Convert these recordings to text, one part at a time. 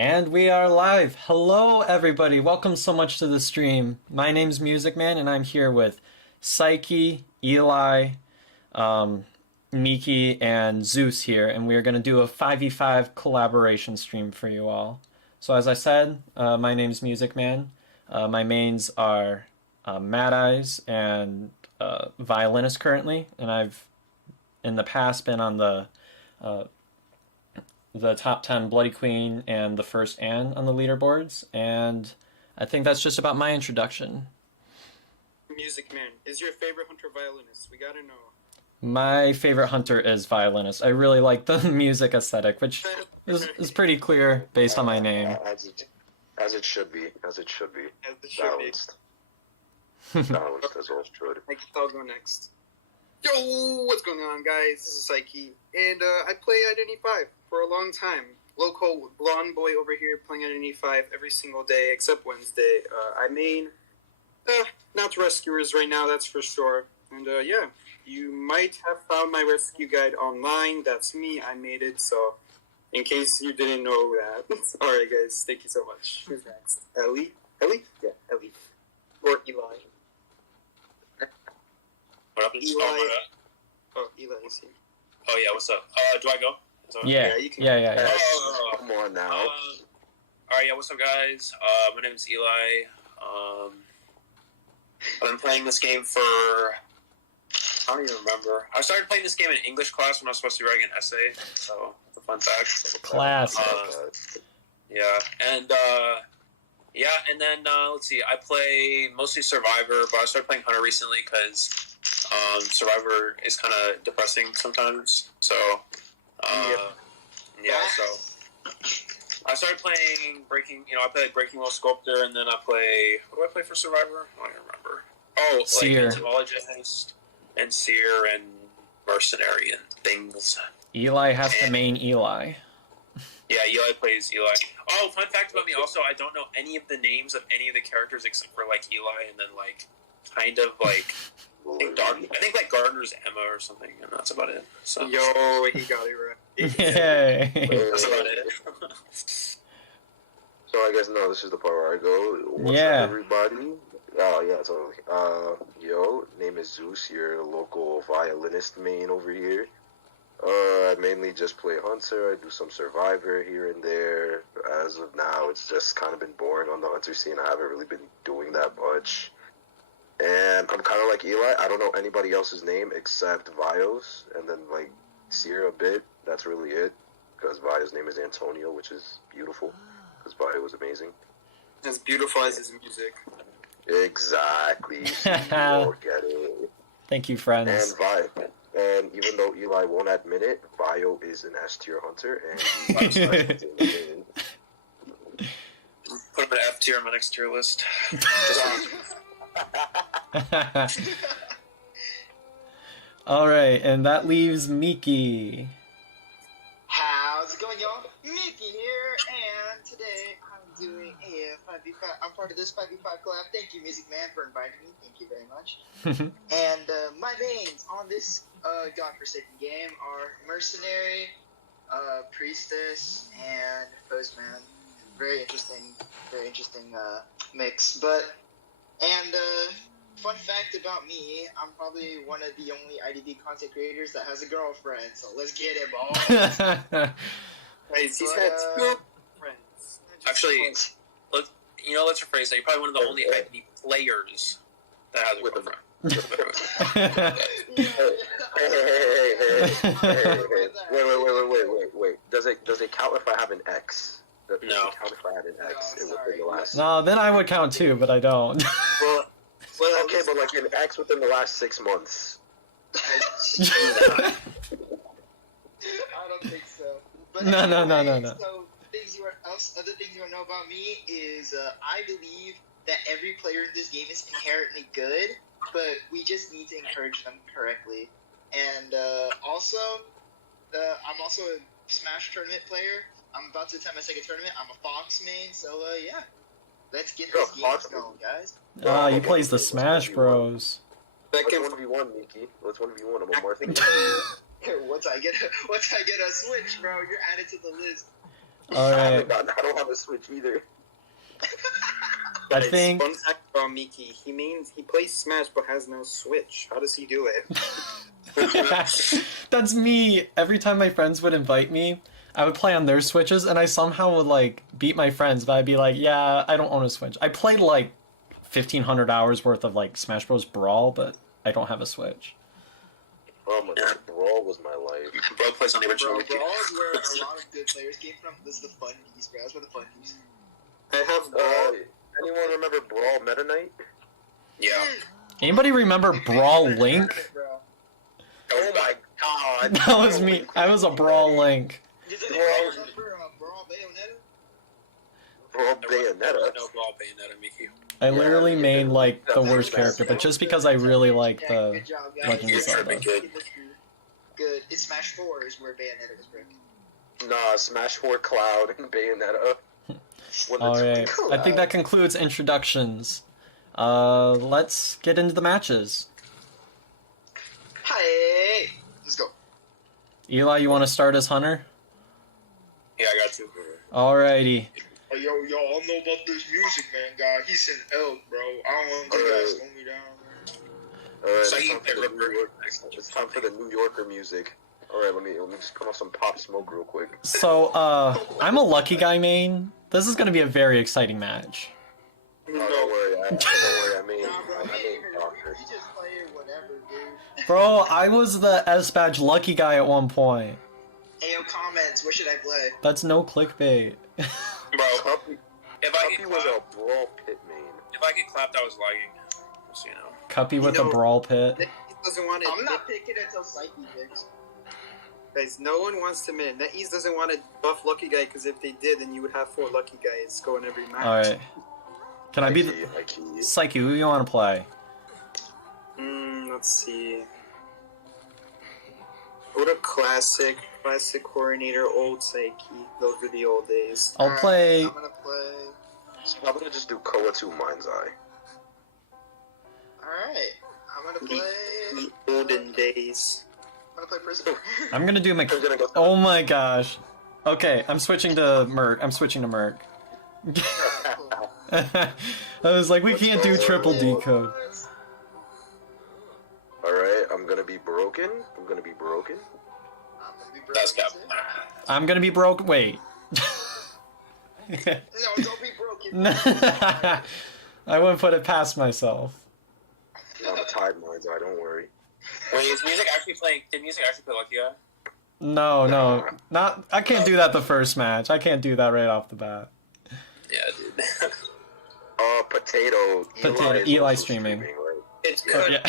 And we are live. Hello, everybody. Welcome so much to the stream. My name's Music Man, and I'm here with Sikey, Eli, Meekiii, and Zeus here, and we are going to do a 5v5 collaboration stream for you all. So as I said, my name's Music Man. My mains are Mad Eyes and violinist currently, and I've in the past been on the top 10 Bloody Queen and the first Anne on the leaderboards, and I think that's just about my introduction. Music Man, is your favorite hunter violinist? We gotta know. My favorite hunter is violinist. I really like the music aesthetic, which is pretty clear based on my name. As it should be. As it should be. As it should be. Balanced as all should. I guess I'll go next. Yo, what's going on, guys? This is Sikey, and I play Identity 5 for a long time. Local blonde boy over here playing Identity 5 every single day except Wednesday. I main not rescuers right now, that's for sure. And yeah, you might have found my rescue guide online. That's me. I made it. So, in case you didn't know that, all right, guys. Thank you so much. Who's next? Ellie? Ellie? Yeah, Ellie. Or Eli. What up? Eli. Oh, Eli is here. Oh yeah, what's up? Do I go? Yeah, you can. yeah. Come on now. Alright, yeah, what's up, guys? My name is Eli. I've been playing this game for... I don't even remember. I started playing this game in English class when I was supposed to be writing an essay, so it's a fun fact. Class. Yeah, and then let's see, I play mostly Survivor, but I started playing Hunter recently because Survivor is kind of depressing sometimes, so... so I started playing I played Breaking Wheel Sculptor, and then I play, what do I play for Survivor? I don't even remember. Oh, Seer. like Entomologist, and Seer, and Mercenary, and things. Eli has to main Eli. Yeah, Eli plays Eli. Oh, fun fact about me also, I don't know any of the names of any of the characters except for, like, Eli, and then, like, kind of, like... I think like Gardner's Emma or something, and that's about it. So. Yo, he got it right. Yay. That's about it. So I guess this is the part where I go. What's up, everybody? Oh yeah, totally. Yo, name is Zeus. You're a local violinist main over here. I mainly just play Hunter. I do some Survivor here and there. As of now, it's just kind of been boring on the Hunter scene. I haven't really been doing that much. And I'm kind of like Eli. I don't know anybody else's name except Vio's, and then like Seer a bit. That's really it. Because Vio's name is Antonio, which is beautiful. Because Vio was amazing. As beautiful as his music. Exactly. You all get it. Thank you, friends. And Vio. And even though Eli won't admit it, Vio is an S-tier hunter, and put him in F tier on my next tier list. Alright, and that leaves Meekiii. How's it going, y'all? Meekiii here, and today I'm doing a 5v5. I'm part of this 5v5 collab. Thank you, Music Man, for inviting me. Thank you very much. And my mains on this godforsaken game are Mercenary, Priestess, and Postman. Very interesting mix. And fun fact about me, I'm probably one of the only IDV content creators that has a girlfriend, so let's get it, ball. He's had two friends. Actually, let's rephrase that. You're probably one of the only IDV players that has a girlfriend. Wait. Does it count if I have an ex? Does it No. count if I had an ex? Within the last... No, then I would count too, but I don't. Well, okay, but like an ex within the last 6 months. I don't think so. But No. So other things you want to know about me is I believe that every player in this game is inherently good, but we just need to encourage them correctly. And also, I'm also a Smash tournament player. I'm about to attend my second tournament. I'm a Fox main, so yeah. Let's get this game going, guys. He plays the Smash Bros. Let's 1v1, Meekiii. Let's 1v1. I'm a Martha. Once I get a Switch, bro, you're added to the list. Alright. I don't have a Switch either. I think... Fun fact about Meekiii, he plays Smash but has no Switch. How does he do it? That's me. Every time my friends would invite me, I would play on their Switches, and I somehow would, like, beat my friends, but I'd be like, yeah, I don't own a Switch. I played, like, 1,500 hours worth of, like, Smash Bros. Brawl, but I don't have a Switch. Oh my god, Brawl was my life. Brawl plays on the original. Brawl is where a lot of good players came from. This is the fundies, bro. That's where the fundies. I have Brawl. Anyone remember Brawl Meta Knight? Yeah. Anybody remember Brawl Link? Bro. Oh That was me. I was a Brawl Link. Does anyone remember Brawl Bayonetta? Brawl Bayonetta. No Brawl Bayonetta, Meekiii. I literally made like the worst character, but just because I really like the Good job, guys. Legend of Zelda. Good. In Smash 4 is where Bayonetta was broken. Nah, Smash 4 Cloud and Bayonetta. Alright, I think that concludes introductions. Let's get into the matches. Hey, let's go. Eli, you want to start as Hunter? Yeah, I got you. Alrighty. Hey, yo, I don't know about this music, man, guy. He's in elk, bro. I don't want you guys to slow me down, man. Alright, So it's you time play for the Ripper. New York- it's time for the New Yorker music. Alright, let me just put on some Pop Smoke real quick. So, I'm a Lucky Guy main. This is gonna be a very exciting match. Oh, don't worry, I mean, Nah, bro, I mean, Doctor. he just playing whatever, dude. Bro, I was the S-Badge Lucky Guy at one point. Ayo, comments. What should I play? That's no clickbait. Bro, Cuppy if I get was clapped, a Brawl Pit main. if I get clapped, I was lagging. Just so you know. Cuppy with a Brawl Pit. He doesn't want to. I'm not picking until Sikey picks. Guys, no one wants to admit it. NetEase doesn't want to buff Lucky Guy because if they did, then you would have 4 Lucky Guys going every match. Alright. Can I be the... Mikey. Psyche, who you want to play? Let's see. What a classic coordinator, old Psyche. Those were the old days. I'll play... I'm gonna play. So I'm gonna just do Koa 2 Mind's Eye. Alright. I'm gonna play. The olden days. I'm gonna play Prisoner. I'm gonna do I'm gonna go. Oh my gosh. Okay, I'm switching to Merc. I was like, we can't do triple decode. Alright, I'm gonna be broken. That's cap. I'm gonna be broke. Wait. No, don't be broken. I wouldn't put it past myself. I'm a tied Mind's Eye, don't worry. Wait, is music actually playing? Did music actually play Lucky Guy? No, not. I can't do that the first match. I can't do that right off the bat. Yeah, dude. Potato. Eli also streaming. right? It's good. Yeah.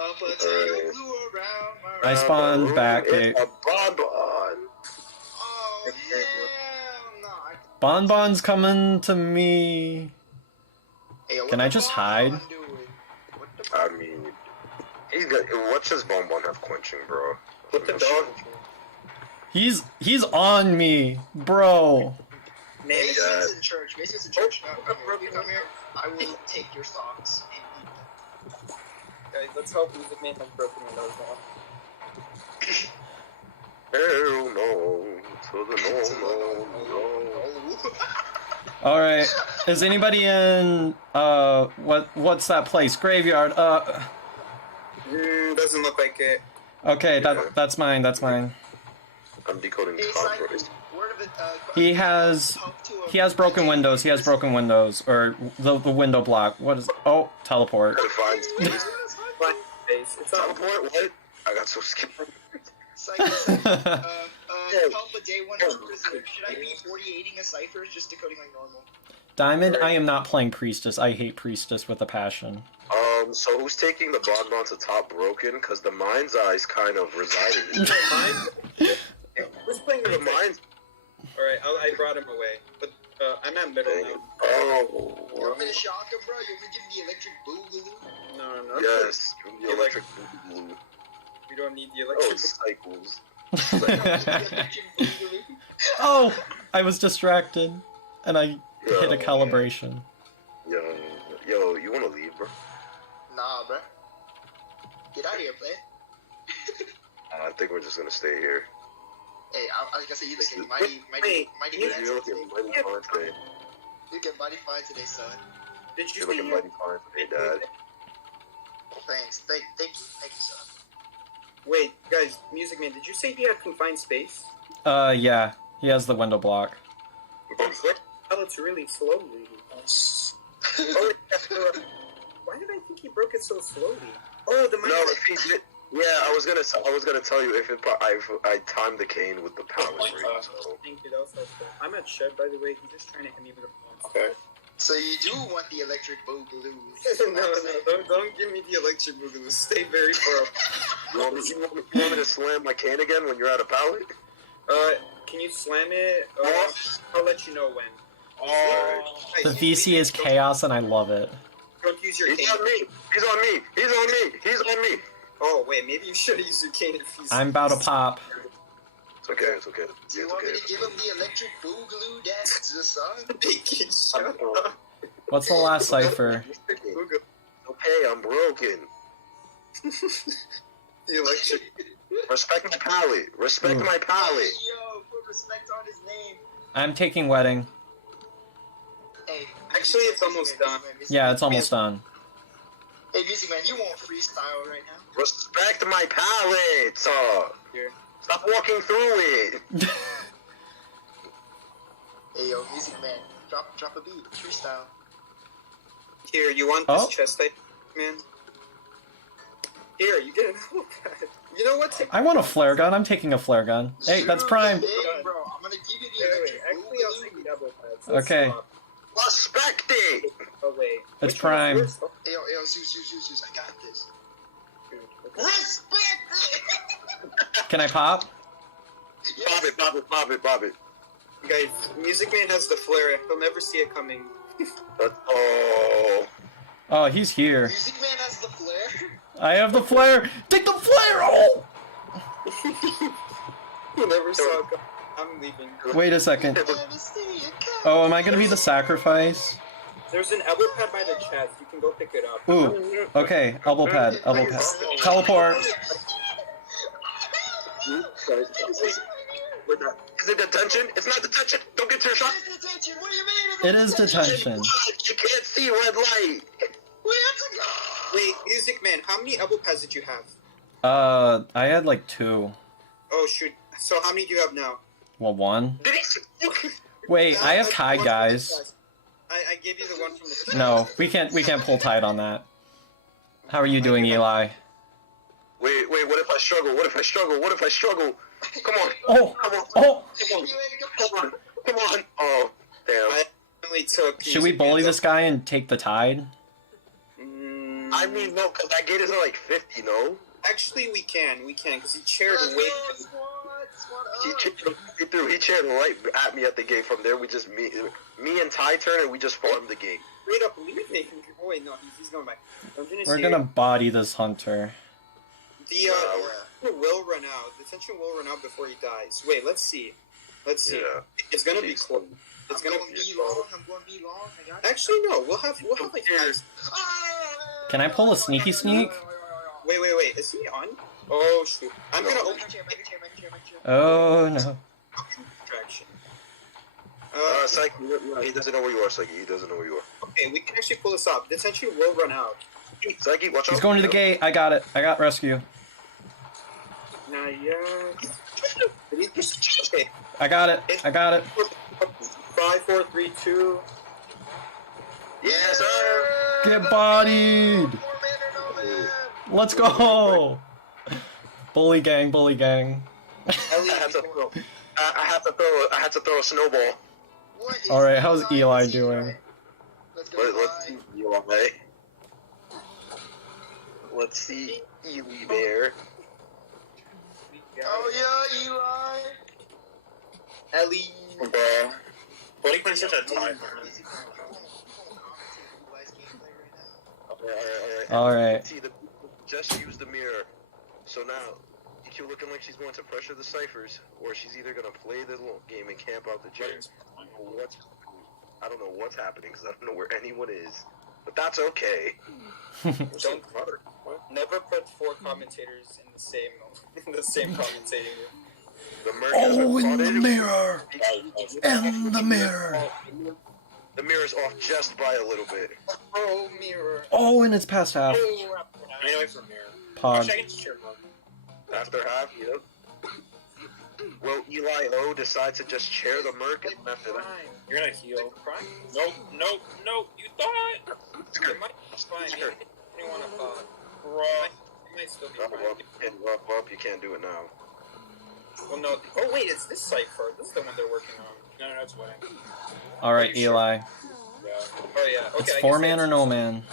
A potato flew around my I spawned back. It's a bonbon. Oh, yeah. No, Bonbon's coming to me. Hey, what Can the I just Bonbon hide? doing? What the I mean, he's got. What's his bonbon have quenching, bro? What the dog? He's on me, bro. Man, Mason's in church. Mason's in church. No, come here. Come here. I will take your socks and eat them. guys, let's hope Music Man has broken windows now. Hell no. To the no. All right. Is anybody in what's that place? Graveyard. Doesn't look like it. Okay, that's mine. I'm decoding Hey, this Simon, conference. word of it, He has broken windows. Or the window block. What is? Oh, teleport. Gotta find space. Fine, face. It's on. Teleport? What? I got so scared. Help a day one prisoner. Should I be 48ing a cipher just decoding like normal? Diamond, I am not playing Priestess. I hate Priestess with a passion. So who's taking the bonbon to top broken? Because the mind's eye's kind of residing in Who's playing the mind's. Alright, I brought him away. But I'm at middle now. Oh. You want me to shock him, bro? You want me to give him the electric boogaloo? No. Yes, the electric blue. We don't need the Oh, electric. it's cycles. Electric boogaloo? Oh, I was distracted, and I hit a Yo. calibration. Yo, you wanna leave, bro? Nah, bro. Get out of here, play. I think we're just gonna stay here. Hey, I was gonna say you looking mighty You're good looking mighty fine today. You get mighty fine today, son. Did you You're stay looking here? mighty fine today, Dad. Thanks. Thank you, son. Wait, guys, Music Man, did you say he had confined space? Yeah, he has the window block. Oh, it's really slowly. Oh, why did I think he broke it so slowly? Oh, the No, mind. if he did. Yeah, I was gonna tell you if I timed the cane with the power ring. So. Thank you, that was helpful. I'm at Shed, by the way. He's just trying to hit me with a bomb. Okay. So you do want the electric boogaloo? no, don't give me the electric boogaloo. Stay very far. You want me to slam my can again when you're out of pallet? Can you slam it? I'll let you know when. The VC is chaos, and I love it. Don't use your cane. He's on me! He's on me! He's on me! He's on me! Oh, wait, maybe you should use your cane if he's... I'm about to pop. It's okay, it's okay. Do you want me to give him the electric boogaloo dance to the sun? Shut up. What's the last cipher? Okay, I'm broken. The electric... Respect my palate. Respect my palate. Yo, put respect on his name. I'm taking wedding. Hey, Actually, it's almost done. Yeah, it's almost done. Hey, Music Man, you won't freestyle right now. Respect my palate. Here. Stop walking through it. Hey, yo, Music Man, drop a beat, freestyle. Here, you want this chest type, man? Here, you get an apple pad. You know what? I want a flare gun. I'm taking a flare gun. Hey, that's prime. Hey, bro, I'm gonna give you the electric Actually, I'll take the apple pads. Okay. Respect it. Oh, wait. It's Which one prime. is yours? Oh, Hey, yo, Zeus, I got this. dude, okay. Respect it! Can I pop? Bob it, bob it, bob it, bob it. Guys, Music Man has the flare. He'll never see it coming. Oh. Oh, he's here. Music Man has the flare. I have the flare. Take the flare. Oh! He never saw it coming. I'm leaving. Wait a second. Oh, am I gonna be the sacrifice? There's an elbow pad by the chest. You can go pick it up. Ooh. Okay. Elbow pad. Elbow pad. Teleport. Is it detention? It's not detention. Don't get your shot. It's detention. What do you mean? It is detention. You can't see red light. We have to go. Wait, Music Man, how many elbow pads did you have? I had like 2. Oh, shoot. So how many do you have now? Well, 1. Did he? Wait, I have Tide, guys. I gave you the one from the... No, we can't pull Tide on that. How are you doing, Eli? Wait, what if I struggle? What if I struggle? What if I struggle? Come on. Oh, Come on. oh. Come on. Come on. Oh, damn. I only took... Should we bully this guy and take the Tide? I mean, no, because that gate is like 50, no? Actually, we can, because he chaired Let's way... go, squad. He chaired right at me at the gate. From there, me and Ty turn and we just farmed the gate. Straight up leaving. Oh, wait, no, he's going back. We're gonna body this hunter. The will run out. The tension will run out before he dies. Wait, let's see. Yeah. It's gonna be close. It's I'm gonna going be to be close. long. I'm going to be long. I got it. Actually, no. We'll have like guys. Can I pull a sneaky sneak? Wait. Is he on? Oh shoot! I'm gonna open Back chair. Oh no. distraction. Sikey, he doesn't know where you are, Sikey. He doesn't know where you are. Okay, we can actually pull this off. The tension will run out. Sikey, watch out. He's going to the gate. I got it. I got rescue. Not yet. Did he just... Okay. I got it. I got it. 5, 4, 3, 2. Yes, sir. Get bodied. Let's go. Bully gang. Bully gang. I had to throw a snowball. All right. How's Eli doing? Let's go. Let's see Eli. Let's see Eli there. Oh yeah, Eli. Ellie. Voting for such a time. All right. See, just use the mirror. So now, EQ looking like she's going to pressure the ciphers, or she's either going to play the little game and camp out the chairs. I don't know what's happening because I don't know where anyone is. But that's okay. Don't never put 4 commentators in the same commentating room. The murder in the mirror. In the mirror. The mirror's off just by a little bit. Oh, mirror. Oh, and it's past half. Anyway, from here. Pod. Actually, I can just cheer him. After half, yep. Will Eli O decide to just chair the Merc and after that? You're gonna heal. Nope. You thought. It might be fine. Maybe you want to thought. Bro. It might still be fine. Well, you can't do it now. Well, no. Oh, wait, it's this cipher. This is the one they're working on. No, it's winning. All right, Eli. Yeah. Oh, yeah. Okay. It's I 4 guess man or no man.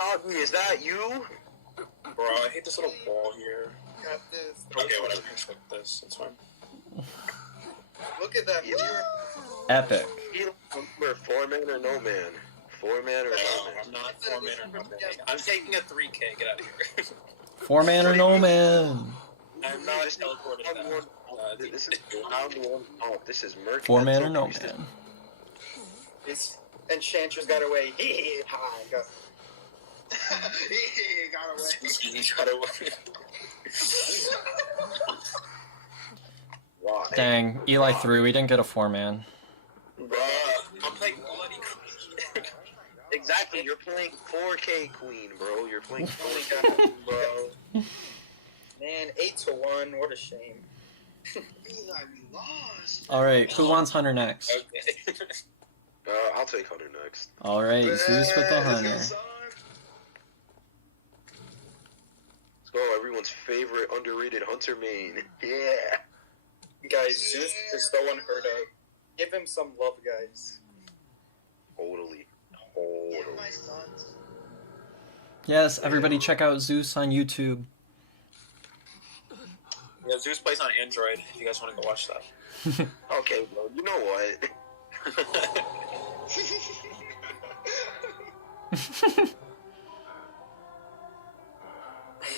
Doggy, is that you? Bro, I hate this little ball here. Got this. Okay, whatever. Just with this. It's fine. Look at that. Yeah. Epic. We're 4-man or no man? 4-man or No, no man? I'm not 4-man or no man. I'm taking a 3K. Get out of here. 4-man or no man? I'm not teleported that. This is round 1. Oh, this is murky. 4-man or no man? This Enchantress got away. Ha! Got. Got away. He got away. Why? Dang, Eli threw. We didn't get a 4-man. Bruh, I'm playing Bloody Queen. Exactly, you're playing 4K Queen, bro. You're playing 4K. Oh my god, bro. Man, 8-1. What a shame. Eli, we lost. Alright, who wants Hunter next? Okay. I'll take Hunter next. Alright, Zeus with the Hunter. Let's go, everyone's favorite underrated Hunter main. Yeah. Guys, Zeus is so unheard of. Give him some love, guys. Totally. Yeah, my sons. Yes, everybody check out Zeus on YouTube. Yeah, Zeus plays on Android. If you guys want to go watch that. Okay, bro. You know what?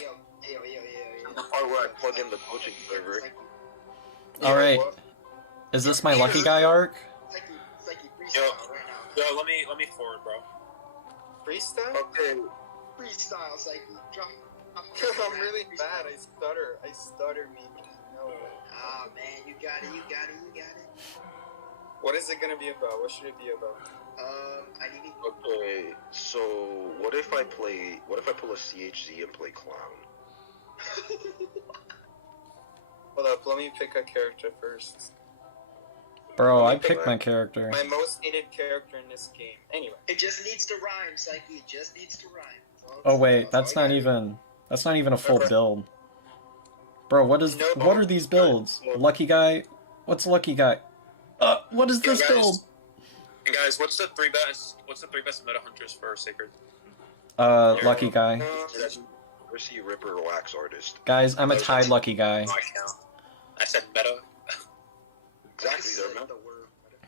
Yo. The part where I plug in the coaching server. Alright, is this my lucky guy arc? Sikey, freestyle right now. Yo, let me forward, bro. Freestyle? Okay. Freestyle, Sikey. Drop. I'm really bad. I stutter, Meekiii. No way. Ah, man, you got it. What is it gonna be about? What should it be about? IDV. Okay, so what if I pull a CHZ and play clown? Hold up, let me pick a character first. Bro, I picked my character. My most needed character in this game. Anyway. It just needs to rhyme, Sikey. It just needs to rhyme. Oh wait, that's not even a full build. Bro, what are these builds? Lucky guy? What's lucky guy? What is this build? And guys, what's the three best meta hunters for Sacred? Lucky guy. Mercy Ripper Wax Artist. Guys, I'm a tied lucky guy. I said meta. Exactly, they're meta.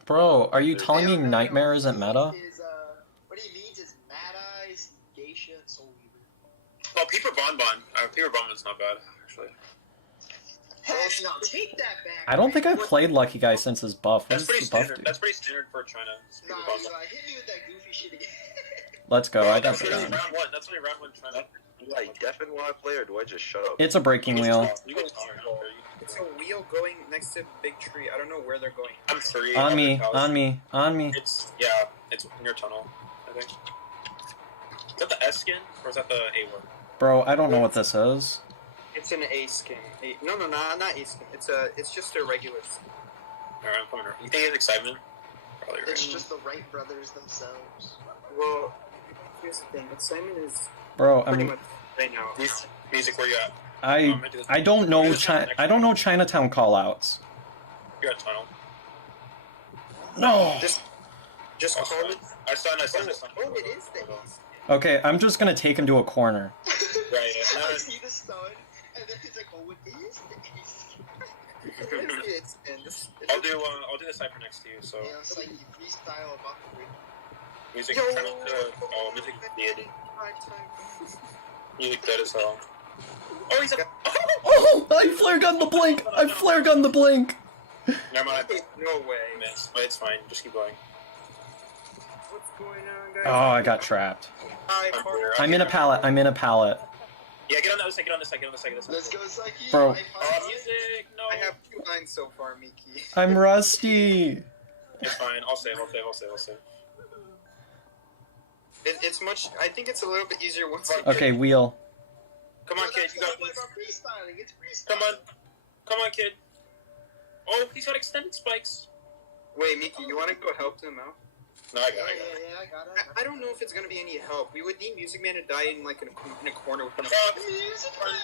Bro, are you telling me Nightmare isn't meta? What he means is Mad Eyes, Geisha, and Soul Weaver. Oh, Peeper Bonbon. Peeper Bonbon's not bad, actually. Heck no, take that back. I don't think I've played Lucky Guy since his buff. What That's does pretty the buff standard. do? That's pretty standard for China. Nah, Peeper Bonbon. Eli, hit me with that goofy shit again. Let's go, I got That's the only gun. round one. That's only round one China. Do I deafen while I play, or do I just shut up? It's a breaking wheel. You can talk. It's a wheel going next to big tree. I don't know where they're going. I'm free. On me. It's it's in your tunnel, I think. Is that the S skin or is that the A one? Bro, I don't know what this is. It's an A skin. No, not A skin. It's just a regular skin. Alright, I'm coming around. You think it's excitement? Probably right. It's just the Wright brothers themselves. Well, here's the thing. Excitement is Bro, pretty I'm much right now. Music, where you at? I don't know Chinatown callouts. You're at tunnel. No. Just call it. I stun. Oh, it is the A skin. Okay, I'm just gonna take him to a corner. Right, yeah. I see the stun, and then he's like, oh, it is the ace. I'll do the cipher next to you. So Yeah, it's like you freestyle about the ring. music, music dead. Music dead as hell. Oh, he's a. Oh! I flare gun the blink! Never mind. No way. Miss, but it's fine. Just keep going. What's going on, guys? Oh, I got trapped. I'm in a pallet. Yeah, get on the other side. Get on this side. Let's go, Sikey. Bro. Music. No. I have 2 lines so far, Meekiii. I'm rusty. It's fine. I'll save. It's much. I think it's a little bit easier once. I Okay, wheel. Come on, kid. You got this. Freestyling. It's freestyling. Come on, kid. Oh, he's got extended spikes. Wait, Meekiii, you want to go help them out? No, I got it. Yeah, I got it. I don't know if it's gonna be any help. We would need Music Man to die in like in a corner with no. Music Man!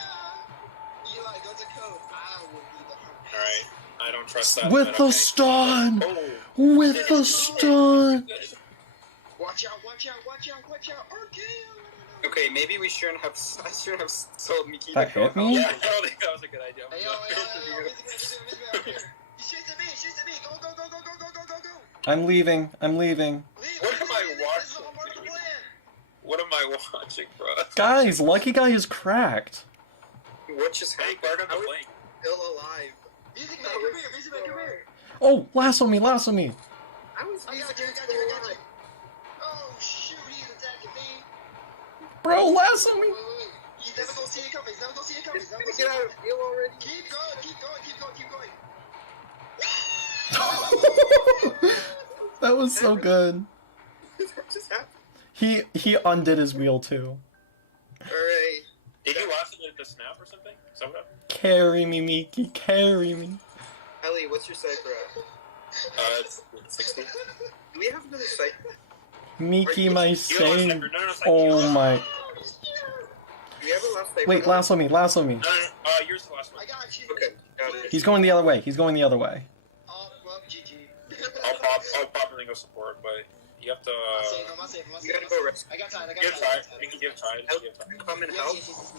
Eli, go to code. I will be the help. Alright. I don't trust that. With the stun! Oh. With the stun! Watch out. RK, Okay, maybe I shouldn't have sold Meekiii That the hit co-host. me? Yeah, I don't think that was a good idea. Hey, yo, Music Man, here. He's chasing me, Go. I'm leaving. Leave, What am I This is watching? all part of the plan. What am I watching, bro? Guys, Lucky Guy is cracked. What just Hey, happened? Bart on How the is plane. he still alive? Music Man, come here. Oh, lasso me. How is I Music got Man you. still alive? Oh, shoot, he's attacking me. Bro, lasso me. Wait. He's never gonna see it coming. Get out of heal already. Keep going. That was so good. What just happened? He undid his wheel too. Alright. Did you watch the snap or something? Is that what happened? Carry me, Meekiii, carry me. Ellie, what's your cipher at? It's 60. Do we have another cipher? Meekiii, my You saint. no, it's like Oh my. Do we have a last cipher? Wait, lasso me. No, yours is the last one. I got you. Okay, got it. He's going the other way. Well, GG. I'll pop and then go support, but you have to. I'm safe. You gotta go rest. I got time. You have time. You can give time. Come and help. Yes.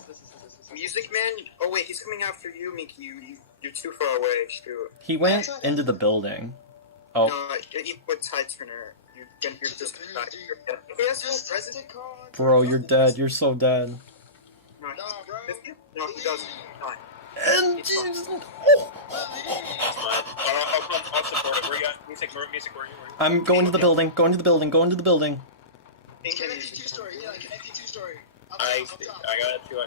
Music Man? Oh wait, he's coming after you, Meekiii. You're too far away. Shoot. He went into the building. Oh, No, you put Tide Turner. You're just back. He has no present. bro, you're dead. You're so dead. No, Nah, bro. no, he doesn't. Fine. And He's fine. I'll support it. Where you at? Music, where are you? I'm going to the building. Going to the building. Pink him, Connecting Music. two-story. Yeah, connecting two-story. I got you.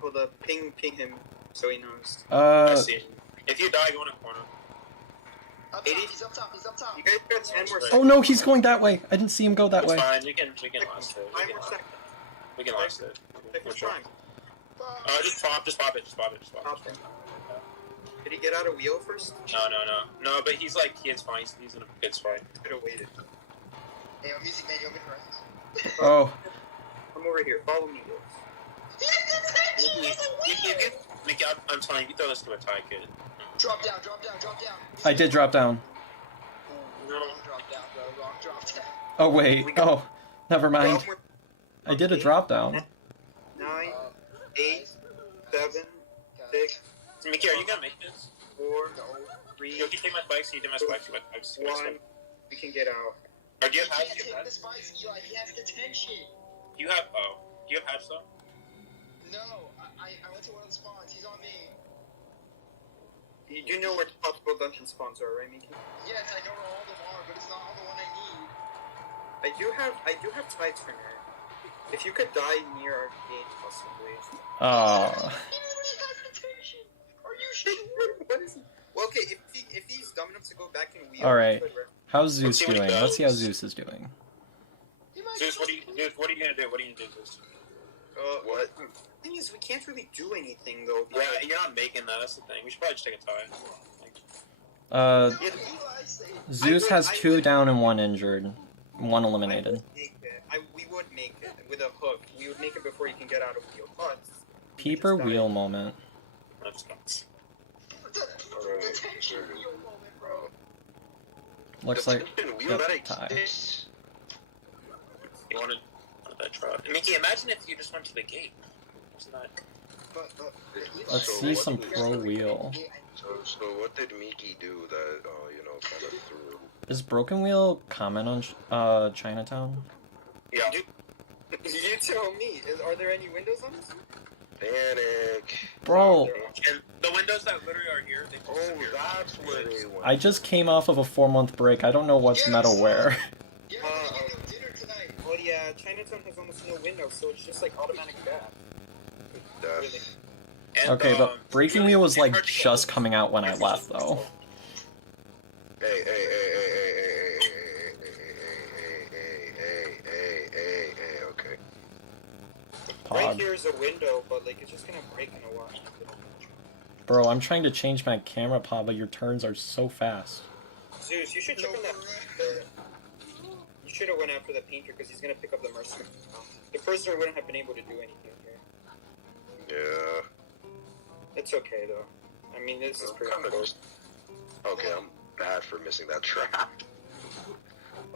Hold up, ping him so he knows. I see it. If you die, go in a corner. He's up top. You guys got 10 more seconds. Oh no, he's going that way. I didn't see him go that It's way. fine. We can last it. 5 more seconds. We can last it. Take your time. Just pop it. Pop it. Did he get out of wheel first? No, but he's fine. He's in a good spot. Could have waited. Hey, Music Man, you open for us? Oh, Come over here. Follow me, Will. Mickey, I'm telling you, you throw this to a tie kid. Drop down. I did drop down. Wrong drop down, bro. Wrong drop down. Oh wait. Oh, never mind. 12 more. I did a drop down. 9, 8, 7, 6, Mickey, are you gonna make this? 4, 3, You can take my spikes, you do my spikes, 1. We can get out. Or do you He have can't hats? take the spikes, Eli. He has detention. Do you have hats though? No, I went to one of the spawns. He's on me. You do know where possible dungeon spawns are, right, Meekiii? Yes, I know where all of them are, but it's not all the one I need. I do have Tide Turner. If you could die near our gate, possibly. Oh. He literally has detention. Are you sure? What is he? Well, okay, if he's dumb enough to go back and wheel. All right. he could rest. How's Zeus Let's see what he doing? Let's see how does. Zeus is doing. He might Zeus, be what are you gonna do, Zeus? What? The thing is, we can't really do anything though. Yeah, you're not making that, that's the thing. We should probably just take a tie. Uh, No, Eli, say Zeus has 2 down and 1 injured. 1 eliminated. We would make it with a hook. We would make it before he can get out of wheel. But Peeper wheel moment. That's nuts. detention wheel moment, bro. Looks like wheel that yep, tie. exists. You wanted that try. Mickey, imagine if you just went to the gate. Wasn't that? But Eli, Let's So see what some did- pro wheel. So what did Meekiii do that, kind of threw? Is Broken Wheel common on Chinatown? Yeah. you tell me. Are there any windows on this? Panic. Bro, And the windows that literally are here, they Oh, that's where they went. I just came off of a 4-month break. I don't know what's Yes. metalware. Yeah, we're gonna give him dinner tonight. Well, yeah, Chinatown has almost no windows, so it's just like automatic death. Really. And, Okay, but Breaking Wheel was like hard to get just over. coming out when I left though. Hey, okay. Right Pog. here is a window, but like it's just gonna break in a while. Bro, I'm trying to change my camera pod, but your turns are so fast. Zeus, you should check on that. You should have went after the painter because he's gonna pick up the mercenary. The prisoner wouldn't have been able to do anything here. Yeah. It's okay though. I mean, this is pretty Kinda close. Okay, I'm bad for missing that trap.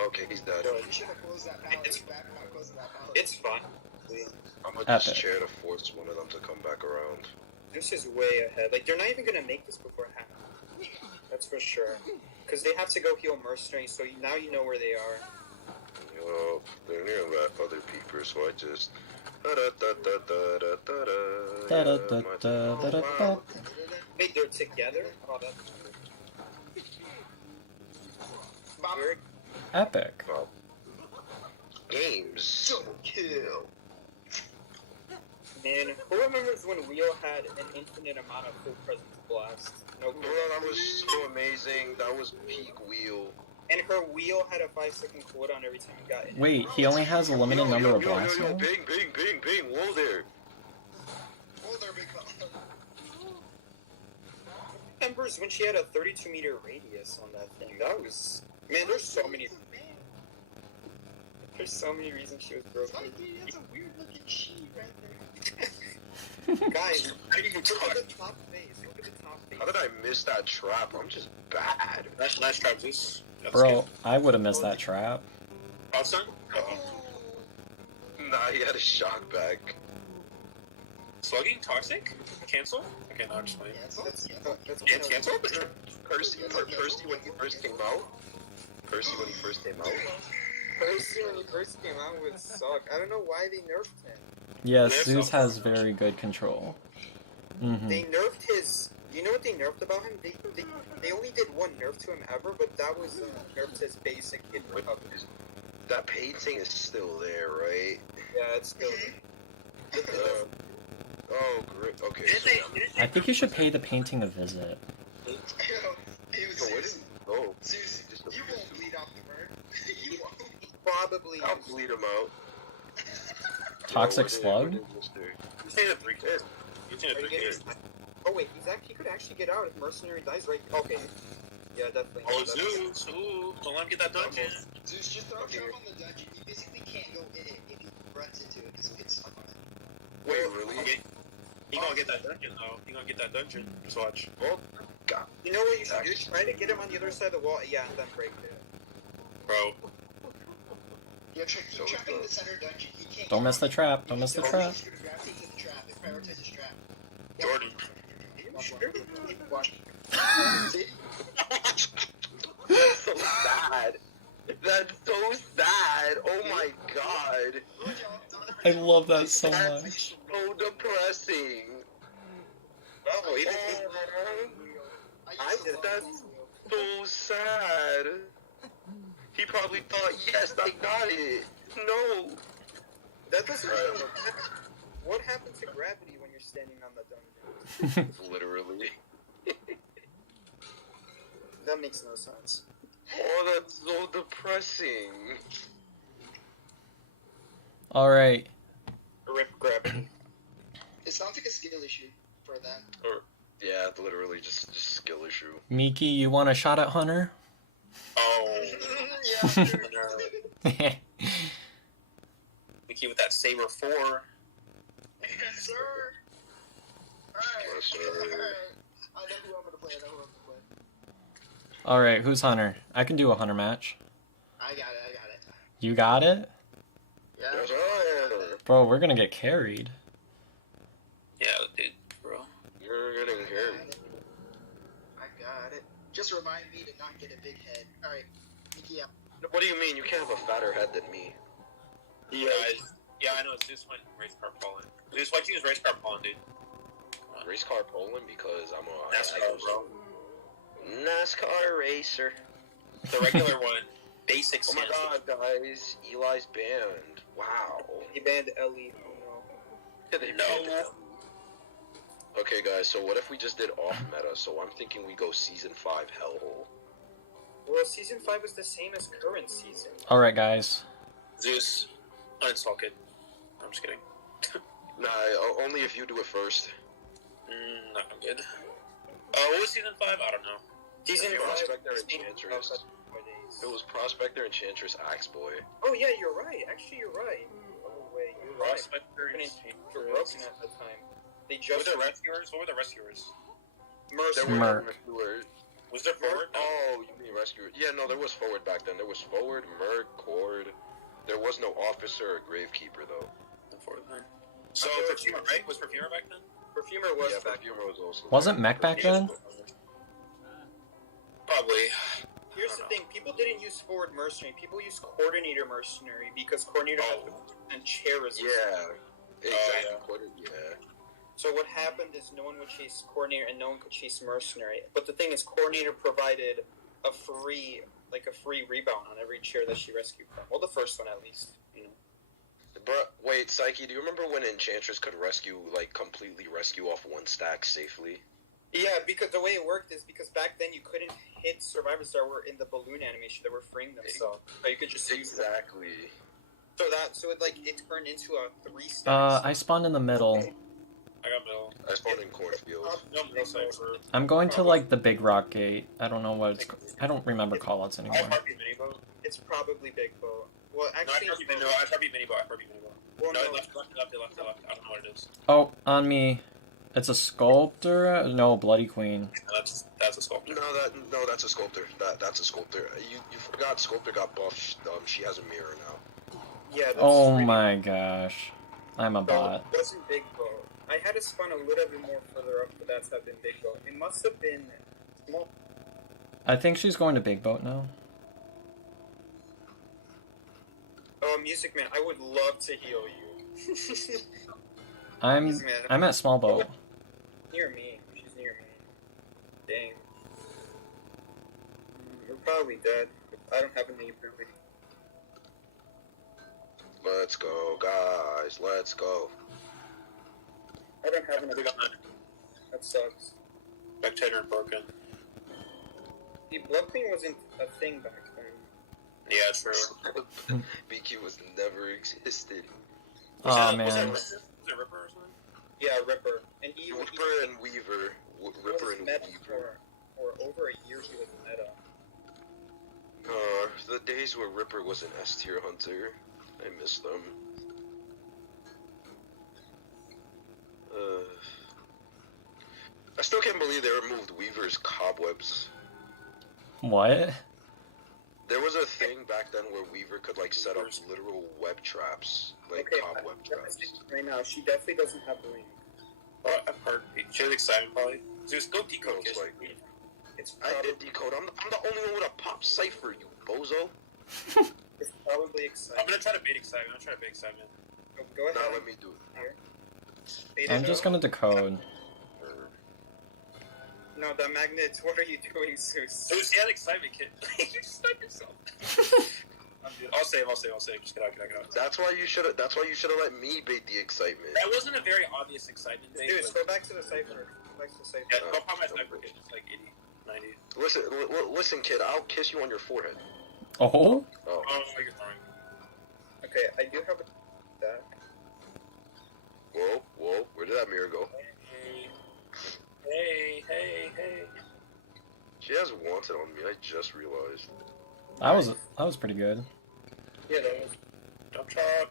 Okay, he's dead. You should have closed that pallet. It's- Back, not closing that pallet. It's fine. I'm gonna Epic. just chair to force one of them to come back around. This is way ahead. Like, they're not even gonna make this before half. That's for sure. Because they have to go heal mercenaries, so now you know where they are. They're near that other peeper, so I just. Da-da-da-da-da-da. Wait, they're together? Oh, that's Bop. weird. Epic. Games. Double kill. Man, who remembers when Wheel had an infinite amount of full presence blast? No, Bro, that was so amazing. That was peak wheel. and her wheel had a 5-second cooldown every time you got it. Wait, he only has a limited number of blasts now? Bing, bing, bing, bing. Whoa there. Oh, there we go. Remembers when she had a 32-meter radius on that thing? That was... Man, there's so many reasons she was broken. Sikey, that's a weird looking sheet right there. Guys, How do you look talk? at the top face. Look at the top face. How did I miss that trap? I'm just bad. Nice trap, Zeus. That's Bro, I would have missed that trap. good. Outside? Nah, he had a shock back. Slugging? Toxic? Cancel? Okay, no, I'm just playing. Cancel? That's Yeah, cancel? Percy when he first came out. Percy when he first came out. Percy, when he first came out, would suck. I don't know why they nerfed him. Yes, Zeus has very good control. Mm-hmm. They nerfed his... You know what they nerfed about him? They only did one nerf to him ever, but that was nerfed his basic hit recovery. That painting is still there, right? Yeah, it's still... Oh, great. Okay. Didn't So they, I think you should pay the painting a visit. Yo, hey, So where Zeus, did oh, Zeus, you won't bleed out the burn. You won't. Probably... I'll bleed him out. Toxic slug? you say the 3 kids. You say the 3 kids. Oh wait, he could actually get out if Mercenary dies, right? Okay. Yeah, definitely. Oh, Zeus! Ooh, don't let him get that dungeon. Zeus, just throw a trap on the dungeon. You basically can't go in it if he runs into it because he'll get stuck on it. Wait, really? He gonna get that dungeon, though. He gonna get that dungeon. Just watch. Oh, God. You know what you should do? Try to get him on the other side of the wall. Yeah, and then break it. Bro. You're trapping the center dungeon. He can't. Don't miss the trap. Don't miss the trap. Gravitate to the trap. It prioritizes trap. Jordan. Watch. See? That's so sad. That's so sad. Oh my God. I love that so That's much. so depressing. Oh, even That's so sad. He probably thought, yes, I got it. No. that doesn't even work. What happened to gravity when you're standing on the dungeon? Literally. That makes no sense. Oh, that's so depressing. Alright. Rip gravity. It sounds like a skill issue for them. Yeah, literally just skill issue. Meekiii, you want a shot at Hunter? Oh. Yeah, sure. Meekiii with that Saber 4. Yes, sir. Alright. Yes, sir. Alright. I know who I'm gonna play. Alright, who's Hunter? I can do a Hunter match. I got it. You got it? Yeah. Yes, sir. Bro, we're gonna get carried. Yeah, dude, bro. You're getting here. I got it. Just remind me to not get a big head. Alright. Meekiii out. What do you mean? You can't have a fatter head than me. Yeah, I know. Zeus went race car pollen. Zeus, why'd you use race car pollen, dude? Race car Poland because I'm a NASCAR, bro. NASCAR racer. The regular one. Basic Oh my stance. God, guys! Eli's banned. Wow. He banned Ellie. Oh no. Yeah, they banned him. Okay, guys. So what if we just did off meta? So I'm thinking we go season 5 hellhole. Well, season 5 is the same as current season. Alright, guys. Zeus. Uninstall kid. I'm just kidding. Nah, only if you do it first. Not good. What was season 5? I don't know. Season 5 Prospector is Enchantress. It was Prospector Enchantress Axe Boy. Oh yeah, you're right. Actually, you're right. Oh wait, you're right. Prospector You're Enchantress. broken at the time. They What just were the rescuers? What were the rescuers? There Mercy. were no Merc. rescuers. Was there forward? No. Oh, you mean rescue? Yeah, no, there was forward back then. There was forward, merc, cord. There was no officer or gravekeeper though. The forward then. So perfumer, right? Was perfumer back then? Perfumer was Yeah, back. perfumer was also. Wasn't mech back then? Probably. Here's the thing: people didn't use forward mercenary. People used coordinator mercenary because coordinator had and chair resistance. Yeah, exactly. Yeah. So what happened is no one would chase coordinator and no one could chase mercenary. But the thing is, coordinator provided a free rebound on every chair that she rescued from. Well, the first one at least, you know. But wait, Sikey, do you remember when Enchantress could completely rescue off one stack safely? Yeah, because the way it worked is because back then you couldn't hit survivors that were in the balloon animation that were freeing themselves. So you could just use them. Exactly. So it turned into a 3 stack. I spawned in the middle. I got middle. I spawned in cornfield. No, middle cipher. I'm going to like the big rock gate. I don't know what it's. I don't remember callouts I anymore. have Harpy mini boat. It's probably big boat. Well, No, I actually, have Harpy mini boat. well, No, no. left. I don't know what it is. Oh, on me. It's a sculptor. No, Bloody Queen. No, that's a sculptor. No, that's a sculptor. That's a sculptor. You forgot sculptor got buffed. She has a mirror now. Yeah. That's Oh really- my gosh, I'm a No, bot. it wasn't big boat. I had to spawn a little bit more further up for that to have been big boat. It must have been small. I think she's going to big boat now. Oh, Music Man, I would love to heal you. I'm Music Man, I'm at small boat. near me. She's near me. Dang. We're probably dead. I don't have a name really. Let's go, guys. Let's go. I don't have another. That sucks. Spectator and broken. The blood queen wasn't a thing back then. Yeah, true. BQ was never existed. Oh Was man. it Ripper or something? Yeah, Ripper. And he Ripper and Weaver. Ripper and meta Weaver. for over a year. He was meta. The days where Ripper was an S tier hunter. I miss them. I still can't believe they removed Weaver's cobwebs. What? There was a thing back then where Weaver could set up literal web traps, cobweb traps. Right now, she definitely doesn't have wings. Oh, I've heard. She was excited probably. Zeus, go decode Most kiss. likely. It's I probably, did decode. I'm the only one with a pop cipher, you bozo. it's probably I'm exciting. gonna try to bait excitement. Go ahead. Now let me do it. Bait I'm it just out. gonna decode. No, the magnets. What are you doing, Zeus? Zeus, he had excitement, kid. You just sniped yourself. I'll save. Just get out. That's why you should have let me bait the excitement. That wasn't a very obvious excitement bait. Zeus, but- go back to the cipher. Go back to the cipher. Yeah, go pop my sniper kid. It's like 80, 90. Listen, kid. I'll kiss you on your forehead. Oh, Oh. Oh, you're throwing. Okay, I do have a that. Whoa. Where did that mirror go? Hey. She has wanted on me. I just realized. that was pretty good. Yeah, that was. Dump chop.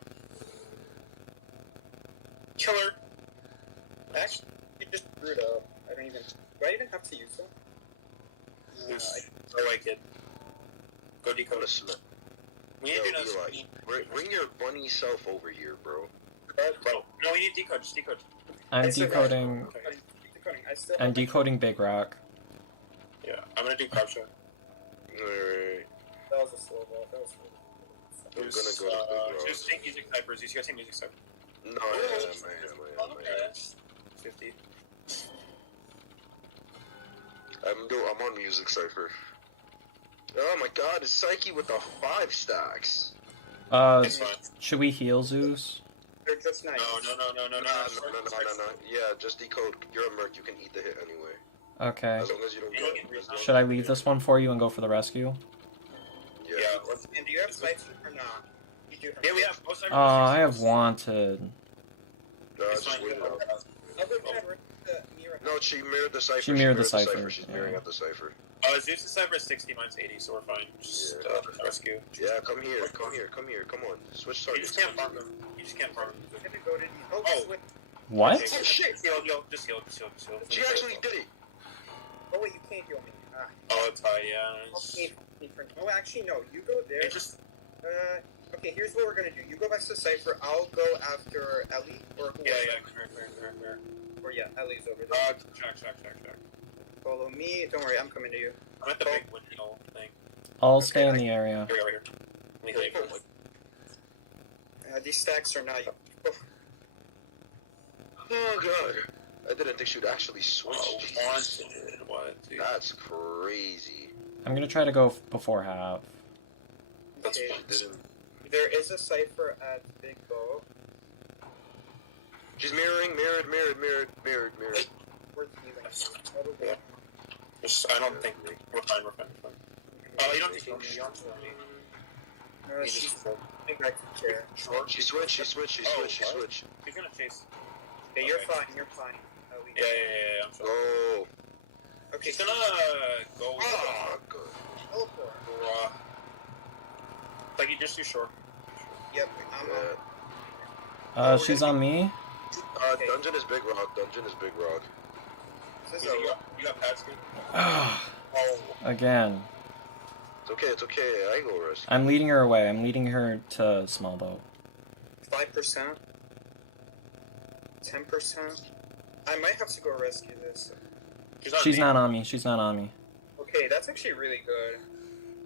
Killer. Actually, you just screwed up. Do I even have to use them? Zeus. Throw away, kid. Go decode. We need to do Yo, another Eli, bring your bunny self over here, bro. Bro, no, we need decode. Just decode. I'm I still got- decoding. Decoding. I still I'm have decoding big rock. Yeah, I'm gonna do crop shot. Alright. That was a slow ball. That was I'm gonna go to big rock. Just take music ciphers. You gotta take music ciphers. No, I am. 50. I'm on music cipher. Oh my god, it's Sikey with the 5 stacks. It's fine. Should we heal Zeus? They're just nice. No. Yeah, just decode. You're a merc, you can eat the hit anyway. Okay. As long as you don't get Should I leave this one for you and go for the rescue? Yeah. And do you have sights or not? You do have. Yeah, we have most Oh, I have wanted. No, It's just fine. wait it out. I'll go ahead and the mirror. No, she mirrored the cipher. She mirrored the cipher, She's yeah. mirroring out the cipher. Zeus' cipher is 60, mine's 80, so we're fine. Just rescue. Yeah, come here. Come on. Switch You targets. just can't farm them. You just can't farm them. I'm gonna go to the. Oh. Switch. What? Oh shit! Just heal. She actually did it. Oh wait, you can't heal me. Oh, it's high, yeah. Okay, oh, actually, no. You go there. It just... Okay, here's what we're gonna do. You go back to Cypher. I'll go after Ellie or whoever. Fair. Or yeah, Ellie's over there. Check. Follow me. Don't worry, I'm coming to you. I'm at the big windmill thing. I'll stay in the area. Here we go. Let me heal you. These stacks are not. Oh god. I didn't think she'd actually switch. Jesus. What, dude? That's crazy. I'm gonna try to go before half. Okay. She didn't. There is a Cypher at Big Bow. She's mirrored. We're healing. Yeah. I don't think we're fine. Oh, you don't have to kill me. No, she's back to the chair. She switched. She's gonna chase. Okay, you're fine. Ellie. Yeah, I'm sorry. Oh. Okay, She's gonna go. Oh, good. teleport. Like you just too short. Yep, I'm on. Yeah. She's on me. Dungeon is big rock. This is You got pads, dude? Ah, Oh. again. It's okay. I go risk. I'm leading her away. I'm leading her to small boat. 5%. 10%. I might have to go rescue this. She's not on me. She's not on me. Okay, that's actually really good.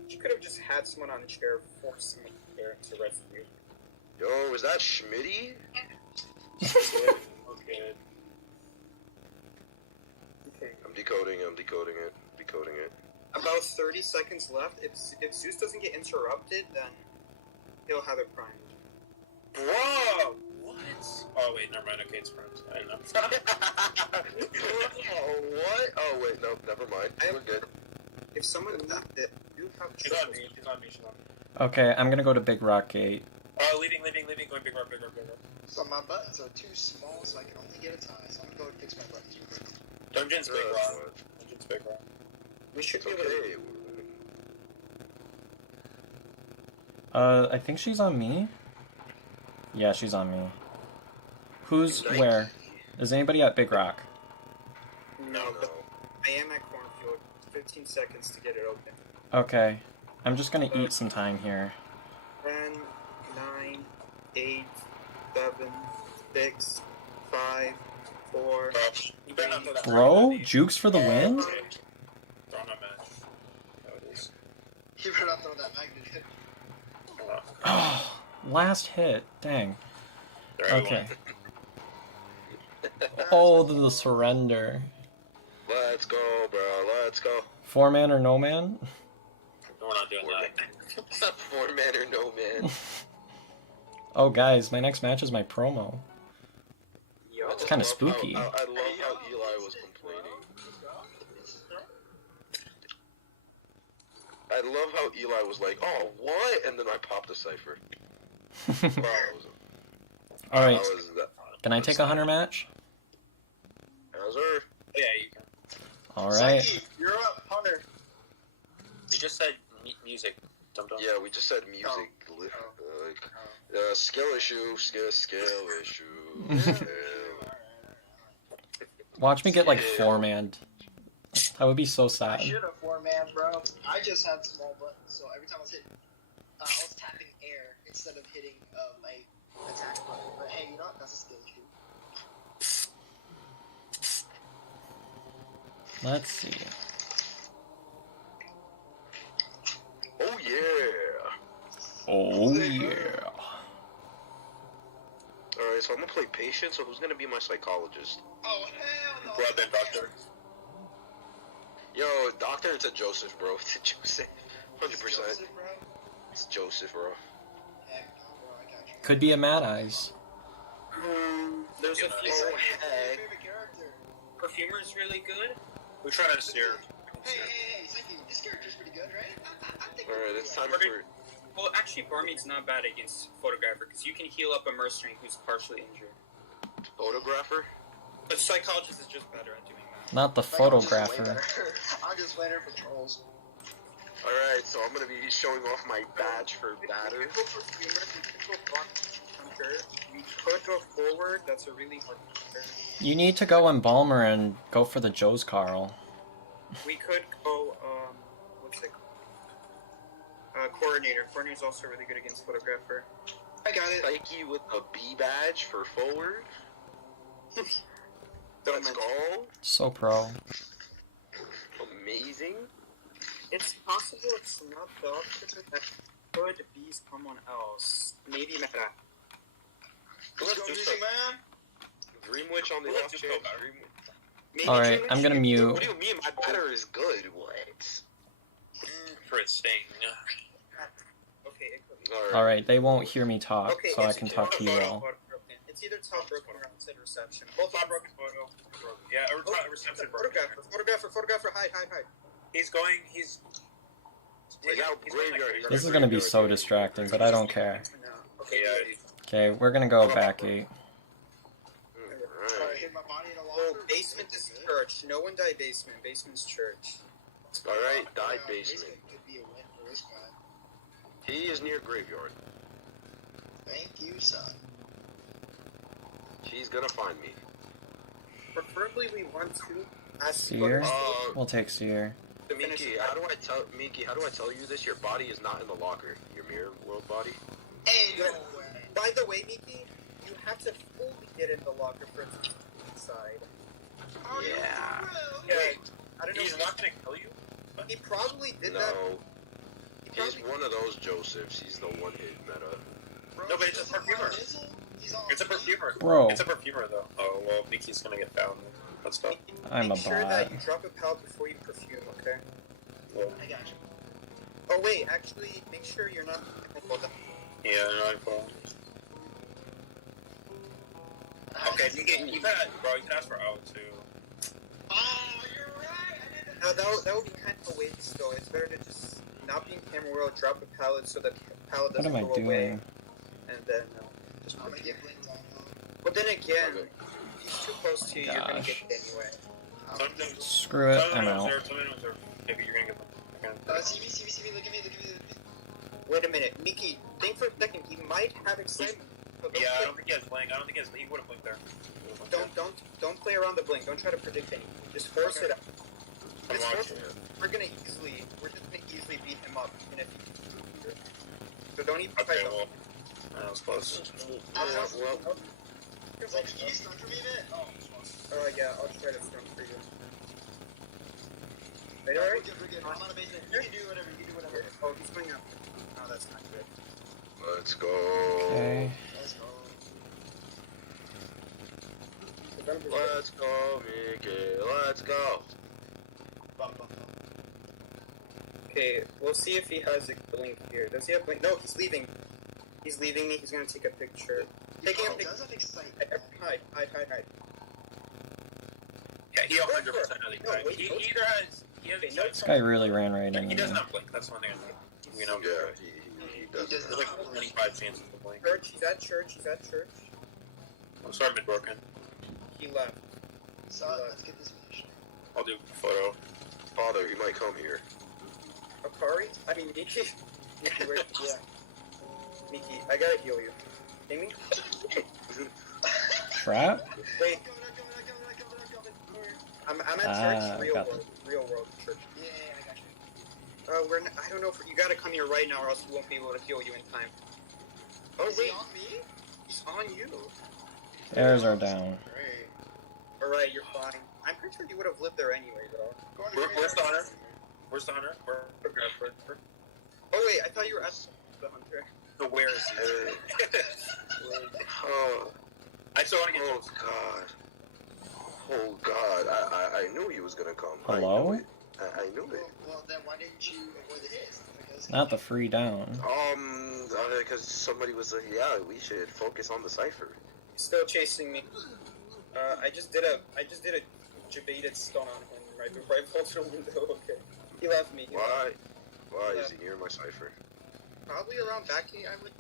She could have just had someone on the chair, forced someone there to rescue. Yo, is that Schmitty? Okay. Okay. I'm decoding it. About 30 seconds left. If Zeus doesn't get interrupted, then he'll have it primed. Bro! What? Oh, wait, never mind. Okay, it's friends. I didn't know. Oh, what? Oh, wait, no, never mind. We're good. If someone left it, you have She's on me. Okay, I'm gonna go to Big Rock Gate. Oh, leaving, going big rock. So my buttons are too small, so I can only get a tie. So I'm gonna go fix my buttons. Dungeon's big rock. We should It's be able to. okay. I think she's on me. Yeah, she's on me. Who's Nike. where? Is anybody at Big Rock? No, but I am at Cornfield. 15 seconds to get it open. Okay. I'm just gonna eat some time here. 10, 9, 8, 7, 6, 5, 4. You better not throw that. Bro, jukes for the win? Throw on a match. That is. You better not throw that magnet. Oh, last hit. Dang. Okay. Oh, the surrender. Let's go, bro. Let's go. 4-man or no man? We're not doing that. 4-man or no man. Oh, guys, my next match is my promo. Yo. It's kind of spooky. I love how Eli was complaining. I love how Eli was like, "Oh, what?" And then I popped a cipher. Alright, can I take a hunter match? How's her? Yeah, you can. Alright. Sikey, you're up, Hunter. You just said music. Dum dum. Yeah, we just said music. Skill issue. Watch me get like 4-man. That would be so I sad. should have 4-man, bro. I just had small buttons, so every time I was hitting, I was tapping air instead of hitting my attack button. But hey, you know what? That's a skill issue. Let's see. Oh yeah. Oh yeah. Alright, so I'm gonna play patient. So who's gonna be my psychologist? Oh hell no! Bloodband doctor. Yo, doctor, it's a Joseph, bro. It's a Joseph. 100%. Joseph, bro? It's Joseph, bro. Heck no, bro. I got you. Could be a Mad Eyes. There's a It's few. like heck. my favorite character. Perfumer's really good. We're trying to steer. Hey, Sikey, this character's pretty good, right? I think. Alright, it's time We're for. Well, actually, Barmaid's not bad against Photographer because you can heal up a mercenary who's partially injured. Photographer? But Psychologist is just better at doing that. Not the photographer. I'm just waiting for trolls. Alright, so I'm gonna be showing off my badge for batter. We could go forward. That's a really hard hunter. You need to go Embalmer and go for the Joe's Carl. We could go, what's it called? Coordinator. Coordinator's also really good against photographer. I got it. Sikey with a B badge for forward. Let's go. So pro. Amazing. It's possible it's not Doctor, that could be someone else. Maybe Meta. Let's go, music man. Dream Witch on the Let's off just chance. go back. Maybe Alright, Dream I'm gonna Witch? mute. What do you mean? My batter is good. What? For its sting. Okay, it could be. Alright, they won't hear me talk, Okay, so I it's can either talk to you photo all. or broken. It's either top broken or outside reception. Both Top are broken. broken photo. Yeah, or top reception broken. Photographer, hide. He's going. He's. Take out graveyard. This is gonna be so distracting, but I don't care. Okay, Yeah. Okay, we're gonna go back 8. Alright, hit my body in a Oh, locker. basement is church. No one die basement. Basement's church. Alright, died basement. Could be a win for this guy. He is near graveyard. Thank you, son. He's gonna find me. Preferably, we want to ask Seer? Uh, We'll take Seer. Meekiii, how do I tell you this? Your body is not in the locker. Your mirror world body. Hey, no Yeah. way. By the way, Meekiii, you have to fully get in the locker for it to be inside. Are you Yeah. for real? Yeah, I don't know. He's not gonna kill you. He probably did that. No, He he's probably, one of those Josephs. He's the one-hit meta. Bro, No, but it's a he's on perfumer. Dizzle? He's on It's a me? perfumer. Bro, It's a perfumer though. Oh well, Miki's gonna get found. Let's go. I'm a make sure that bot. you drop a pallet before you perfume, okay? I got you. Oh wait, actually, make sure you're not. Hold on. Yeah, no, I'm cool. Okay, you can bro. You can ask for O too. Oh, you're right. I didn't. Now that would be kind of a waste, though. It's better to just not be in camera world, drop a pallet so the pallet What doesn't am I go away, doing? and then just I'm gonna perfume. get blinked on. But then again, Okay. if he's too close to you, you're gonna get it anyway. Sometimes. Screw it, I'm out. Maybe you're gonna get them. See me, look at me. Wait a minute, Meekiii, think for a second. He might have excitement. So Yeah, I don't don't think he has blink. I don't think he has. He would have blinked there. don't play around the blink. Don't try to predict anything. Just force it out. I'm Just force watching it. it. We're just gonna easily beat him up, even if he. So don't even Okay, fight well, that was close. Well, It's like, can you stun for me a bit? Oh, Yeah, I'll try to stun for you. Wait, we're alright? good. I'm on a basement. You can do whatever. Oh, he's going up. No, that's not good. let's go. Okay. Let's go. Let's go, Meekiii. Let's go. Okay, we'll see if he has a blink here. Does he have blink? No, he's leaving. He's leaving me. He's gonna take a picture. Taking a It picture. doesn't excite. Hide. Yeah, he 100% has No, blink. wait, He wait. either has. He has. Okay, no, This guy really ran right He into does me. not blink. That's one thing I know. You know. Yeah, he does. does There's like 25 chances to blink. Church. He's at church. I'm sorry, mid broken. He left. So, let's get this finished. I'll do photo. Father, he might come here. Akari? I mean, Meekiii. Meekiii, where? Yeah. Meekiii, I gotta heal you. Amy? Trap? Wait, I'm coming. I'm at Ah, church. got Real world church. Yeah, I got you. I don't know if you gotta come here right now, or else we won't be able to heal you in time. Oh Is he wait, on me? he's on you. Airs are down. Great. All right, you're fine. I'm pretty sure you would have lived there anyway, though. Where's the hunter? Where's the hunter? Where? Oh wait, I thought you were at the hunter. The where is he? Oh, I still want to get oh God. Oh God, I knew he was gonna come. Hello? I knew it. Well, then why didn't you avoid the hits? Because Not the free down. Because somebody was like, yeah, we should focus on the cipher. He's still chasing me. I just did a debated stun on him right before I pulled through the window. Okay, he left me. Why is he near my cipher? Probably around back gate, I would.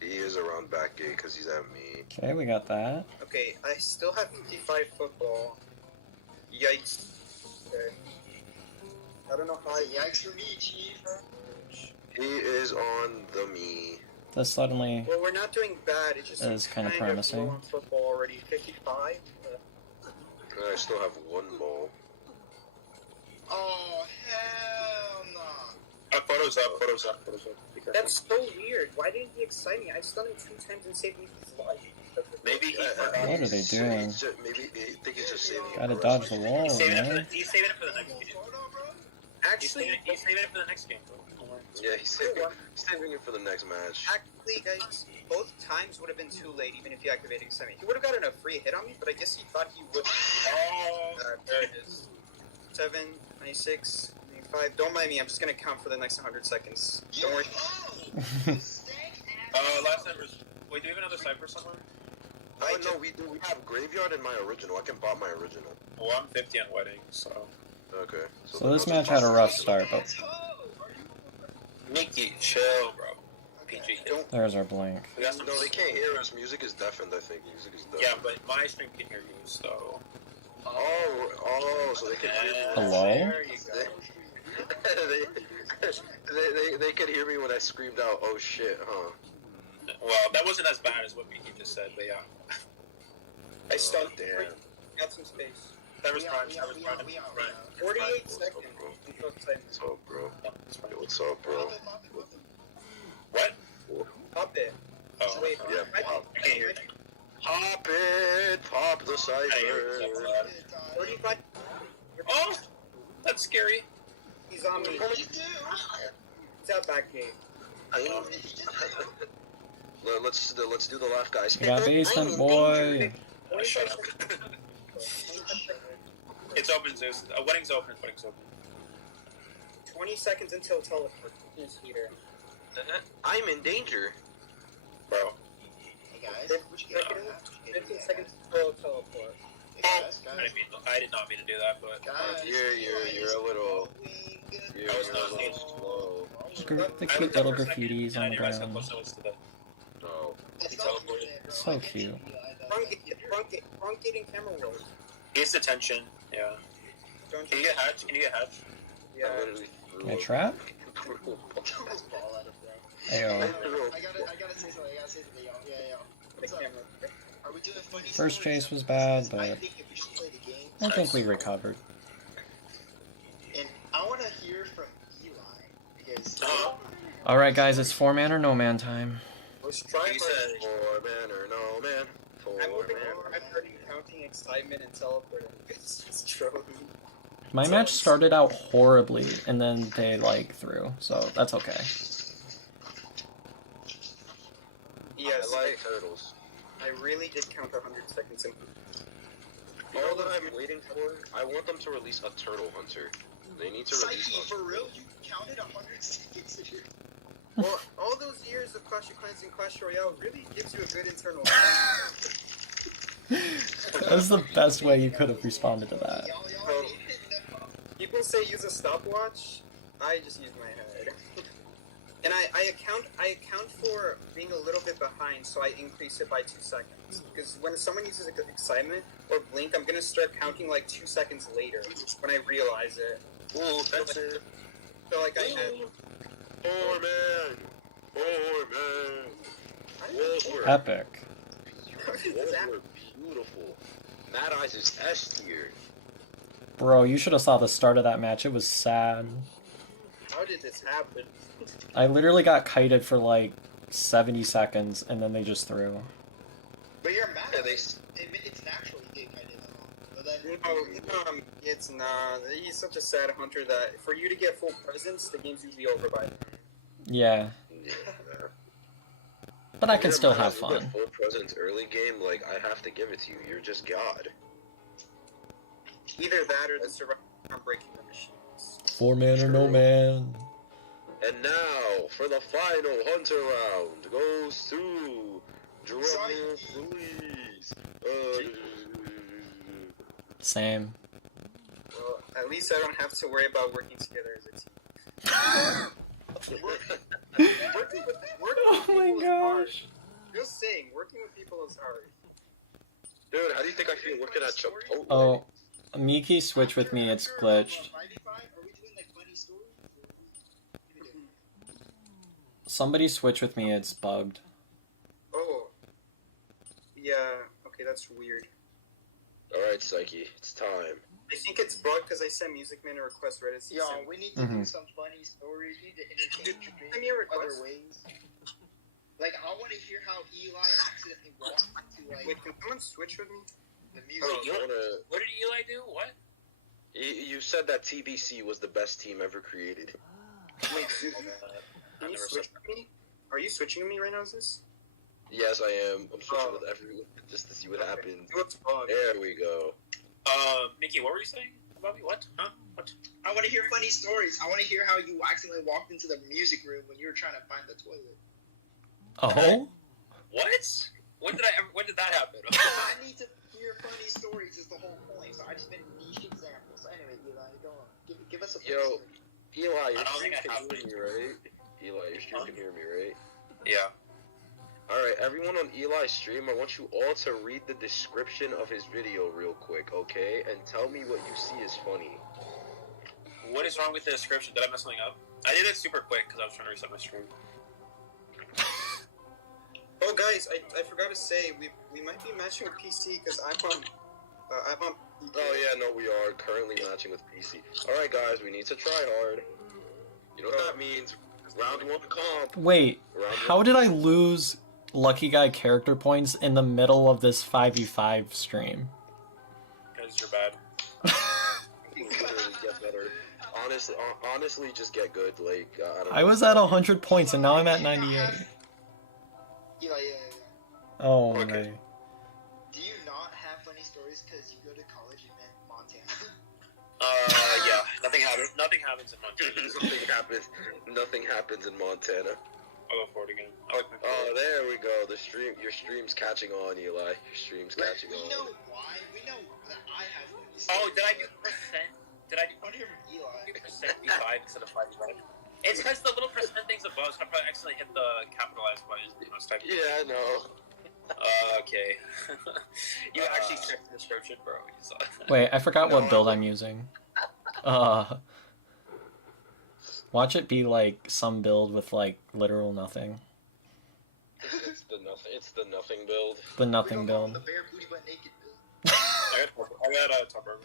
He is around back gate because he's at me. Okay, we got that. Okay, I still have 55 football. Yikes. Okay. I don't know how I. yikes for me, Chief. He is on the me. This suddenly Well, we're not doing bad. It's just That is kinda kind promising. Of low on football already. 55. And I still have one ball. Oh, hell no. Photos up. That's so weird. Why didn't he excite me? I stunned him 2 times and saved me his life. Maybe he forgot. What are they doing? Maybe he think he's just saving. Gotta dodge the wall, He's saving man. it for the next game. Actually, He's saving it for the next game. Yeah, he's saving it for the next match. actually, guys, both times would have been too late, even if he activated excitement. He would have gotten a free hit on me, but I guess he thought he would. Oh, There it is. 7, 96, 95. Don't mind me. I'm just gonna count for the next 100 seconds. Don't worry. last time was. Wait, do we have another cipher somewhere? Oh no, we do. We have graveyard in my original. I can bot my original. Well, I'm 50 on wedding, so. Okay. So this match had a rough start, but Meekiii, chill, bro. PG. there's our blink. We got some. No, they can't hear us. Music is deafened. I think music is deafened. Yeah, but my stream can hear you, so. Oh, so they can hear me. Hello? There you go. they could hear me when I screamed out, "Oh shit!" Huh? Well, that wasn't as bad as what Meekiii just said, but yeah. I stunned. Damn. Got some space. That was prime. 48 seconds. What's up, bro? Yo, what's up, bro? What? Pop it. Oh, Wait, Yeah, I can't hear you. Pop it, pop the I can't hear you. cipher. 45. Oh, that's scary. He's on me. It's out back game. Let's do the laugh, guys. We got basement boy. Shut up. It's open, Zeus. Wedding's open. 20 seconds until teleport is here. I'm in danger. Bro. Hey guys, what you got? 15 seconds until teleport. I did not mean to do that, but. You're a little. I was not mean. Slow. The cute little graffitis on the realize how ground. close I was to the. No. So cute. Truncating camera rolls. Gets attention. Yeah. Don't Can you get hatch? Yeah. I literally threw A a trap? purple ball. Ayo. I gotta say something. Yeah. The What's up? camera. Are we doing funny First stories? chase was bad, I but think if we just play the game, I think we recovered. and I want to hear from Eli because Alright guys, it's 4-man or no man time. Let's try He for said- 4 man or no man. 4 I'm moving man. over. I'm already counting excitement and teleporting. It's just trolling. My match started out horribly, and then they threw, so that's okay. Yes, I like turtles. I really did count 100 seconds in. All that I'm waiting for, I want them to release a turtle hunter. They need to release Psyche, one. for real, you counted 100 seconds. Well, all those years of Clash of Clans and Clash Royale really gives you a good internal. That's the best way you could have responded to that. Y'all People say use a stopwatch. I just use my head. And I account for being a little bit behind, so I increase it by 2 seconds. Because when someone uses excitement or blink, I'm gonna start counting 2 seconds later when I realize it. Ooh, that's it. So I had. 4 man. 4 man. Wolves Epic. were beautiful. Mad Eyes is S tier. Bro, you should have saw the start of that match. It was sad. How did this happen? I literally got kited for 70 seconds, and then they just threw. But you're mad. Yeah, It's natural you get kind of. But then No, it's not. He's such a sad hunter that for you to get full presence, the game's usually over by then. Yeah, but I can still have You fun. get full presence early game, I have to give it to you. You're just God. Either that or the survivor breaking the machines. 4-man or no man. And now, for the final hunter round, goes to Drum please. Same. Well, at least I don't have to worry about working together as a team. Working with Oh my people is hard. gosh. Just saying, working with people is hard. Dude, how do you think I feel working at Chipotle? Oh, Meekiii switch with me, it's glitched. Are we doing funny stories? Somebody switch with me, it's bugged. Oh. Yeah, okay, that's weird. Alright, Sikey, it's time. I think it's bugged because I sent Music Man a request, right? It's Yo, we need to do some funny stories. We need to entertain the Send me a request. other ways. Like, I want to hear how Eli accidentally walked into, like, Wait, can someone switch with me? the music. What did Eli do? What? You said that TBC was the best team ever created. Wait, can you switch with me? Are you switching to me right now, Zeus? Yes, I am. I'm switching with everyone just to see what happens. What's bugged? There we go. Mickey, what were you saying about me? What? Huh? What? I want to hear funny stories. I want to hear how you accidentally walked into the music room when you were trying to find the toilet. Oh? What? When did that happen? I need to hear funny stories is the whole point. So I just been niche examples. So anyway, Eli, go on. Give us a funny story. Eli, your I don't stream think I can have hear me, right? Eli, your stream can hear me, right? Yeah. Alright, everyone on Eli's stream, I want you all to read the description of his video real quick, okay? And tell me what you see is funny. What is wrong with the description? Did I mess something up? I did it super quick because I was trying to reset my stream. Oh, guys, I forgot to say we might be matching with PC because I'm on. Oh yeah, no, we are currently matching with PC. Alright guys, we need to try hard. You know what that means? Round 1 comp. Wait, how did I lose Lucky Guy character points in the middle of this 5v5 stream? Because you're bad. Literally get better. Honestly, just get good. Like, I don't know. I was at 100 points and now I'm at 98. Eli, Oh, Okay. my. do you not have funny stories because you go to college in Montana? Yeah. Nothing happens in Montana. Nothing happens in Montana. I'll go for it again. I like my Oh, there we go. Your stream's catching on, Eli. Your stream's catching We on. know why. We know that I have funny stories. Oh, did I do percent? Did I do I want to hear from Eli. percent V5 instead of 5v5? It's because the little percent thing's above, so I probably accidentally hit the capitalized button when I was typing. Yeah, I know. Okay. You actually checked the description, bro. You saw it. Wait, I forgot what build I'm using. Watch it be like some build with like literal nothing. It's the nothing build. The nothing build. The bare booty butt naked build. I got top row.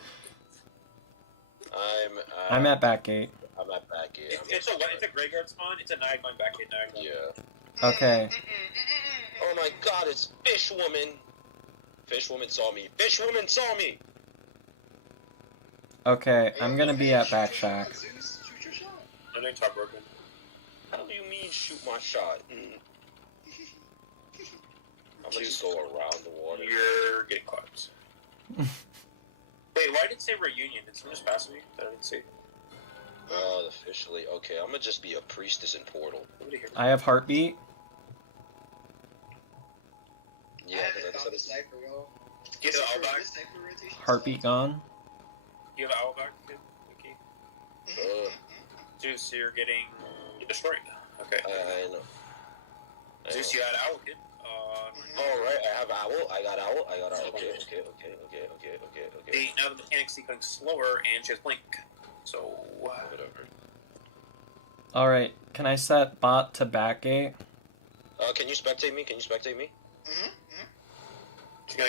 I'm at backgate. I'm at backgate. It's a graveyard spawn. It's a Nagline backgate Nagline. Yeah. Okay. Oh my God! It's Fish Woman. Fish Woman saw me. Fish Woman saw me. Okay, I'm gonna be at back shack. Zeus, shoot your shot. I'm doing top broken. How do you mean shoot my shot? I'm gonna just go around the water. You're getting caught. Wait, why did it say reunion? Did someone just pass me? That I didn't see. Officially. Okay, I'm gonna just be a priestess in Portal. Nobody here. I have heartbeat. Yeah, I because haven't I found the just cipher, yo. Do you have the owl back? This cipher rotation Heartbeat gone. Do you have the owl back? Good. Okay. Zeus, you're getting destroyed. Okay. I know. Zeus, you had owl, kid. Oh, right, I have owl. I got owl. Okay. See, now the mechanic's becoming slower, and she has blink. So, Whatever. Alright, can I set bot to backgate? Can you spectate me?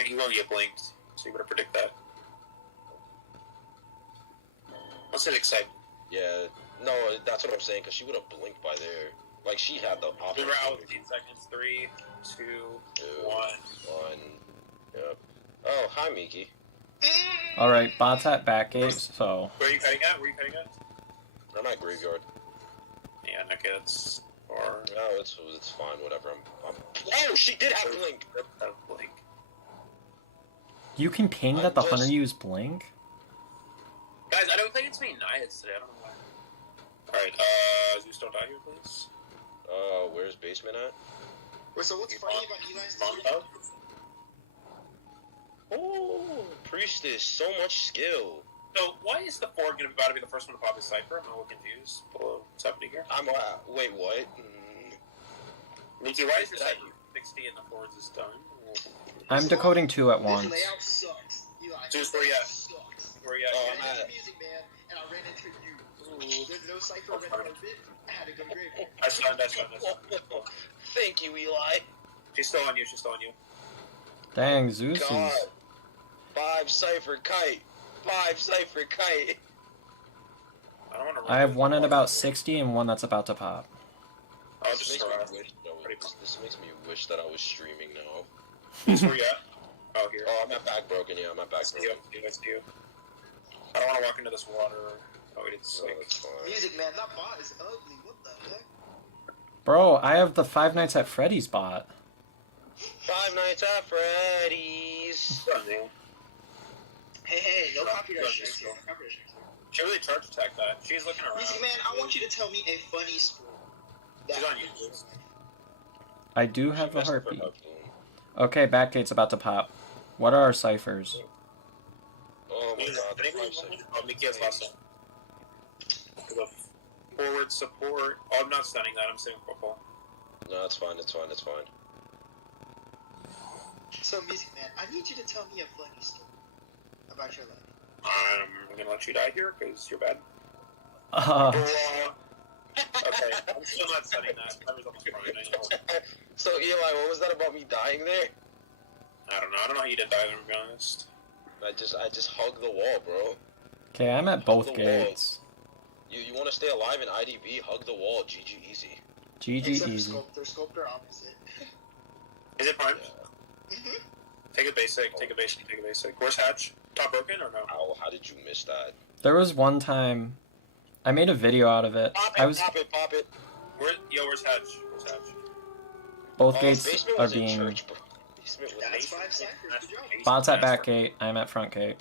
you won't get blinked, so you better predict that. Let's hit excite. Yeah. No, that's what I'm saying, because she would have blinked by there. Like, she had the option. We were out 15 seconds. 3, 2, 1. Yep. Oh, hi, Meekiii. Alright, bot's at backgate, so... Where are you cutting at? I'm at graveyard. Yeah, okay, that's far. No, it's fine, whatever. I'm... Oh, she did have blink! Blink. You can ping that the hunter used blink? Guys, I don't think it's me Naiads today. I don't know why. Alright, Zeus, don't die here, please. Where's basement at? Wait, so what's funny about Eli's Spawn story? up. Oh, priestess, so much skill. So, why is the 4 going to be about to be the first one to pop his cipher? I'm a little confused. What's happening here? Wait, what? Mickey, why is your cipher 60 and the 4s is done? I'm decoding 2 at once. This layout sucks. Eli, Zeus, where you at? sucks. Where are you at? Oh, I I'm ran into at... the music man, and I ran into you. There's no cipher red carpet. I had to go to graveyard. That's done. Thank you, Eli. She's still on you. Dang, Zeus God. is... 5 cipher kite. 5 Cypher Kite. I don't want to. I have one at about 60 and one that's about to pop. I'll This just makes, throw me it. wish, this makes me wish that I was streaming now. Where you at? Oh, here. Oh, I'm at back broken. Yeah, I'm at back I see broken. you. I see you. I don't want to walk into this water. Oh, wait, it's No, like... that's fine. Music man, that bot is ugly. What the heck? Bro, I have the Five Nights at Freddy's bot. 5 Nights at Freddy's. Hey, no No, copyright no, strikes here. no. No copyright strikes here. She really charge attacked that. She's looking around. Music man, I want you to tell me a funny story. She's on YouTube. I do have She the messed up her heartbeat. harpoon. Okay, Backgate's about to pop. What are our ciphers? Oh my god, the 5 Cypher. Oh, Meekiii has lost it. Forward support. Oh, I'm not stunning that. I'm saying football. No, it's fine, it's fine, it's fine. So, music man, I need you to tell me a funny story about your life. I'm gonna let you die here because you're bad. Okay, I'm still not stunning that. That was almost fine, I know. So Eli, what was that about me dying there? I don't know. I don't know how you did that, to be honest. I just hugged the wall, bro. Okay, I'm at both The gates. You want to stay alive in IDV? Hug the wall. GG easy. GG Except easy. Sculptor opposite. Is it prime? Mm-hmm. Take a basic. Take a basic. Take a basic. Where's Hatch? Top broken or no? How did you miss that? There was one time I made a video out of it. Pop I it, was pop it, pop it. Where's Hatch? Where's Hatch? both gates basement are was in being church, bro. Basement was That's Basement. 5 ciphers. Good job. bots at back gate. I'm at front gate.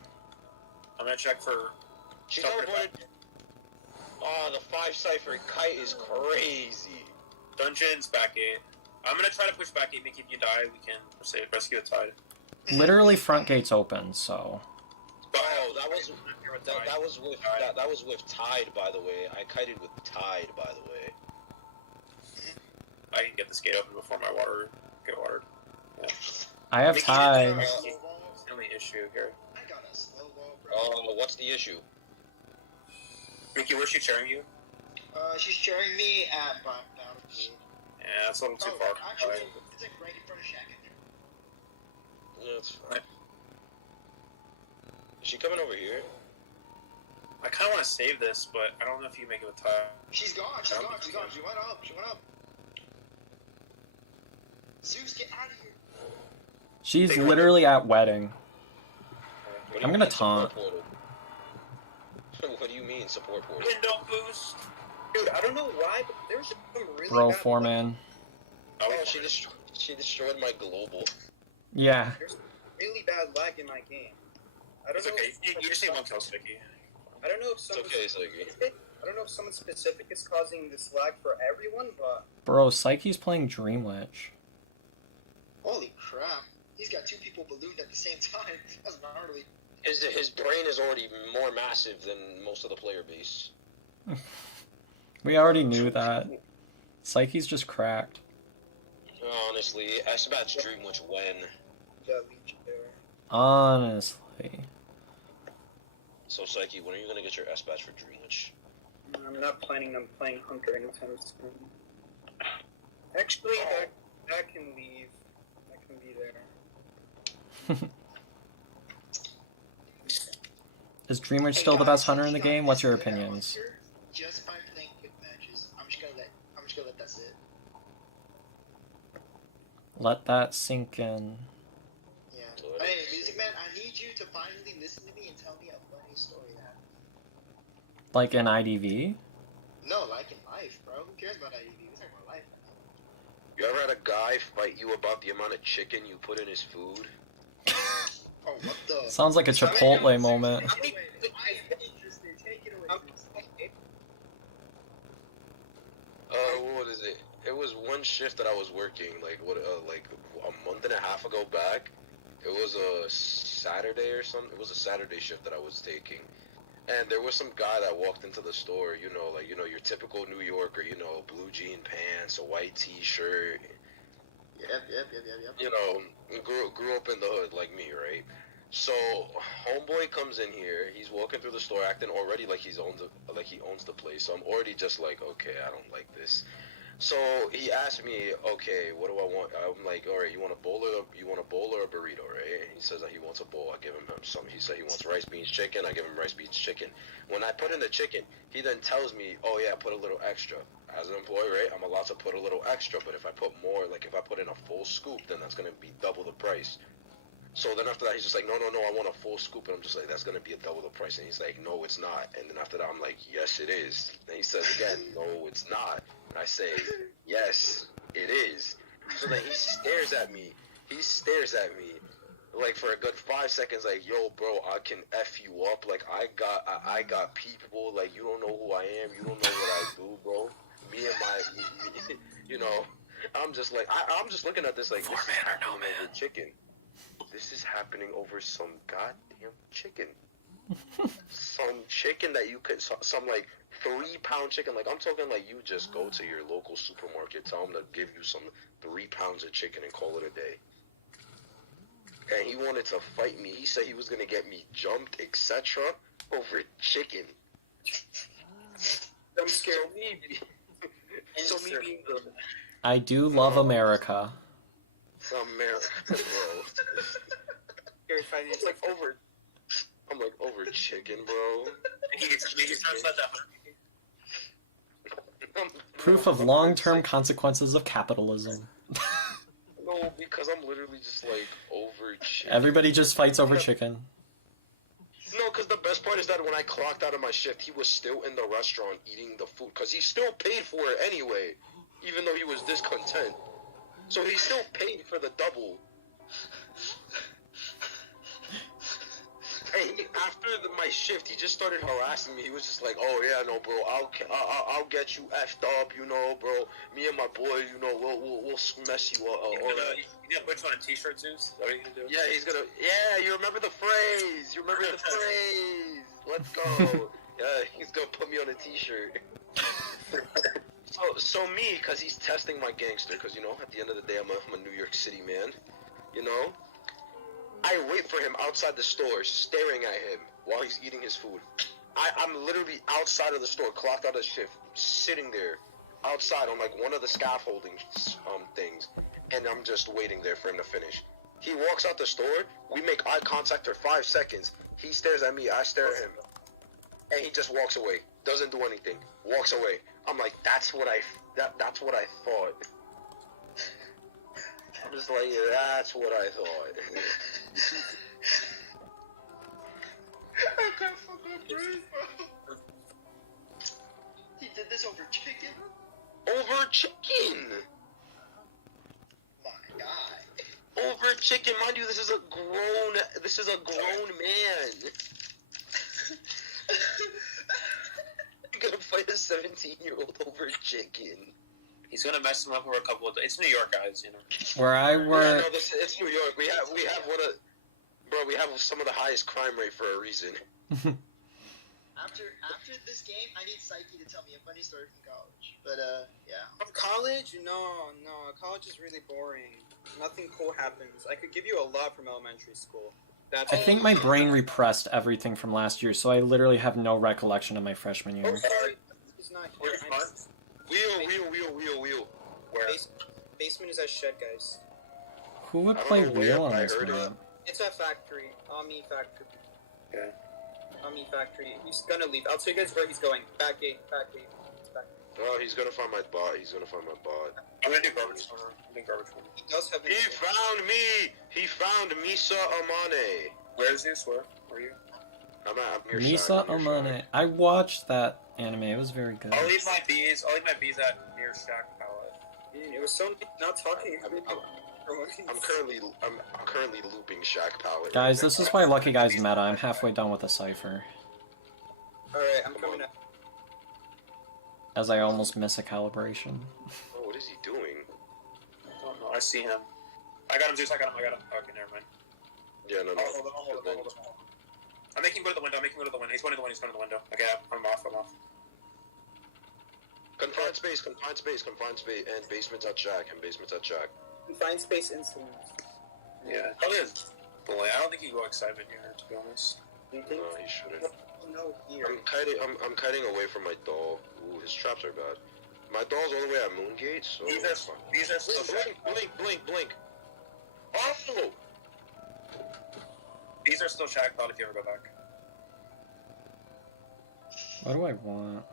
I'm gonna check for. She's Top teleported. Oh, the 5 Cypher Kite is crazy. Dungeons back eight. I'm gonna try to push back eight. Make if you die, we can rescue the tide. Literally front gate's open, so Oh, that was with Tide, by the way. I kited with Tide, by the way. I can get this gate open before my water get watered. Yeah. I have Mickey, Tide. That's the only issue here. I got a slow ball, bro. Oh, what's the issue? Mickey, where's she sharing you? She's sharing me at Battlefield. Yeah, that's a little too Oh, far. actually, it's like right in front of Shaq. Yeah, it's fine. Is she coming over here? I kind of want to save this, but I don't know if you make it with tide. She's gone. She's gone. She's gone. She went up. She went up. Zeus, get out of here. She's literally at wedding. What do I'm you gonna mean, support taunt. portal? What do you mean support portal? Window boost. Dude, I don't know why, but there's some really Bro, bad four luck. man. Oh, she destroyed my global. Yeah. There's really bad lag in my game. I don't It's know. okay. if- You just need one kill, Sticky. I don't know if It's someone okay, Sikey. I don't know if someone specific is causing this lag for everyone, but Bro, Sikey's playing Dream Witch. Holy crap. He's got 2 people ballooned at the same time. That's gnarly. His brain is already more massive than most of the player base. We already knew that. Psyche's just cracked. Honestly, S-Bat's Dream Witch when? the leech there. Honestly. So Psyche, when are you gonna get your S-Batch for Dream Witch? I'm not planning on playing Hunter anytime soon. Actually, that can leave. That can be there. Is Dream Witch Hey, still the guys, best hunter in the he got game? What's your this good opinions? hunter Just by playing quick matches. I'm just gonna let that sit. Let that sink in. Yeah. So what Hey, is it? Music Man, I need you to finally listen to me and tell me a funny story that happened. Like in IDV? No, like in life, bro. Who cares about IDV? We're talking about life. You ever had a guy fight you about the amount of chicken you put in his food? Oh, what the? Sounds like a Chipotle moment. Take it away. I am interested. Take it away. What is it? It was one shift that I was working, like a month and a half ago back. It was a Saturday or something. It was a Saturday shift that I was taking, and there was some guy that walked into the store. Your typical New Yorker. Blue jean pants, a white T-shirt. Yep. Grew up in the hood like me, right? So homeboy comes in here. He's walking through the store, acting already like he owns the place. So I'm already just like, okay, I don't like this. So he asked me, okay, what do I want? I'm like, all right, you want a bowl or a burrito, right? And He says that he wants a bowl. I give him some. He said he wants rice, beans, chicken. I give him rice, beans, chicken. When I put in the chicken, he then tells me, oh yeah, put a little extra. As an employee, right, I'm allowed to put a little extra, but if I put more, like if I put in a full scoop, then that's going to be double the price. So then after that, he's just like, no, I want a full scoop. And I'm just like, that's going to be a double the price. And he's like, no, it's not. And then after that, I'm like, yes, it is. And he says again, no, it's not. And I say, yes, it is. So then he stares at me. Like for a good 5 seconds, like, yo, bro, I can F you up. Like I got people. Like you don't know who I am. You don't know what I do, bro. Me, you know, I'm just like, I'm just looking at this like, this is happening over chicken. This is happening over some goddamn chicken. Some chicken that you could, some like 3-pound chicken. Like I'm talking like you just go to your local supermarket, tell them to give you some 3 pounds of chicken and call it a day. And he wanted to fight me. He said he was gonna get me jumped, etc. over chicken. I'm scared. So me being the I do love America. America, bro. It's like over. I'm like over chicken, bro. He's trying to set that. Proof of long-term consequences of capitalism. No, because I'm literally just like over chicken. Everybody just fights over chicken. No, because the best part is that when I clocked out of my shift, he was still in the restaurant eating the food. Because he still paid for it anyway, even though he was discontent. So he still paid for the double. And after my shift, he just started harassing me. He was just like, "Oh yeah, no, bro, I'll get you effed up, you know, bro. Me and my boys, you know, we'll mess you up." You gonna put you on a T-shirt, Zeus? Is that what you gonna do? Yeah, he's gonna. Yeah, you remember the phrase? Let's go. Yeah, he's gonna put me on a T-shirt. So me, because he's testing my gangster, because, you know, at the end of the day, I'm a New York City man, you know? I wait for him outside the store, staring at him while he's eating his food. I'm literally outside of the store, clocked out of shift, sitting there, outside on, like, one of the scaffolding things, and I'm just waiting there for him to finish. He walks out the store, we make eye contact for 5 seconds, he stares at me, I stare at him, and he just walks away, doesn't do anything, walks away. I'm like, that's what I thought. I'm just like, yeah, that's what I thought. I can't fucking breathe, bro. He did this over chicken? Over chicken! My God. Over chicken, mind you, this is a grown man. You're gonna fight a 17-year-old over chicken. He's gonna mess him up for a couple of days. It's New York, guys, you know. Where I work... Yeah, no, it's New York. We have some of the highest crime rate for a reason. After this game, I need Sikey to tell me a funny story from college. But yeah. From college? No. College is really boring. Nothing cool happens. I could give you a lot from elementary school. I think my brain repressed everything from last year, so I literally have no recollection of my freshman year. Oh, sorry. He's not here. Wheel. Where? Basement is at shed, guys. Who would play wheel on this map? It's at factory. Omni factory. Okay. Omni factory. He's gonna leave. I'll tell you guys where he's going. Back gate. Oh, he's gonna find my bot. I'm gonna do garbage for him. He does have. He found me. He found Misa Amane. Where is this? Where are you? I'm near Misa Amane. I watched that anime. It was very good. I'll leave my bees at near Shack Palette. It was so not talking. I'm currently looping Shack Palette. Guys, this is why Lucky Guy's meta. I'm halfway done with the cipher. Alright, I'm coming up. As I almost miss a calibration. Oh, what is he doing? I don't know. I see him. I got him, Zeus. I got him. Okay, never mind. Yeah, no. Hold on. I'm making him go to the window. He's going to the window. Okay, I'm off. Confined space, and basement's at Shack, Find space instantly. Yeah. Probably I don't think he'd go excitement here, to be honest. You think? No, he shouldn't. No, here. I'm kiting away from my doll. Ooh, his traps are bad. My doll's all the way at Moongate, so... These are still Blink! Oh! These are still shackpot if you ever go back. What do I want?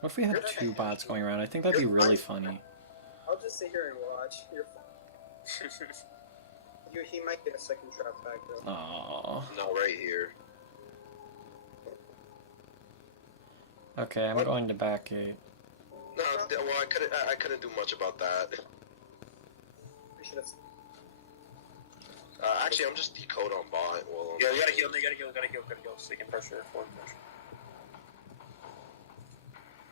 What if we had 2 bots going around? I think that'd be really funny. I'll just sit here and watch. He might get a second trap back though. Aww. No, right here. Okay, I'm going to back gate. No, well, I couldn't do much about that. We should have. Actually, I'm just decode on bot. Well, Yeah, you gotta heal, so you can pressure, forward pressure.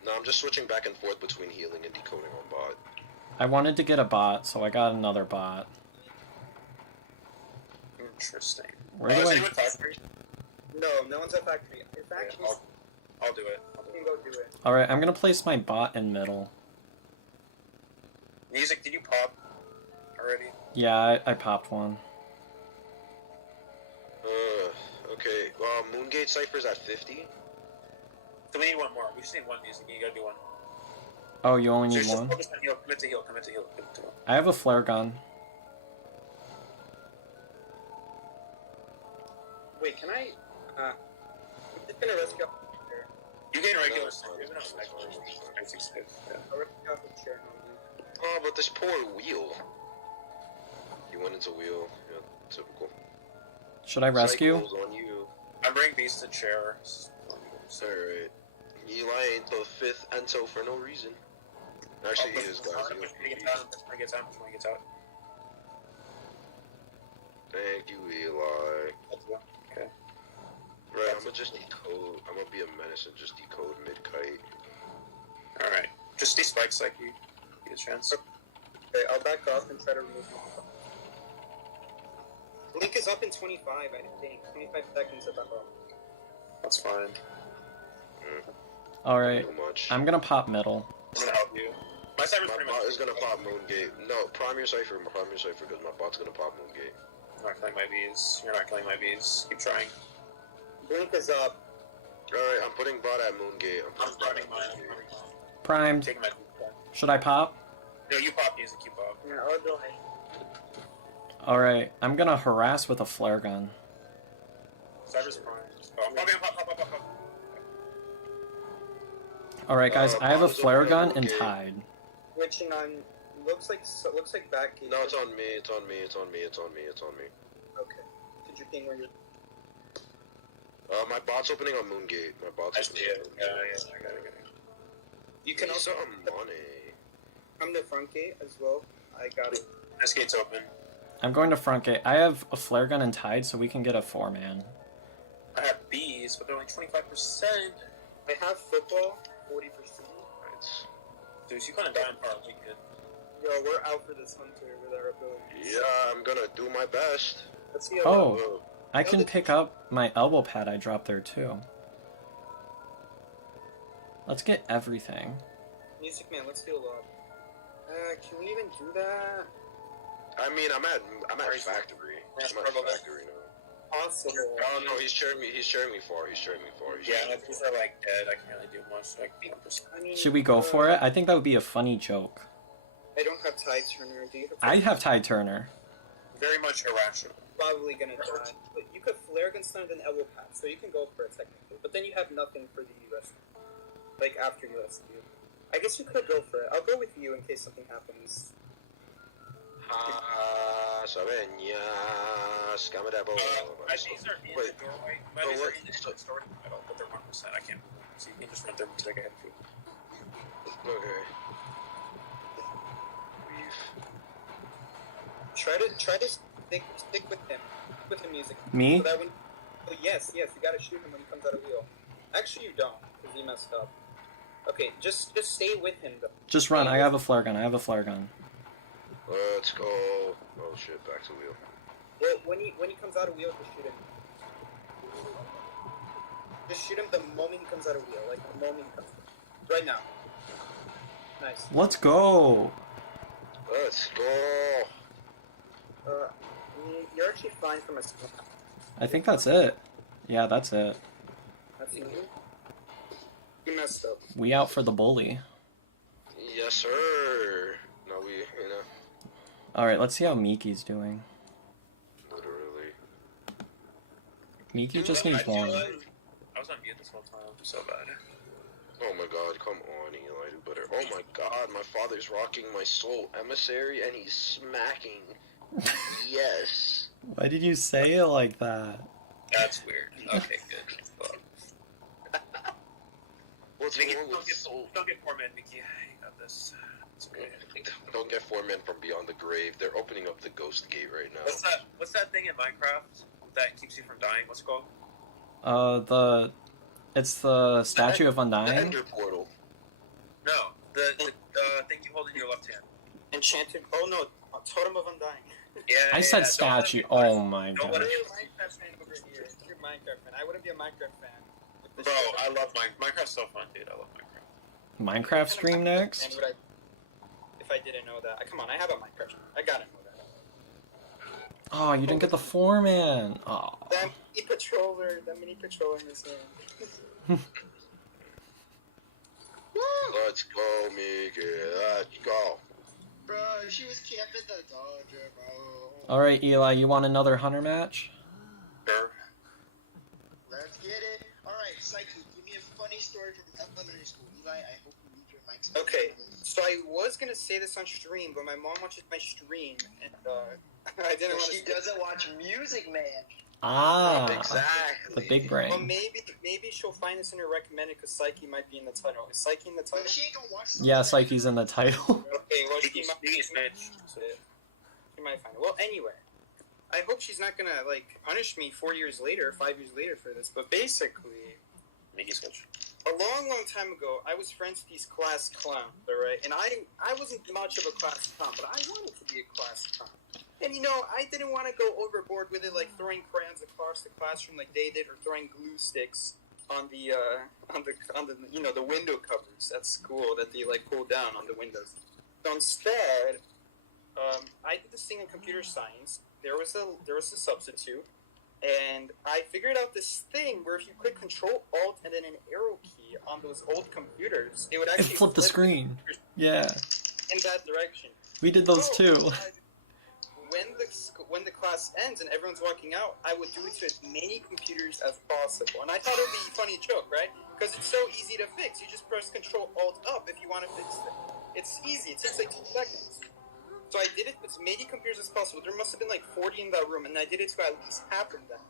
No, I'm just switching back and forth between healing and decoding on bot. I wanted to get a bot, so I got another bot. Interesting. Where do is I... anyone factory? No one's at factory. In fact, I'll do it. you can go do it. Alright, I'm gonna place my bot in middle. Music, did you pop already? Yeah, I popped one. Okay. Moongate Cypher's at 50. So we need one more. We just need one music. You gotta do one. Oh, you only So need just one? focus on heal. Commit to heal. Commit to heal. Commit to heal. I have a flare gun. Wait, can I? I'm just gonna rescue off the chair. You gain regular No, stuff. There's no spec. Yeah. I'll rescue off the chair. No, Oh, but this poor wheel. He went into wheel. Yeah, typical. Should I rescue? Cycles on you. I'm bringing beast to chair. Alright. Eli ain't the 5th Ento for no reason. Actually, he is, guys. When he gets out. When he gets out. Thank you, Eli. Okay. Right, I'm gonna just decode. I'm gonna be a menace and just decode mid-kite. Alright. Just these spikes like you get a chance. Okay, I'll back off and try to remove him. Link is up in 25, I think. 25 seconds about. That's fine. Alright, Too much. I'm gonna pop middle. I'm gonna help you. My cyber's My pretty bot much. is gonna pop Moongate. No, prime your Cypher, because my bot's gonna pop Moongate. I'm not killing my bees. You're not killing my bees. Keep trying. Blink is up. Alright, I'm putting bot at Moongate. I'm running mine. Primed. Taking my. Should I pop? No, you pop music. You pop. Yeah, I'll go ahead. Alright, I'm gonna harass with a flare gun. Cyber's prime. Oh, I'm popping. Pop. Alright guys, I have a Bot's flare open gun at and Moongate. tied. Switching on. Looks like back. No, it's on me. It's on me. Okay. Did you ping where you're? My bot's opening on Moongate. I see it. Yeah, I got it. You can also money. come to front gate as well. I got it. This gate's open. I'm going to front gate. I have a flare gun and tied, so we can get a 4-man. I have bees, but they're only 25%. I have football, 40%. Right. Zeus, you kind of down part. We good. Yo, we're out for this hunter with our abilities. Yeah, I'm gonna do my best. Let's see. Oh, I can pick up my elbow pad I dropped there too. Let's get everything. Music man, let's heal up. Can we even do that? I mean, I'm at factory. I'm at factory now. Possible. Oh no, he's sharing me far. Yeah, these are like dead. I can't really do much. Like 80%. I mean, Should we go for it? I think that would be a funny joke. I don't have Tide Turner. Do you have? I have Ty Turner. Very much irrational. Probably gonna die. But you could flare gun stun and elbow pad, so you can go for it technically. But then you have nothing for the US. Like after USQ. I guess you could go for it. I'll go with you in case something happens. Savenya, Scamadabo. My bees are in the doorway. My bees are in the doorway. But they're 1%. I can't. So you can just run their music ahead of you. Okay. Try to stick with him. With the music. Me? So that when, oh, yes, you gotta shoot him when he comes out of wheel. Actually, you don't, because he messed up. Okay, just stay with him though. Just run. I have a flare gun. Let's go. Oh shit, back to wheel. Well, when he comes out of wheel, just shoot him. Just shoot him the moment he comes out of wheel, like the moment he comes. Right now. Nice. Let's go. Let's go. You're actually fine from a skill. I think that's it. Yeah, that's it. That's you. You messed up. We out for the bully. Yes, sir. No, Alright, let's see how Meekii's doing. Literally. Meekiii just needs one. I was on mute this whole time. So bad. Oh my god, come on, Eli, do better. Oh my god, my father's rocking my soul emissary and he's smacking. Yes. Why did you say it like that? That's weird. Okay, good. What's Mickey, wrong with soul? don't get 4 men, Mickey. You got this. It's okay. Don't get 4 men from beyond the grave. They're opening up the ghost gate right now. What's that thing in Minecraft that keeps you from dying? What's it called? It's the Statue of The Undying. Ender portal. No, the thing you hold in your left hand. Enchanted. Oh no, Totem of Undying. Yeah. I said statue. Oh my Don't god. let it- You're a Minecraft fan over here. You're a Minecraft fan. I wouldn't be a Minecraft fan. Bro, I love Minecraft's so fun, dude. I love Minecraft. Minecraft stream next? And if I didn't know that, come on, I have a Minecraft. I gotta know that. Oh, you didn't get the 4-man. Oh. That mini patroller in this game. Let's go, Meekiii. Let's go. Bro, she was camping the Dodger, bro. Alright, Eli, you want another hunter match? Sure. Let's get it. Alright, Sikey, give me a funny story from elementary school. Eli, I hope you leave your mics. Okay, so I was gonna say this on stream, but my mom watches my stream, and I didn't want to. She doesn't watch Music Man. Ah, Exactly. the big Well, brain. maybe she'll find this in her recommended because Psyche might be in the title. Is Psyche in the title? But she ain't gonna watch. Yeah, Psyche's in the title. Okay, well she might. Mickey snitch. She might find it. Well, anyway, I hope she's not gonna punish me 4 years later, 5 years later for this. But basically, Mickey snitch. a long time ago, I was friends with these class clowns, alright? And I wasn't much of a class clown, but I wanted to be a class clown. And I didn't want to go overboard with it, like throwing crayons across the classroom like they did, or throwing glue sticks on the the window covers at school that they pull down on the windows. So instead, I did this thing in computer science. There was a substitute, and I figured out this thing where if you click Control Alt and then an arrow key on those old computers, it would And actually flip the screen. Yeah, in that direction. we did those So, too. when the class ends and everyone's walking out, I would do it to as many computers as possible. And I thought it would be a funny joke, right? Because it's so easy to fix. You just press Control Alt up if you want to fix it. It's easy. It takes like 2 seconds. So I did it with as many computers as possible. There must have been 40 in that room, and I did it to at least half of them.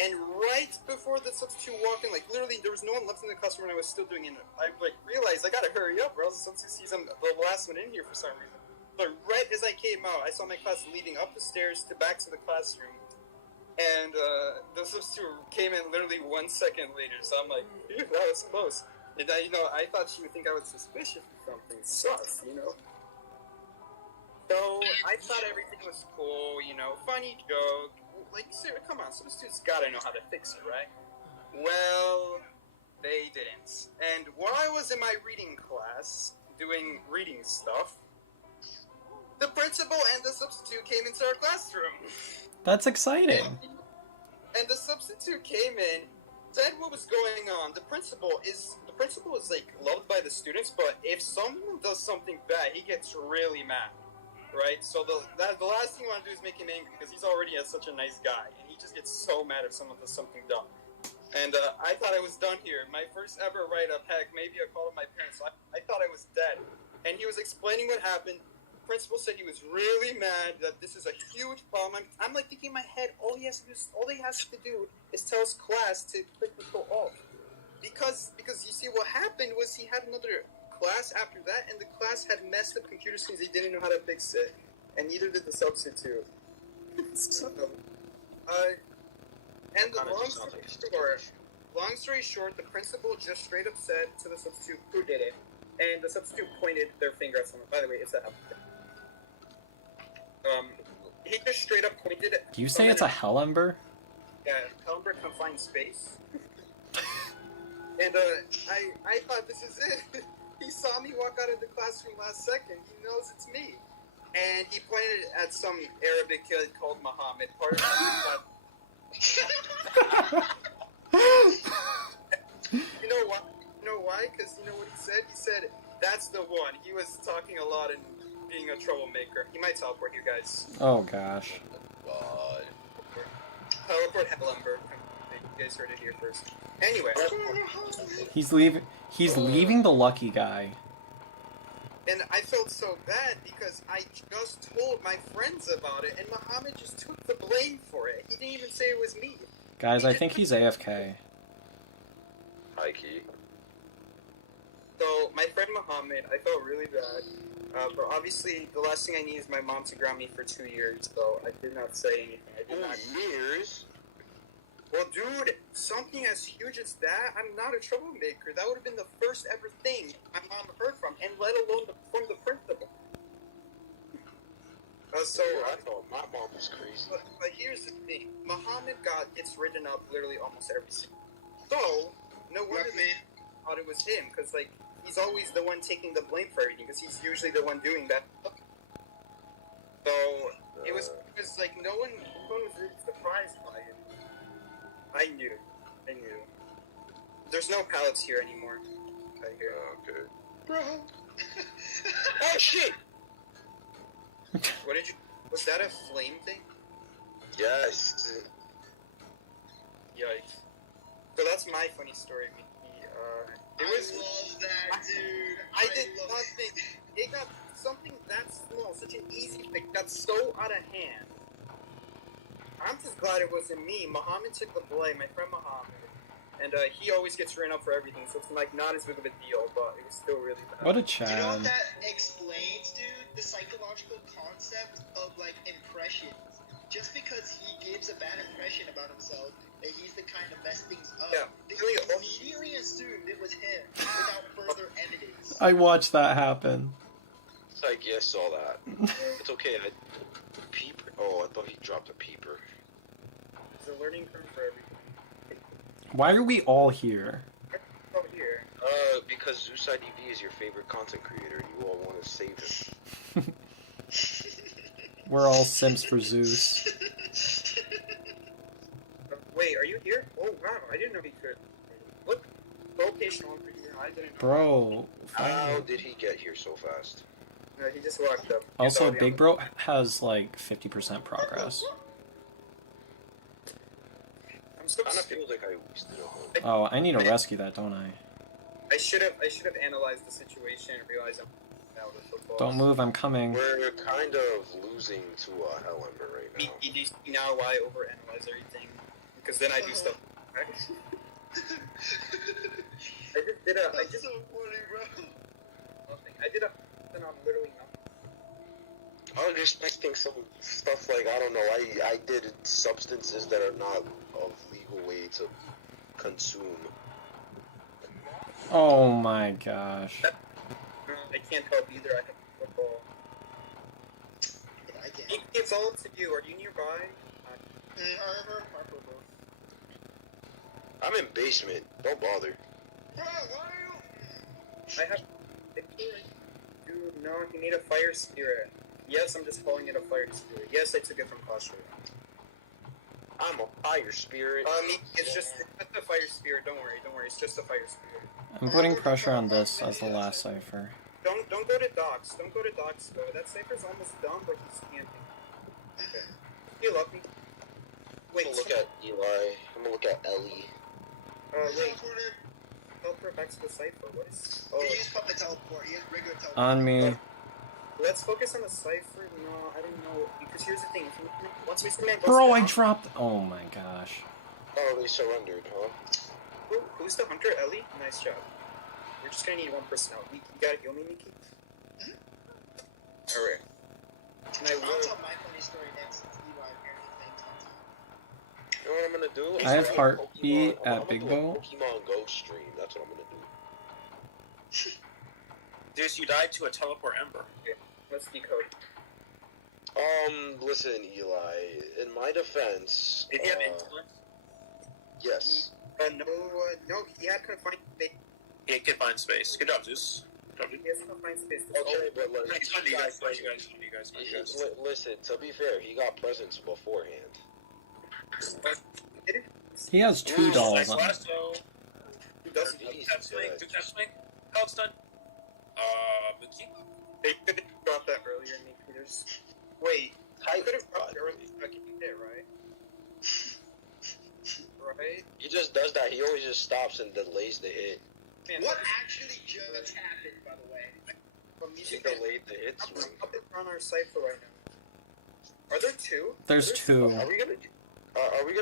And right before the substitute walked in, literally there was no one left in the classroom, and I was still doing it. I realized I gotta hurry up, or else the substitute sees I'm the last one in here for some reason. But right as I came out, I saw my class leading up the stairs back to the classroom, and the substitute came in literally 1 second later. So I'm like, phew, that was close. And I thought she would think I was suspicious or something. Sus, So I thought everything was cool, funny joke. Come on, substitutes gotta know how to fix it, right? Well, they didn't. And while I was in my reading class doing reading stuff, the principal and the substitute came into our classroom. That's exciting. And the substitute came in, said what was going on. The principal is loved by the students, but if someone does something bad, he gets really mad, right? So the last thing you want to do is make him angry because he's already such a nice guy, and he just gets so mad if someone does something dumb. And I thought I was done here. My first ever write-up, heck, maybe I called my parents. So I thought I was dead. And he was explaining what happened. Principal said he was really mad that this is a huge problem. I'm thinking in my head, all he has to do is tell his class to click Control Alt. Because you see what happened was he had another class after that, and the class had messed up computer screens. They didn't know how to fix it, and neither did the substitute. So, and long story short, the principal just straight up said to the substitute who did it, and the substitute pointed their finger at someone. By the way, it's a he just straight up pointed at. Do you say it's a hell ember? Yeah, Hellenberg confined space. And I thought this is it. He saw me walk out of the classroom last second. He knows it's me. And he pointed at some Arabic kid called Muhammad, part of the class. You know why? Because you know what he said? He said, that's the one. He was talking a lot and being a troublemaker. He might teleport you guys. Oh gosh. God. Teleport Hellenberg. guys heard it here first. Anyway, He's leaving the lucky guy. and I felt so bad because I just told my friends about it, and Muhammad just took the blame for it. He didn't even say it was me. Guys, I think he's AFK. High key. So my friend Muhammad, I felt really bad. But obviously, the last thing I need is my mom to ground me for 2 years. So I did not say anything. I did not. Years? Well, dude, something as huge as that, I'm not a troublemaker. That would have been the first ever thing my mom heard from, and let alone from the principal. So I thought my mom was crazy. But here's the thing: Muhammad gets written up literally almost every single. So no wonder they thought it was him, because like he's always the one taking the blame for everything, because he's usually the one doing that. So it was like no one was really surprised by it. I knew. There's no pallets here anymore. I hear. Okay. Bro. Oh shit! What did you? Was that a flame thing? Yes. Yikes. So that's my funny story, Meekiii. It was. I love that, dude. I did nothing. It got something that small, such an easy thing, got so out of hand. I'm just glad it wasn't me. Muhammad took the blame, my friend Muhammad. And he always gets written up for everything, so it's like not as big of a deal, but it was still really bad. What a Do you know what Chad. that explains, dude? The psychological concept of, like, impressions. Just because he gives a bad impression about himself, that he's the kind to mess things up, Yeah. they immediately assumed it was him, without further evidence. I watched that happen. It's like, yeah, saw that. It's okay. Peeper. Oh, I thought he dropped a peeper. It's a learning curve for everything. Why are we all here? Oh, here. Because Zeus IDV is your favorite content creator, and you all want to save him. We're all simps for Zeus. Wait, are you here? Oh, wow, I didn't know he could. Look, location on for you. I didn't know. Bro. How did he get here so fast? No, he just walked up. He's Also, already on Big the- Bro has like 50% progress. I'm so Kind of stupid. feels like I wasted a whole. Oh, I need to rescue that, don't I? I should have analyzed the situation and realized I'm out of football. Don't move, I'm coming. We're kind of losing to Hellember right now. You do see now why I overanalyze everything, because then I do stuff. I just so funny, bro. nothing. I did a on literally nothing. I was expecting some stuff like, I don't know, I did substances that are not of legal way to consume. Oh my gosh. I can't help either. I have football. Yeah, I can. It's all up to you. Are you nearby? I'm in basement, don't bother. Bro, why are you... I have. Dude, no, you need a fire spirit. Yes, I'm just calling it a fire spirit. Yes, I took it from Costco. I'm a fire spirit. It's just a fire spirit. Don't worry. It's just a fire spirit. I'm putting pressure on this as the last cipher. Don't go to docks. Don't go to docks though. That cipher's almost done, but he's camping. Okay. You love me. Wait. I'm gonna look at Eli. I'm gonna look at Ellie. Wait. Teleport back to the cipher. What is? Oh. He used puppet teleport. He has regular teleport. On me. Let's focus on the cipher. No, I don't know. Because here's the thing. Once we command Bro, I dropped. Oh my gosh. Oh, they surrendered, huh? Who's the hunter? Ellie? Nice job. We're just gonna need one person out. You gotta heal me, Meekiii? Alright. And I I'll will. tell my funny story next since Eli apparently thinks on time. You know what I'm gonna do? I have I'm heartbeat gonna at Big do a Bo. Pokemon Go stream. That's what I'm gonna do. Zeus, you died to a teleport ember. Let's decode. Listen, Eli. In my defense, Did you have intellect? yes. No, he had confined space. He had confined space. Good job, Zeus. Good job, dude. He has confined space. Okay, but like, Nice one, you guys. Nice, you guys. You guys. You guys. Listen. To be fair, he got presents beforehand. He has $2 Nice on it. lasso. He doesn't. Do that swing. Do that swing. How it's done. Meekiii? They could have dropped that earlier, Meekiii. There's. Wait. I Type could have dropped God. it earlier so I could get it, right? Right? right? He just does that. He always just stops and delays the hit. Man, What actually just happened, by the way? From He Music Man, delayed the hit how many swing. puppets are on our cipher right now? Are there two? There's two. Are we gonna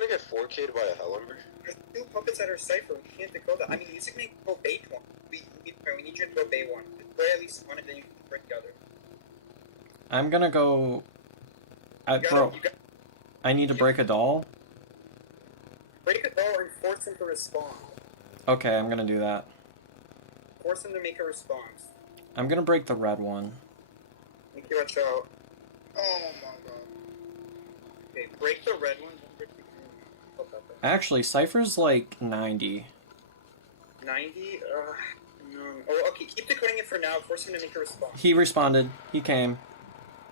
get 4K'd by a Hellember? There's two puppets at our cipher. We can't decode that. I mean, Music Man can go bait one. We need you to go bait one. Play at least one, and then you can break the other. I'm gonna go. Bro, I need to break a doll. Break a doll and force him to respond. Okay, I'm gonna do that. Force him to make a response. I'm gonna break the red one. Meekiii, watch out. Oh my god. Okay, break the red one. Don't break the green one. Hold up. Actually, Cypher's like 90. 90? No. Oh, okay, keep decoding it for now. Force him to make a response. He responded. He came.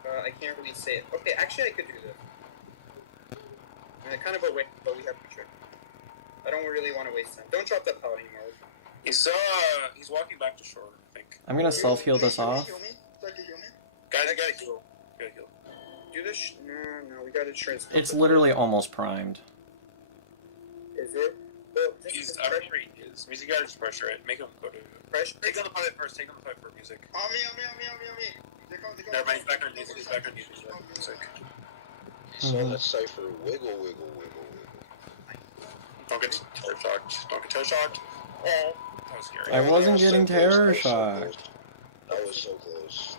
I can't really say it. Okay, actually, I could do this. Kind of a waste, but we have to trick. I don't really want to waste time. Don't drop that pallet anymore. He's walking back to shore, I think. I'm gonna self-heal this off. Heal me? Start to heal me? Guys, I gotta heal. Gotta heal. Do this? No, we gotta transfer. It's literally almost primed. Is it? Well, He's, I don't know where he is. Music gotta just pressure it. Make him go to... Pressure? Take on the pilot first. Take on the pilot for music. On me. They're coming. Never mind, he's back on music. He's back on music. So that cipher wiggle. Don't get terror shocked. Don't get terror shocked. Oh, that was scary. I wasn't getting terror That shocked. was so close.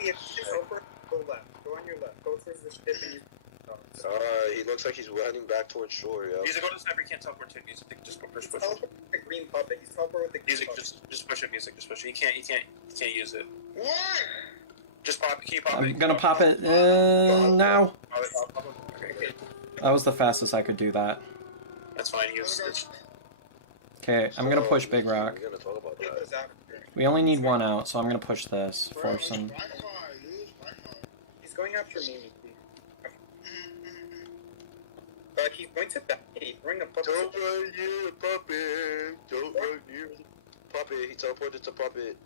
If it's over, go left. Go on your left. Go towards the ship and you... He looks like he's heading back towards shore, yeah. Music, go to the sniper. You can't teleport to music. Just push. Teleport with the green puppet. He's teleport with the green Music, puppet. just push it. Music, just push it. He can't use it. What? Just pop it. Keep popping. I'm gonna pop it now. Pop it. Okay. That was the fastest I could do that. That's fine. He was. Okay, I'm gonna push Big Rock. We're gonna talk about It that. goes out. We only need one out, so I'm gonna push this. Force him. He's going after me, Meekiii. He's going to back. He's throwing a puppet. Don't run near the puppet. Don't run near the puppet. He teleported to puppet.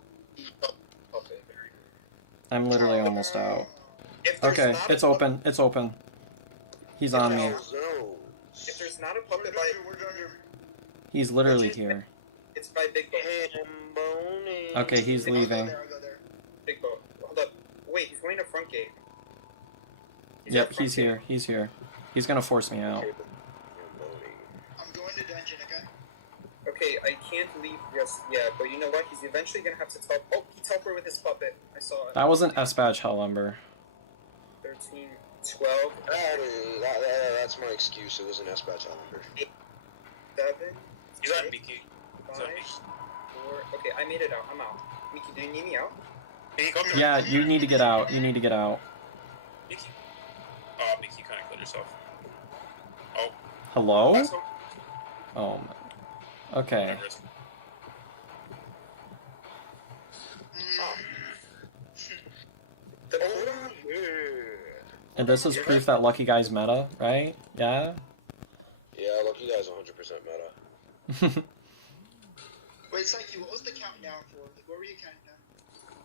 Puppet. I'm literally almost out. If there's Okay, not it's a open. It's open. He's on me. If there's not a puppet by... He's literally here. It's by Big Boat. Okay, he's leaving. Big Boat. Hold up. Wait, he's going to front gate. Yep, he's here. He's here. He's gonna force me out. I'm going to dungeon, okay? Okay, I can't leave just yet, but you know what? He's eventually gonna have to teleport. Oh, he teleported with his puppet. I saw it. That was an S-Badge Hellember. 13, 12, That's my excuse. It was an S-Batch Hellember. 7, He's on 6, Meekiii. 5, 4. Okay, I made it out. I'm out. Meekiii, do you need me out? Meekiii, come here. Yeah, you need to get out. You need to get out. Meekiii. Oh, Meekiii, kind of killed yourself. Oh. Hello? That's okay. Oh, man. Okay. And this is proof that Lucky Guy's meta, right? Yeah? Yeah, look, you guys 100% meta. Wait, Sikey, what was the countdown for? Like, what were you counting down?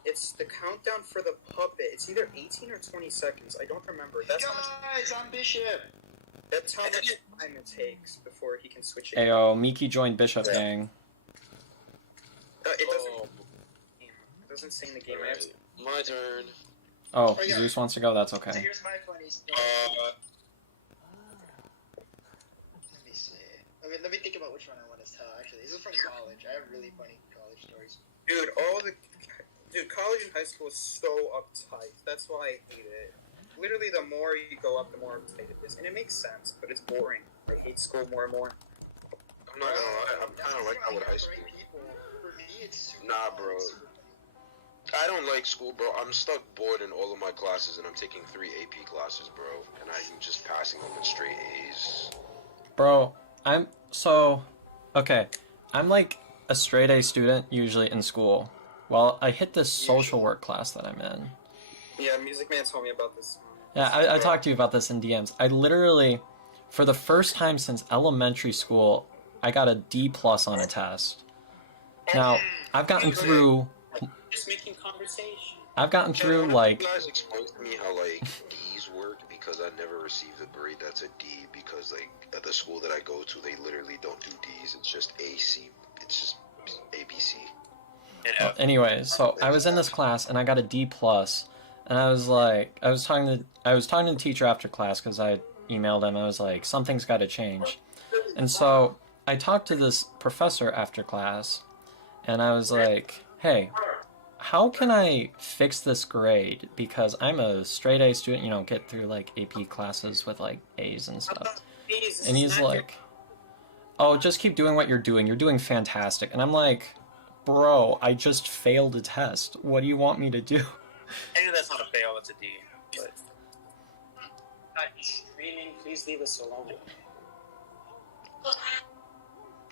It's the countdown for the puppet. It's either 18 or 20 seconds. I don't remember. That's how much, Guys, I'm Bishop! that's how much time it takes before he can switch it. Ayo, Meekiii joined Bishop Gang. It doesn't. It doesn't say in the game. I have to, My turn. Oh, Oh, yeah. Zeus wants to go? That's So okay. here's my funny story. Let me see. Let me think about which one I want to tell, actually. This is from college. I have really funny college stories. dude, college and high school is so uptight. That's why I hate it. Literally, the more you go up, the more uptight it is, and it makes sense. But it's boring. I hate school more and more. I'm not gonna lie, I'm kind of like that with high school. For me, it's super Nah, fun, bro. super funny. I don't like school, bro. I'm stuck bored in all of my classes, and I'm taking 3 AP classes, bro. And I'm just passing them with straight A's. Bro, okay. I'm like a straight A student usually in school. Well, I hit this social work class that I'm in. Yeah, Music Man told me about this. Yeah, I talked to you about this in DMs. I literally, for the first time since elementary school, I got a D+ on a test. Now, I've gotten through... Just making conversation. I've gotten through, Can like... you guys explain to me how, like, D's work? because I never received a grade that's a D, because like at the school that I go to, they literally don't do D's. It's just AC. It's just ABC. Well, anyways, so I was in this class and I got a D plus, and I was like, I was talking to the teacher after class because I emailed him. I was like, something's got to change, and so I talked to this professor after class, and I was like, hey, how can I fix this grade? Because I'm a straight A student, you know, get through like AP classes with like A's and stuff. And he's like, oh, just keep doing what you're doing. You're doing fantastic. And I'm like, bro, I just failed a test. What do you want me to do? I know that's not a fail, that's a D. But Streaming, please leave us alone.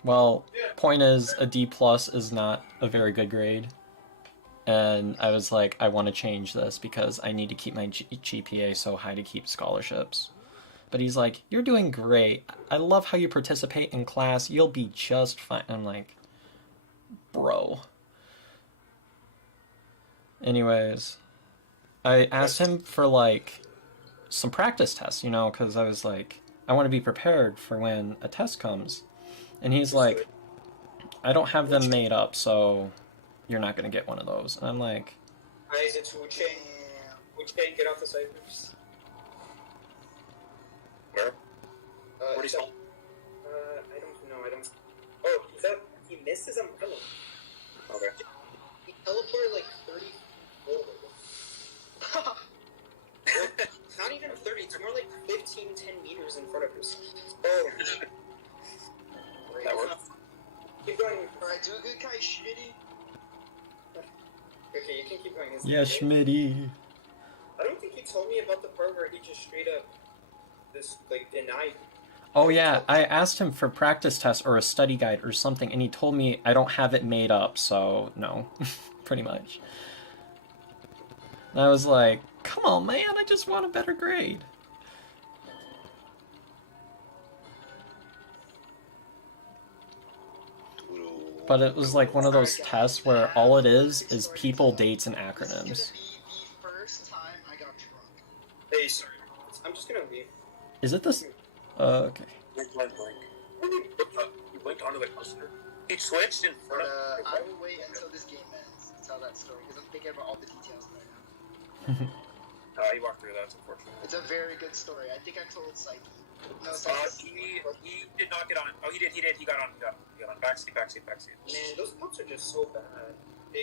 Well, point is, a D plus is not a very good grade. And I was like, I want to change this because I need to keep my GPA so high to keep scholarships. But he's like, you're doing great. I love how you participate in class. You'll be just fine. I'm like, bro. Anyways, I asked him for like some practice tests, you know, because I was like, I want to be prepared for when a test comes. And he's like, I don't have them made up, so you're not going to get one of those. And I'm like... Guys, it's Wu-Chain. Wu-Chain, get off the ciphers. where? What is he? I don't know, I don't... Oh, is that... He missed his umbrella. Okay. He teleported like 30 forward. Not even 30, it's more like 15, 10 meters in front of us. Oh. That works. Keep going. Alright, do a good Kai Schmitty. Okay, you can keep going. Yeah, Schmitty. I don't think you told me about the part where he just straight up denied. Oh yeah, I asked him for practice tests or a study guide or something, and he told me I don't have it made up, so no, pretty much. And I was like, come on, man, I just want a better grade. But it was like one of those tests where all it is people, dates, and acronyms. This is gonna be the first time I got drunk. Hey, sorry. I'm just gonna leave. Is it this? Okay. Blink. You blinked onto the cluster. He switched in But front of... I will wait until this game ends to tell that story, because I'm thinking about all the details right now. You walked through that, it's unfortunate. It's a very good story. I think I told Sikey. No, He did not get on. Oh, he did. He got on. He got on. Backseat. Man, those pumps are just so bad.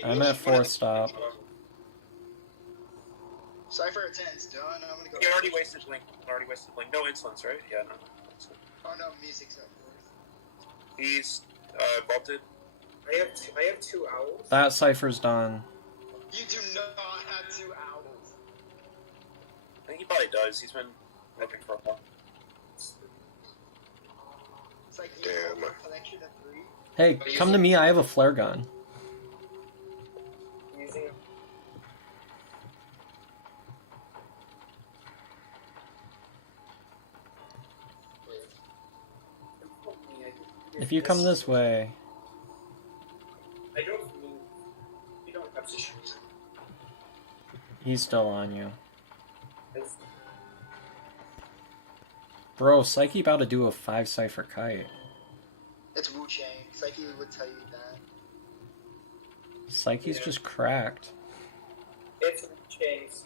I'm at 4th stop. Cypher at 10's done. I'm gonna go. You already wasted blink. No insolence, right? Yeah, no. Oh no, music's at 4th. He's vaulted. I have 2 owls. That cipher's done. You do not have 2 owls. I think he probably does. He's been looking for a while. It's like Damn. Collection of 3. Hey, come to me, I have a flare gun. Using If you come this way... I don't mean you don't have to shoot. He's still on you. It's, Bro, Sikey about to do a 5 cipher kite. It's Wu-Chain. Sikey would tell you that. Sikey's just cracked. it's chains.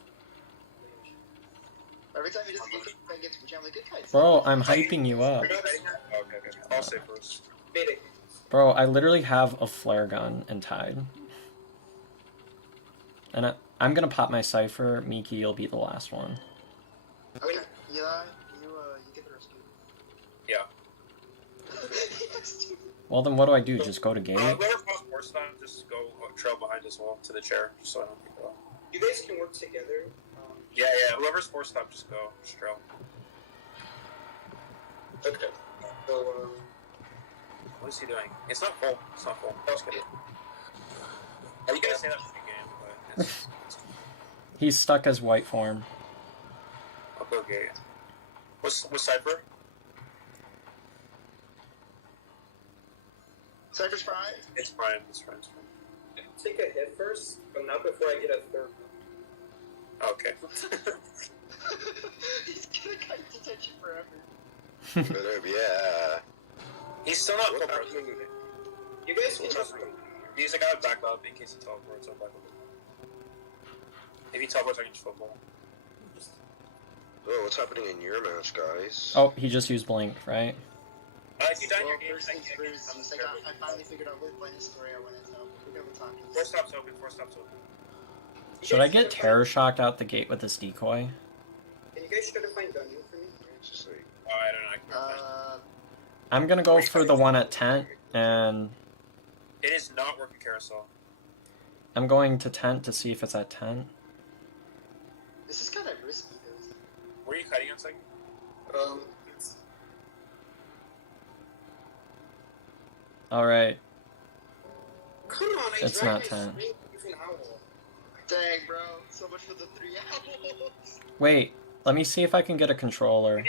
Every time he does a good thing against Wu-Chain, I'm like, good kites. Bro, I'm hyping you up. Okay. I'll say first. Medic. Bro, I literally have a flare gun and Tide. And I'm gonna pop my cipher. Meekiii, you'll be the last one. Okay, Eli, you get the rescue. Yeah. Well, then what do I do? Just go to gate? Whoever falls first time, just go trail behind as well to the chair, just so I don't pick it up. You guys can work together. Yeah. Whoever's forced stop, just go. Just trail. Okay. So, What is he doing? It's not full. Just kidding. Are you gonna say that for the game? But it's He's stuck as white form. I'll go gate. What's Cypher? Cypher's Prime? It's Prime. take a hit first, but not before I get a third Okay. He's gonna kite detention forever. Yeah. He's still not What full power. happened? You guys can What's just. happening? He's like, I have back up in case he teleports. I'll back up. If he teleports, I can just football. Oh, what's happening in your match, guys? Oh, he just used blink, right? If you die in your game, First I things can't first, get Zeus, I finally figured out which point the story I wanted to tell. We're gonna talk to 4 stops open, 4 stops open. Should I get terror shocked out the gate with this decoy? Can you guys try to find dungeon for me? It's just like, Oh, I don't know. I can't find I'm gonna go for the one at tent, and it. Is not working carousel. I'm going to tent to see if it's at tent. This is kind of risky, though. Where are you kiting on, Sikey? It's Alright, come on, I It's dragged not my 10. string with an owl. Dang, bro. So much for the 3 owls. wait, let me see if I can get a controller. I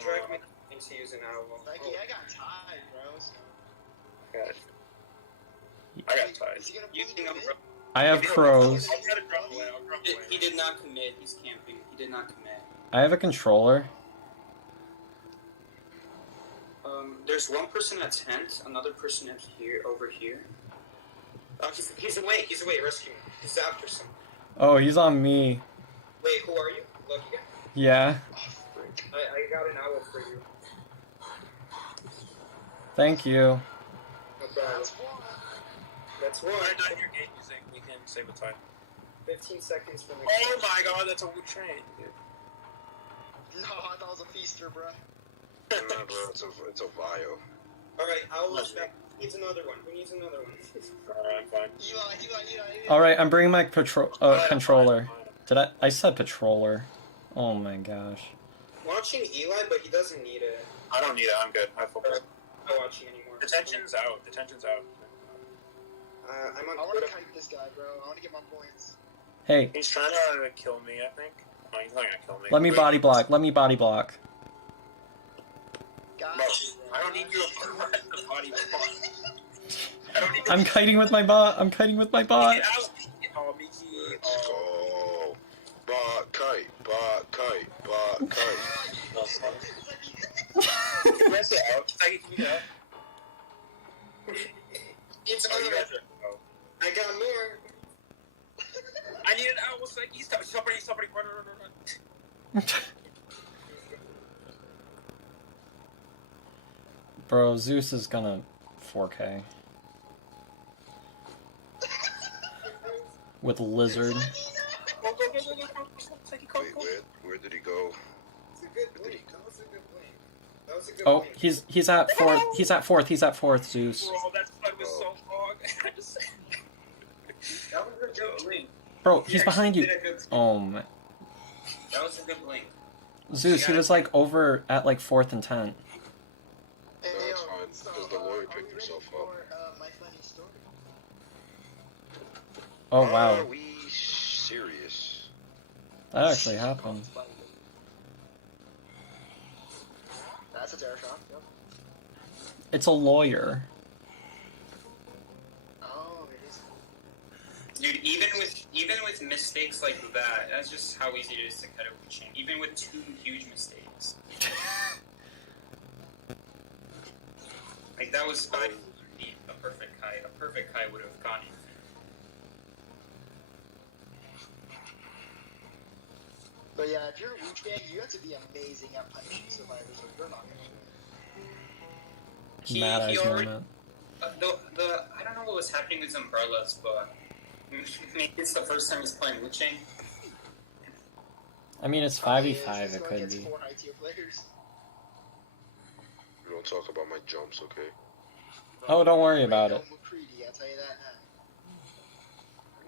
dragged my string to use an owl. Like, Oh. I got tied, bro. So. I got tied. Is he gonna You bully think I'm me? I have crows. I'll try to drop away. I'll drop away. He did not commit. He's camping. He did not commit. I have a controller. There's one person at tent, another person at here, over here. He's away. He's away. Rescue me. He's after some. Oh, he's on me. Wait, who are you? Lucky guy. Yeah, I got an owl for you. thank you. No problem. That's one. That's one. Alright, die in your game music. We can save the time. 15 seconds from the. Oh my god, that's a wood train. No, I thought it was a feaster, bro. nah, bro, it's a bio. Alright, owl is back. Who needs another one? Who needs another one? Alright, I'm fine. Eli. Alright, I'm bringing my controller. I said patroller. Oh my gosh. Watching Eli, but he doesn't need it. I don't need it. I'm good. I have full power. I'm not watching anymore. Detention's out. Detention's out. I'm on I want to Twitter. kite this guy, bro. I want to get my points. Hey, He's trying to kill me, I think. Oh, he's not gonna kill me. let me body block. Let me body block. Got Bro, you, bro. I don't need you to body block. I don't need I'm kiting with my bot. I'm kiting with my bot. Get out! Oh, Meekiii. Let's go. Bot kite, bot kite, bot kite. Can you guys get out? Sikey, can you get out? It's Oh, you another. guys are. Oh. I got more. I need an owl, Sikey. Somebody, run. Bro, Zeus is gonna 4K. With lizard. Go, Sikey, go, Wait, go. where did he go? That's a good blink. That was a good blink. That was a good Oh, blink. he's at fourth. He's at fourth. He's at fourth, Zeus. Bro, that slug was so long. I just... That was a good blink. Bro, he's behind you. Did a good- Oh man. That was a good blink. Zeus, he was like over at like 4th and 10. Hey, No, it's yo, fine, so, because the lawyer are picked we himself ready up. for, my funny story? Oh Are wow, we serious? that actually happened. That's a terror shot. Yep. It's a lawyer. Oh, it is. Dude, even with mistakes like that, that's just how easy it is to cut a chain. Even with 2 huge mistakes. Like that was by a perfect kite. A perfect kite would have gone in. But yeah, if you're a Wu Tang, you have to be amazing at punishing survivors, or you're not gonna Mad eyes already, moment. I don't know what was happening with umbrellas, but maybe it's the first time he's playing Wu Tang. I mean, it's Probably 5v5. is. It He's going could against be. 4 high tier players. We don't talk about my jumps, okay? Oh, don't worry about it. Meekiii, I'll tell you that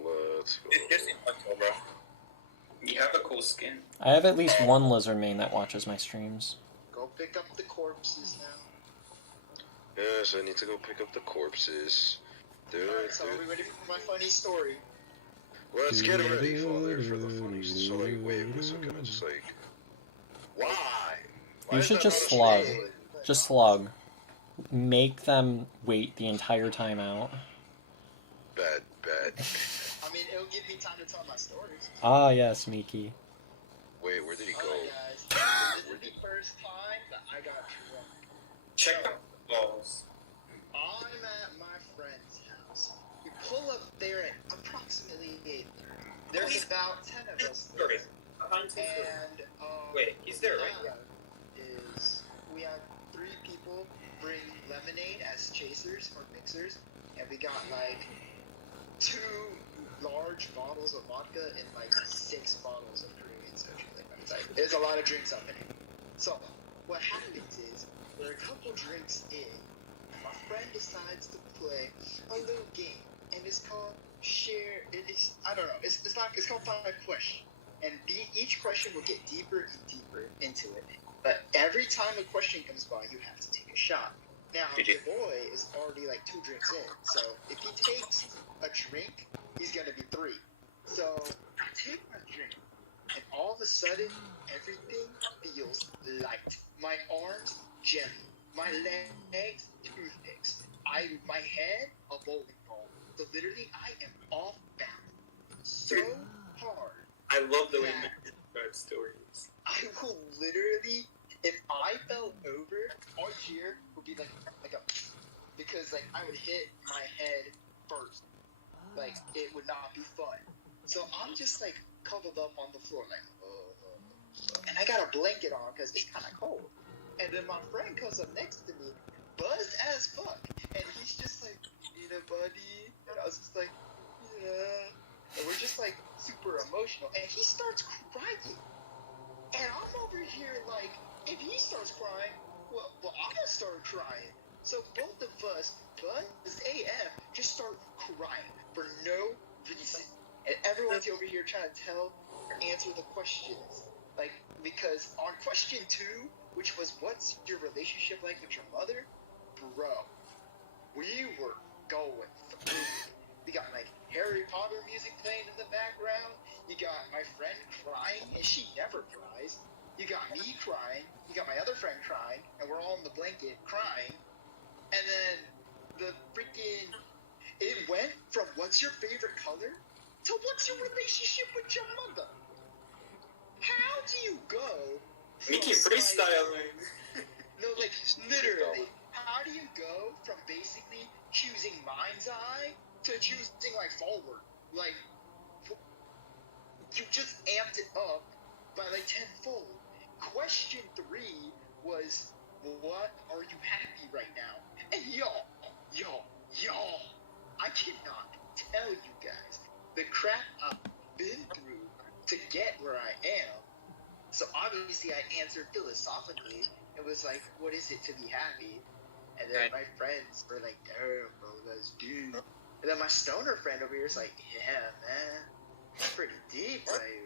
now. Let's go. It's just intellectual, bro. You have a cool skin. I have at least one lizard main that watches my streams. Go pick up the corpses now. Yes, I need to go pick up the corpses. Alright, so are we ready for my funny story? Let's get ready, Father, for the funny. So, like, wait, so can I just, like... Why? Why You is should that just not a slug. shame? Just slug. Make them wait the entire time out. Bad. I mean, it it'll give me time to tell my stories. Ah, yes, Meekiii. Wait, where did he go? Alright, guys. This is the first time that I got drunk. Check the balls. I'm at my friend's house. We pull up there at approximately 8:30. There's about 10 of us there. Sorry. Behind two stories. And, Wait, he's there, right? yeah, is we have 3 people bring lemonade as chasers or mixers, and we got like 2 large bottles of vodka and like 6 bottles of Korean soju. Like, it's like, there's a lot of drinks happening. So, what happens is, we're a couple drinks in, and my friend decides to play a little game, and it's called Share. It's I don't know. It's called 5 Questions, and each question will get deeper and deeper into it. But every time a question comes by, you have to take a shot. Now, the boy is already like 2 drinks in, so if he takes a drink, he's gonna be 3. So I take my drink, and all of a sudden, everything feels light. My arms, jelly. My legs, toothpicks. My head, a bowling ball. So literally, I am off balance so hard. I love the way you describe stories. I will literally, if I fell over, all here would be like a, because like I would hit my head first. Like it would not be fun. So I'm just like cuddled up on the floor, like, and I got a blanket on because it's kind of cold. And then my friend comes up next to me, buzzed as fuck, and he's just like, "You know, buddy," and I was just like, "Yeah." And we're just like super emotional, and he starts crying. And I'm over here like, if he starts crying, well, I'm gonna start crying. So both of us, buzzed AF, just start crying for no reason. And everyone's over here trying to tell or answer the questions. Like, because on question 2, which was, what's your relationship like with your mother? Bro, we were going through it. We got like Harry Potter music playing in the background. You got my friend crying, and she never cries. You got me crying. You got my other friend crying, and we're all in the blanket crying. And then the freaking, it went from what's your favorite color to what's your relationship with your mother? How do you go? Meekiii freestyling. No, like literally, how do you go from basically choosing mind's eye to choosing like forward? Like, you just amped it up by like 10-fold. Question 3 was, what are you happy right now? And y'all, I cannot tell you guys the crap I've been through to get where I am. So obviously I answered philosophically. It was like, what is it to be happy? And then my friends were like, damn, bro, that's deep. And then my stoner friend over here is like, yeah, man, it's pretty deep, right?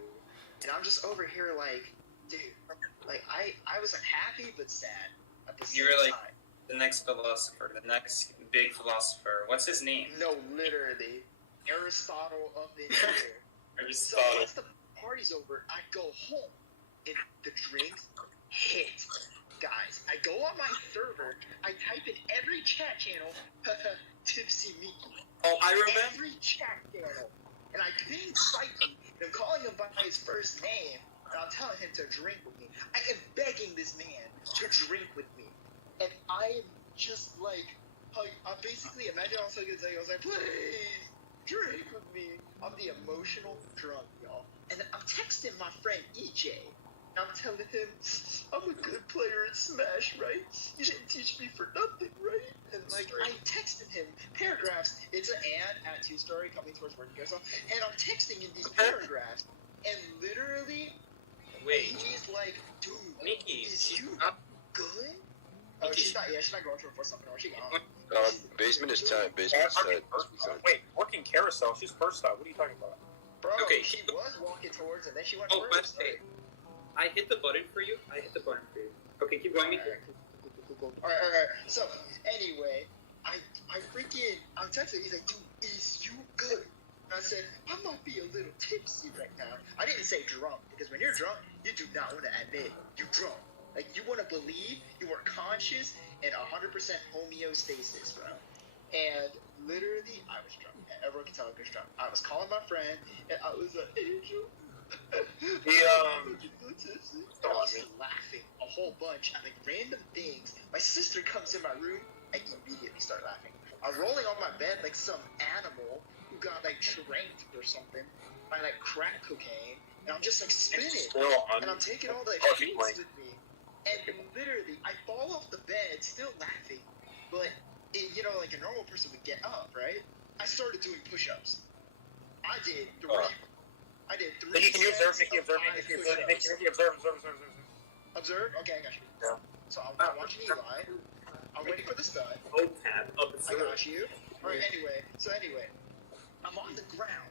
And I'm just over here like, dude, like I was like happy but sad at the same You were like time. the next philosopher, the next big philosopher. What's his name? No, literally, Aristotle up in here. So Aristotle. once the party's over, I go home and the drinks hit. Guys, I go on my server, I type in every chat channel, Tipsy Meekiii. Oh, I remember. Every chat channel. And I ping Sikey, and I'm calling him by his first name, and I'm telling him to drink with me. I am begging this man to drink with me. And I am just like, I'm basically, imagine I was so good, I was like, please, drink with me. I'm the emotional drunk, y'all. And then I'm texting my friend EJ. I'm telling him, I'm a good player in Smash, right? You didn't teach me for nothing, right? And like, I texted him paragraphs. It's an at 2-story coming towards working yourself. And I'm texting him these paragraphs. And literally, Wait, he's like, dude, Meekiii, is you not- good? Oh, she's not going to for something. Or she gone. Basement is tight. Basement is tight. Wait, working carousel. She's first out. What are you talking about? Bro, Okay, she was walking towards it, and then she went Oh, first. but hey, I hit the button for you. Okay, keep going, Meekiii. Alright. So, anyway, I'm texting, he's like, dude, is you good? And I said, I might be a little tipsy right now. I didn't say drunk, because when you're drunk, you do not want to admit you're drunk. Like, you want to believe you are conscious and 100% homeostasis, bro. And literally, I was drunk. Everyone can tell I was drunk. I was calling my friend, and I was an angel. I was laughing a whole bunch at like random things. My sister comes in my room, I immediately start laughing. I'm rolling on my bed like some animal who got like tranked or something by like crack cocaine, and I'm just like spinning, and I'm taking all the sheets with me, and literally I fall off the bed still laughing, but you know, like a normal person would get up, right? I started doing push-ups. I did three. Can you observe, Mickey? Observe. Observe? Okay, I got you. Yeah. So I'm watching Eli. I'm waiting for the stud. Oh, tab. I got you. Alright, anyway, I'm on the ground,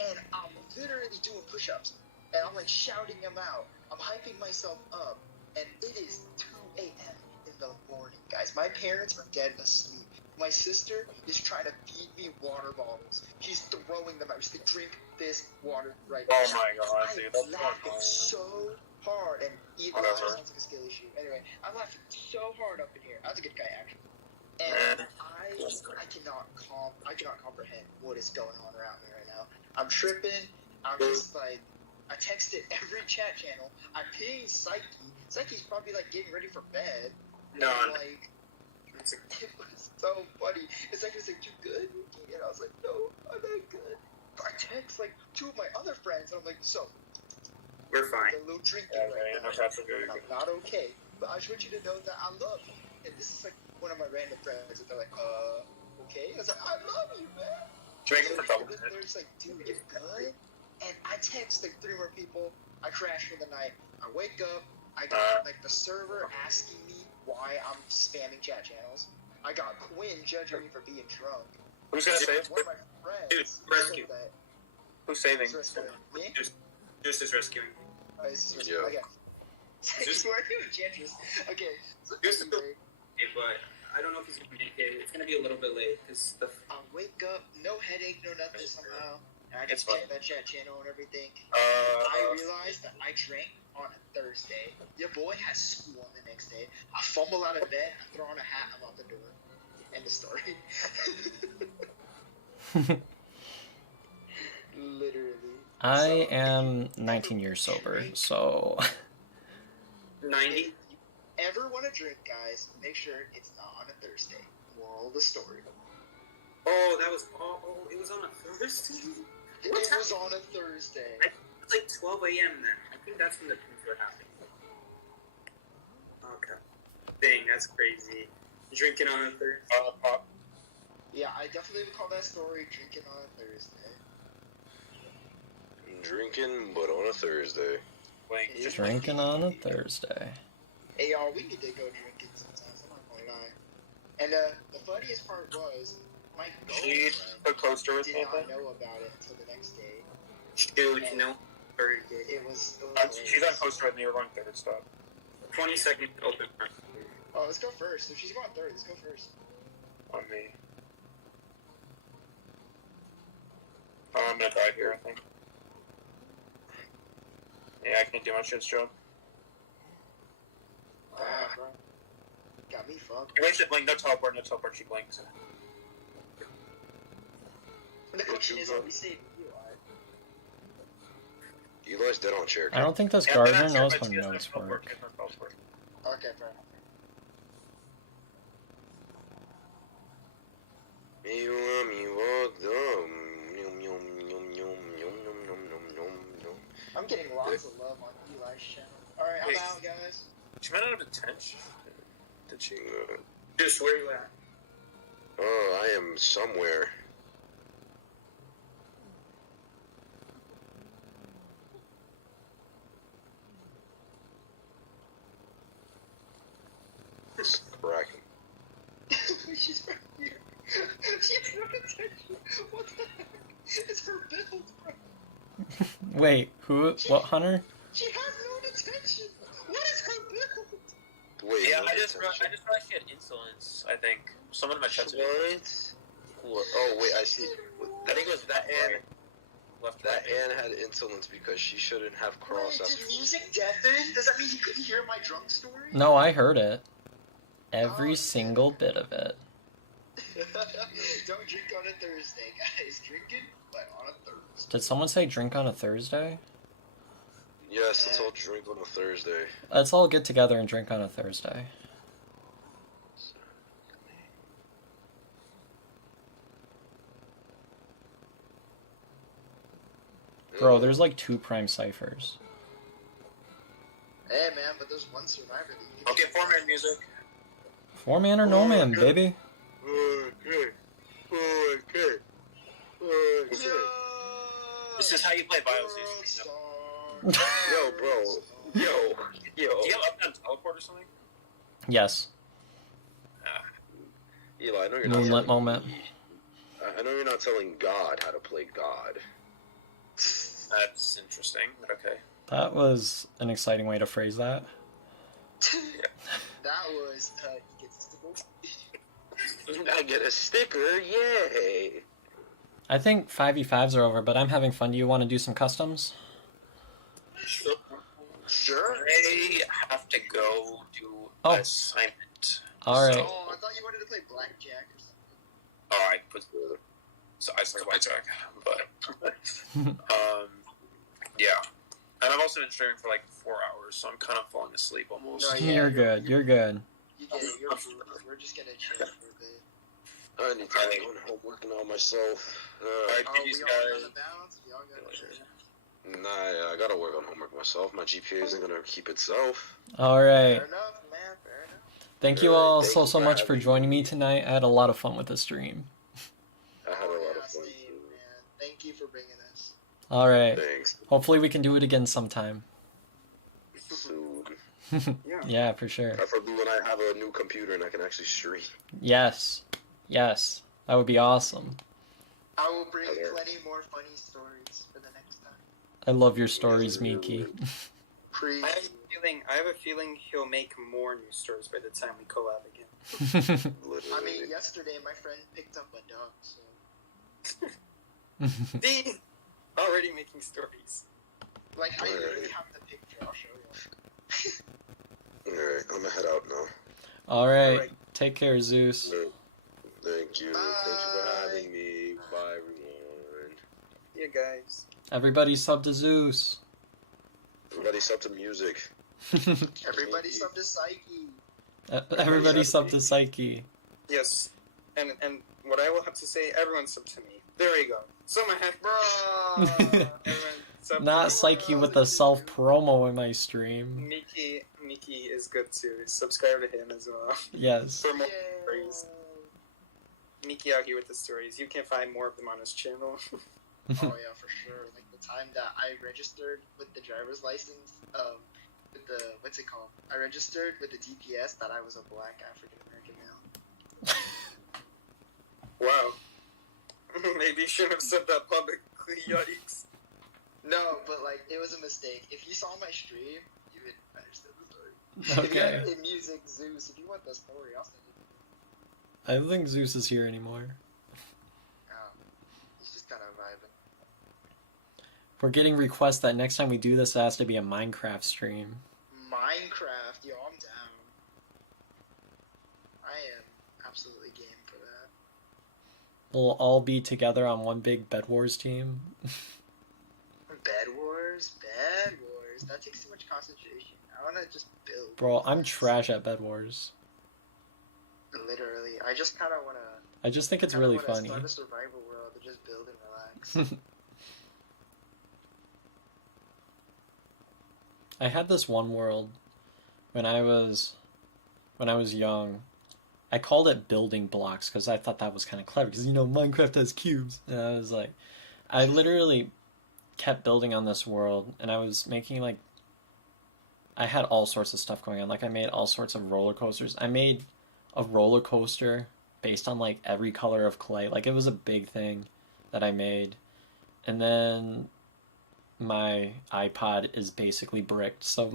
and I'm literally doing push-ups, and I'm like shouting them out. I'm hyping myself up, and it is 2 a.m. in the morning, guys. My parents are dead asleep. My sister is trying to feed me water bottles. She's throwing them out. She's like, drink this water right now. Oh my god, dude, that's laughing so hard, and Eli sounds like a skill issue. Anyway, I'm laughing so hard up in here. That's a good guy, actually. And I cannot comprehend what is going on around me right now. I'm tripping. I'm just like, I texted every chat channel. I pinged Sikey. Sikey's probably like getting ready for bed. No. And, like, it was so funny. It's like, you good, Meekiii? And I was like, no, I'm not good. I text like 2 of my other friends, and I'm like, so we're fine. A little drinking right now. I'm not okay, but I just want you to know that I love you. And this is like one of my random friends, and they're like, okay. I was like, I love you, man. Drinking for double. They're just like, dude, you're good. And I text like 3 more people. I crash for the night. I wake up. I got like the server asking me why I'm spamming chat channels. I got Quinn judging me for being drunk. Who's gonna save? One of my friends. Dude, rescue. Who's saving? Me? Zeus is rescuing. This is okay. Zeus working with Enchantress. Okay. So anyway, but I don't know if he's gonna make it. It's gonna be a little bit late because I'll wake up, no headache, no nothing somehow. And I just check that chat channel and everything. I realized that I drank on a Thursday. Your boy has school on the next day. I fumble out of bed, I throw on a hat, I'm out the door. End of story. Literally. I am 19 years sober, so... 90. If you ever want to drink, guys, make sure it's not on a Thursday. Moral of the story. Oh, that was... Oh, it was on a Thursday? It was on a Thursday. It's like 12 a.m. then. I think that's when the things were happening. Okay. Dang, that's crazy. Drinking on a Thursday. Yeah, I definitely would call that story drinking on a Thursday. Drinking, but on a Thursday. Drinking on a Thursday. Hey, y'all, we need to go drinking sometimes. I'm not gonna lie. And the funniest part was, my girlfriend did not know about it until the next day. Dude, you know, It was She's on coaster with me. We're going third stop. 20 seconds open. Oh, let's go first. If she's going third, let's go first. On me. Oh, I'm gonna die here, I think. Yeah, I can't do much shit, Joe. Bro. Got me fucked. Wait, she blink. No teleport. She blinks. The question is, are we saving Eli? Eli's dead on chair. I don't think this gardener knows how notes work. Okay, fair enough. I'm getting lots of love on Eli's channel. Alright, I'm out, guys. She might not have attention. Did she? Just where you at? Oh, I am somewhere. Cracking. She's right here. She has no attention. What the heck? It's her build, bro. Wait, who? What, Hunter? She has no attention. What is her build? Wait, Yeah, no I just realized attention. she had insolence. I think someone in my chat. What? Oh wait, I see. I think it was that Ann. Left. That Ann had insolence because she shouldn't have crossed Wait, after. did music deafen? Does that mean you couldn't hear my drunk story? No, I heard it. Every Oh, single bit of it. Don't drink on a Thursday, guys. Drink it, but on a Thursday. Did someone say drink on a Thursday? Yes, let's all drink on a Thursday. Let's all get together and drink on a Thursday. Bro, there's like 2 prime ciphers. Hey man, but there's one survivor that you can Okay, 4-man music. 4-man or no man, baby. Okay. This is how you play Zeus. Yo, bro. Yo. Do you have up down teleport or something? Yes. Eli, I know you're not Moonlit telling moment. I know you're not telling God how to play God. That's interesting, but okay. That was an exciting way to phrase that. That was egotistical. I get a sticker, yay! I think 5v5s are over, but I'm having fun. Do you want to do some customs? Sure. I have to go do assignment. Alright. Oh, I thought you wanted to play blackjack or something. Oh, I put so I started blackjack, but yeah. And I've also been streaming for like 4 hours, so I'm kind of falling asleep almost. No, yeah, You're good. You're good. You get it. You're cool. We're just gonna chill for a bit. I need to go home working on myself. Alright, Oh, we these all got guys. the balance. We all got it. Nah, I gotta work on homework myself. My GPA isn't gonna keep itself. Alright. Fair enough, man. Fair enough. Thank you all Thank so you for much for having joining me tonight. I had a lot of fun with the stream. I had a lot of Same, fun man. Thank you for bringing us. Alright. Thanks. Hopefully we can do it again sometime. Soon. Yeah, for sure. Preferably when I have a new computer and I can actually stream. Yes. Yes. That would be awesome. I will bring Okay. plenty more funny stories for the next time. I love your stories, Meekiii. I have a feeling he'll make more new stories by the time we collab again. Literally. I mean, yesterday my friend picked up a dog, so See? Already making stories. like I Alright. literally have the picture. I'll show you. Alright, I'm gonna head out now. Alright. Alright. Take care, Zeus. Thank you. Thank you for Bye. having me. Bye, everyone. Yeah, guys. Everybody sub to Zeus. Everybody sub to music. Everybody sub to Sikey. Everybody sub to Sikey. Yes. And what I will have to say, everyone sub to me. There you go. So my hat, bro. Everyone sub to Not me. Sikey with a self promo in my stream. Meekiii is good too. Subscribe to him as well. Yes. For more Yay. stories. Meekiii out here with the stories. You can find more of them on his channel. Oh yeah, for sure. Like the time that I registered with the driver's license, with the what's it called? I registered with the DPS that I was a black African American male. Wow. Maybe you shouldn't have said that publicly. Yikes. No, but like it was a mistake. If you saw my stream, you would understand the story. If you Okay. have in music, Zeus, if you want the story, I'll send it. I don't think Zeus is here anymore. He's just kind of vibing. We're getting requests that next time we do this, it has to be a Minecraft stream. Minecraft, yo, I'm down. I am absolutely game for that. We'll all be together on one big Bed Wars team. Bed Wars, Bed Wars. That takes too much concentration. I wanna just build. Bro, I'm trash at Bed Wars. Literally, I just kind of wanna. I just think it's kinda really wanna funny. Start a survival world and just build and relax. I had this one world when I was young. I called it building blocks because I thought that was kind of clever because Minecraft has cubes, and I was like, I literally kept building on this world, and I was making like, I had all sorts of stuff going on. Like I made all sorts of roller coasters. I made a roller coaster based on like every color of clay. Like it was a big thing that I made, and then my iPod is basically bricked, so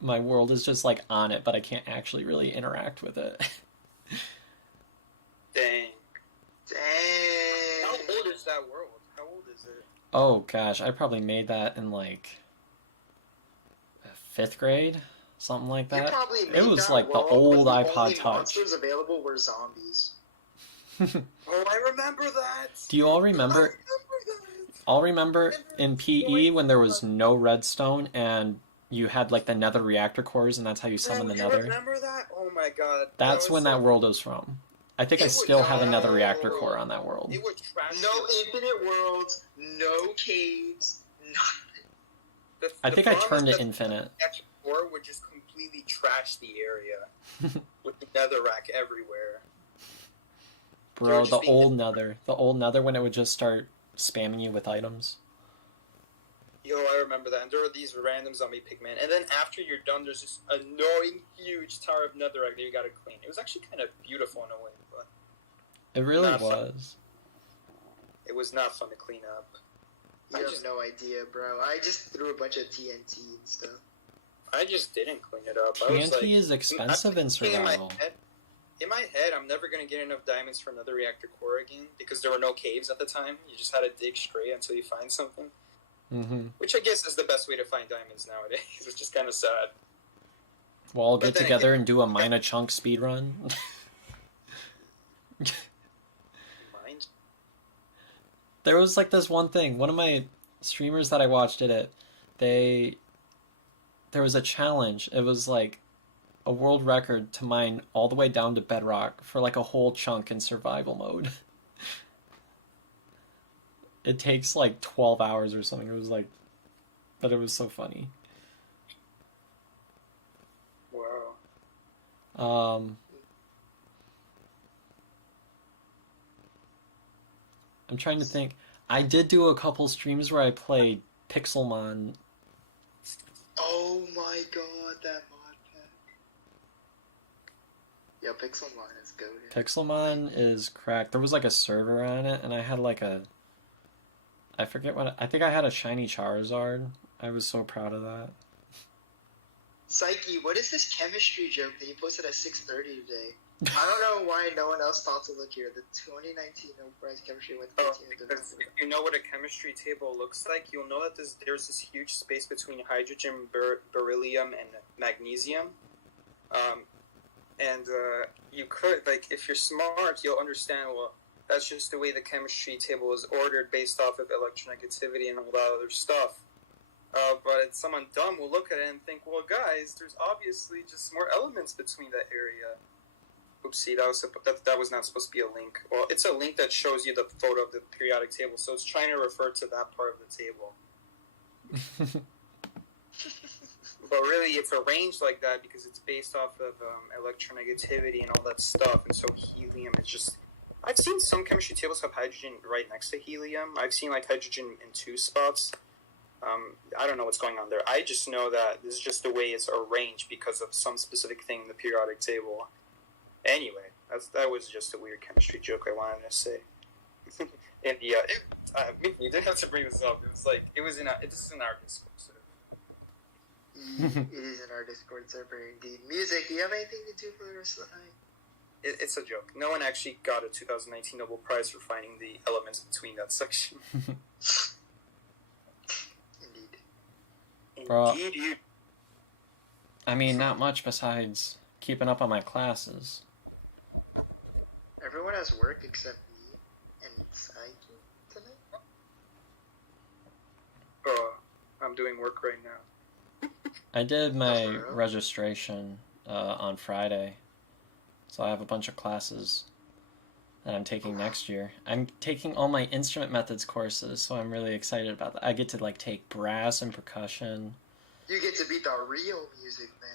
my world is just like on it, but I can't actually really interact with it. Dang. Dang. How old is that world? How old is it? Oh gosh, I probably made that in like 5th grade, something like You that. probably made It was that like the world old when the iPod only Touch. monsters available were zombies. Oh, I remember that. Do you all I remember? remember that. I'll remember in PE when there was no redstone and you had like the nether reactor cores and that's how you summon the You nether. remember that? Oh my god. That's when that world was from. I think I still have a nether no. reactor core on that world. It was trash. No infinite worlds, no caves, nothing. I think I turned it infinite. Or would just completely trash the area with the netherrack everywhere. Bro, the old nether. The old nether when it would just start spamming you with items. Yo, I remember that. And there were these random zombie pigmen. And then after you're done, there's this annoying, huge tower of netherrack that you gotta clean. It was actually kind of beautiful in a way, but It really Not fun. was. it was not fun to clean up. You have no idea, bro. I just threw a bunch of TNT and stuff. I just didn't clean it up. I was TNT like, is expensive in survival. In my head, I'm never gonna get enough diamonds for another reactor core again because there were no caves at the time. You just had to dig straight until you find something. Mm-hmm. Which I guess is the best way to find diamonds nowadays, which is kind of sad. We'll all But get then together again- and do a Mina Chunk speed run. Mind? There was like this one thing. One of my streamers that I watched did it. There was a challenge. It was like a world record to mine all the way down to bedrock for like a whole chunk in survival mode. It takes like 12 hours or something. It was like, but it was so funny. Wow. I'm trying to think. I did do a couple streams where I played Pixelmon. Oh my god, that mod pack. Yo, Pixelmon is goated. Pixelmon is cracked. There was like a server on it, and I had like I forget what, I think I had a shiny Charizard. I was so proud of that. Sikey, what is this chemistry joke that you posted at 6:30 today? I don't know why no one else thought to look here. The 2019 Nobel Prize Chemistry with 18 Because if you know what a chemistry table looks like, you'll know that there's this huge space between hydrogen, beryllium, and magnesium. You could, like, if you're smart, you'll understand, well, that's just the way the chemistry table is ordered based off of electronegativity and all that other stuff. But someone dumb will look at it and think, well, guys, there's obviously just more elements between that area. Oopsie, that was not supposed to be a link. Well, it's a link that shows you the photo of the periodic table, so it's trying to refer to that part of the table. But really, it's arranged like that because it's based off of electronegativity and all that stuff, and so helium is just... I've seen some chemistry tables have hydrogen right next to helium. I've seen, like, hydrogen in 2 spots. I don't know what's going on there. I just know that this is just the way it's arranged because of some specific thing in the periodic table. Anyway, that was just a weird chemistry joke I wanted to say. And yeah, you didn't have to bring this up. It was like, this is in our Discord server. It is in our Discord server indeed. Music, do you have anything to do for the rest of the night? It's a joke. No one actually got a 2019 Nobel Prize for finding the elements between that section. Indeed. Bro. Indeed. I mean, not much besides keeping up on my classes. Everyone has work except me and Sikey tonight. I'm doing work right now. I did my Oh, for real? registration on Friday, so I have a bunch of classes that I'm taking next year. I'm taking all my instrument methods courses, so I'm really excited about that. I get to like take brass and percussion. You get to beat the real music, man.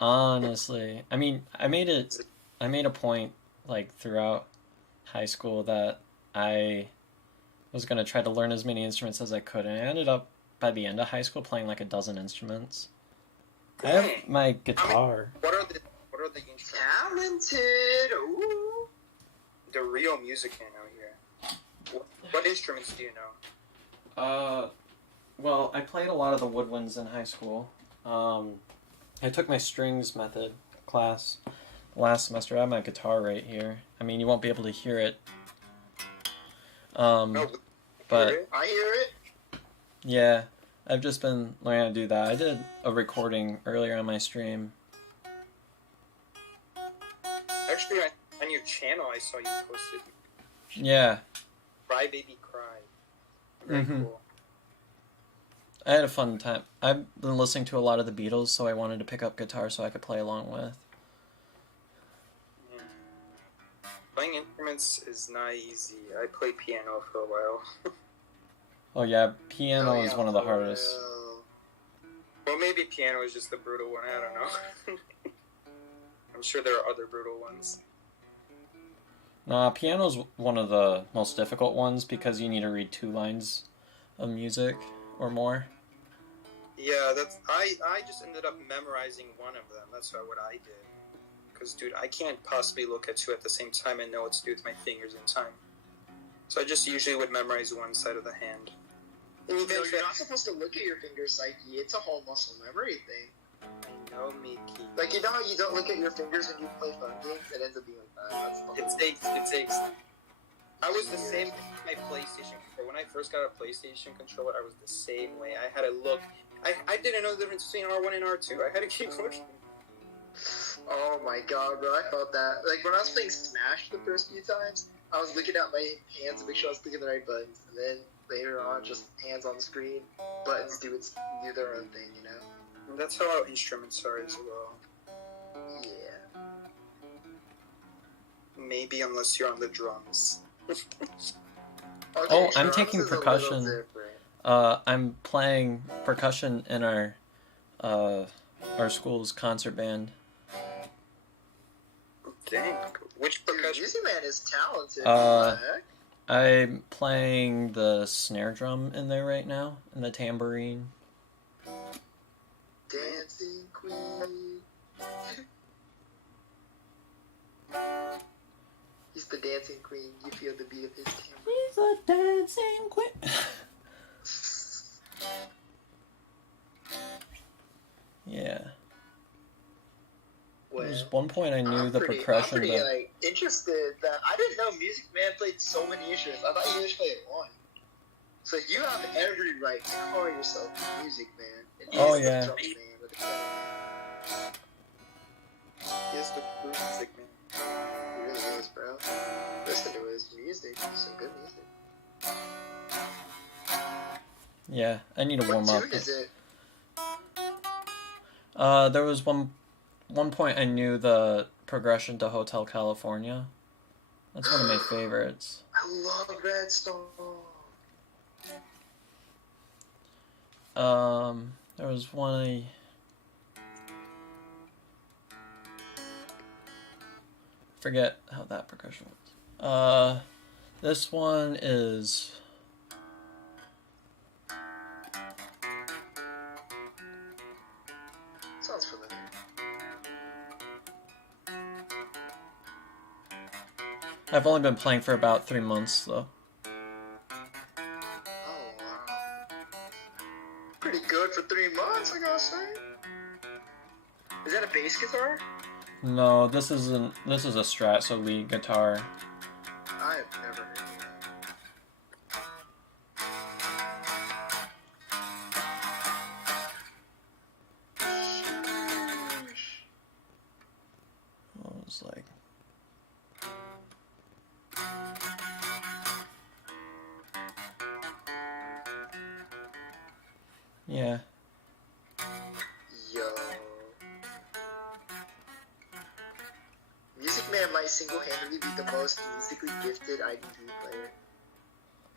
Honestly, I mean, I made a point like throughout high school that I was gonna try to learn as many instruments as I could, and I ended up by the end of high school playing like a dozen instruments. I have my guitar. What are the instruments? Talented! Ooh! The real music man out here. What instruments do you know? Well, I played a lot of the woodwinds in high school. I took my strings method class last semester. I have my guitar right here. I mean, you won't be able to hear it. No, But I hear it. yeah, I've just been learning how to do that. I did a recording earlier on my stream. actually, on your channel, I saw you posted Yeah. Cry Baby Cry. Very cool. I had a fun time. I've been listening to a lot of the Beatles, so I wanted to pick up guitar so I could play along with. Yeah. Playing instruments is not easy. I played piano for a while. Oh yeah, piano is one of the hardest. Well, maybe piano is just the brutal one. I don't know. I'm sure there are other brutal ones. Nah, piano's one of the most difficult ones because you need to read 2 lines of music or more. Yeah, I just ended up memorizing one of them. That's what I did. Because, dude, I can't possibly look at 2 at the same time and know what to do with my fingers in time. So I just usually would memorize one side of the hand. And you're not supposed to look at your fingers, Sikey. It's a whole muscle memory thing. I know, Meekiii. Like, you know how you don't look at your fingers when you play phone games? It ends up being like that. It takes. I was the same with my PlayStation controller. When I first got a PlayStation controller, I was the same way. I had to look. I didn't know the difference between R1 and R2. I had to keep looking. Oh my god, bro, I felt that. Like, when I was playing Smash the first few times, I was looking at my hands to make sure I was clicking the right buttons. And then later on, just hands on the screen, buttons do their own thing, you know? And that's how instruments are as well. Yeah. Maybe unless you're on the drums. Oh, I'm taking percussion. I'm playing percussion in our school's concert band. Dang. Which percussion? Music Man is talented. What the heck? I'm playing the snare drum in there right now, and the tambourine. Dancing Queen. He's the dancing queen. You feel the beat of his tambourine. He's a dancing queen. Yeah. Well, There was one point I knew the percussion. I'm pretty like, interested that I didn't know Music Man played so many instruments. I thought you just played one. So you have every right to call yourself Music Man. And Oh, he's the yeah. drum man with the pedal. He's the music man. He really is, bro. Listen to his music. It's some good music. Yeah, I need to warm What up. tune is it? There was one point I knew the progression to Hotel California. That's one of my favorites. I love that song. There was one I forget how that progression was. This one is Sounds familiar. I've only been playing for about 3 months though. Oh, wow. Pretty good for 3 months, I gotta say. Is that a bass guitar? No, this isn't. This is a Strat, so lead guitar. I have never heard of that. What was like? Yeah. Yo. Music Man might single-handedly be the most musically gifted IDV player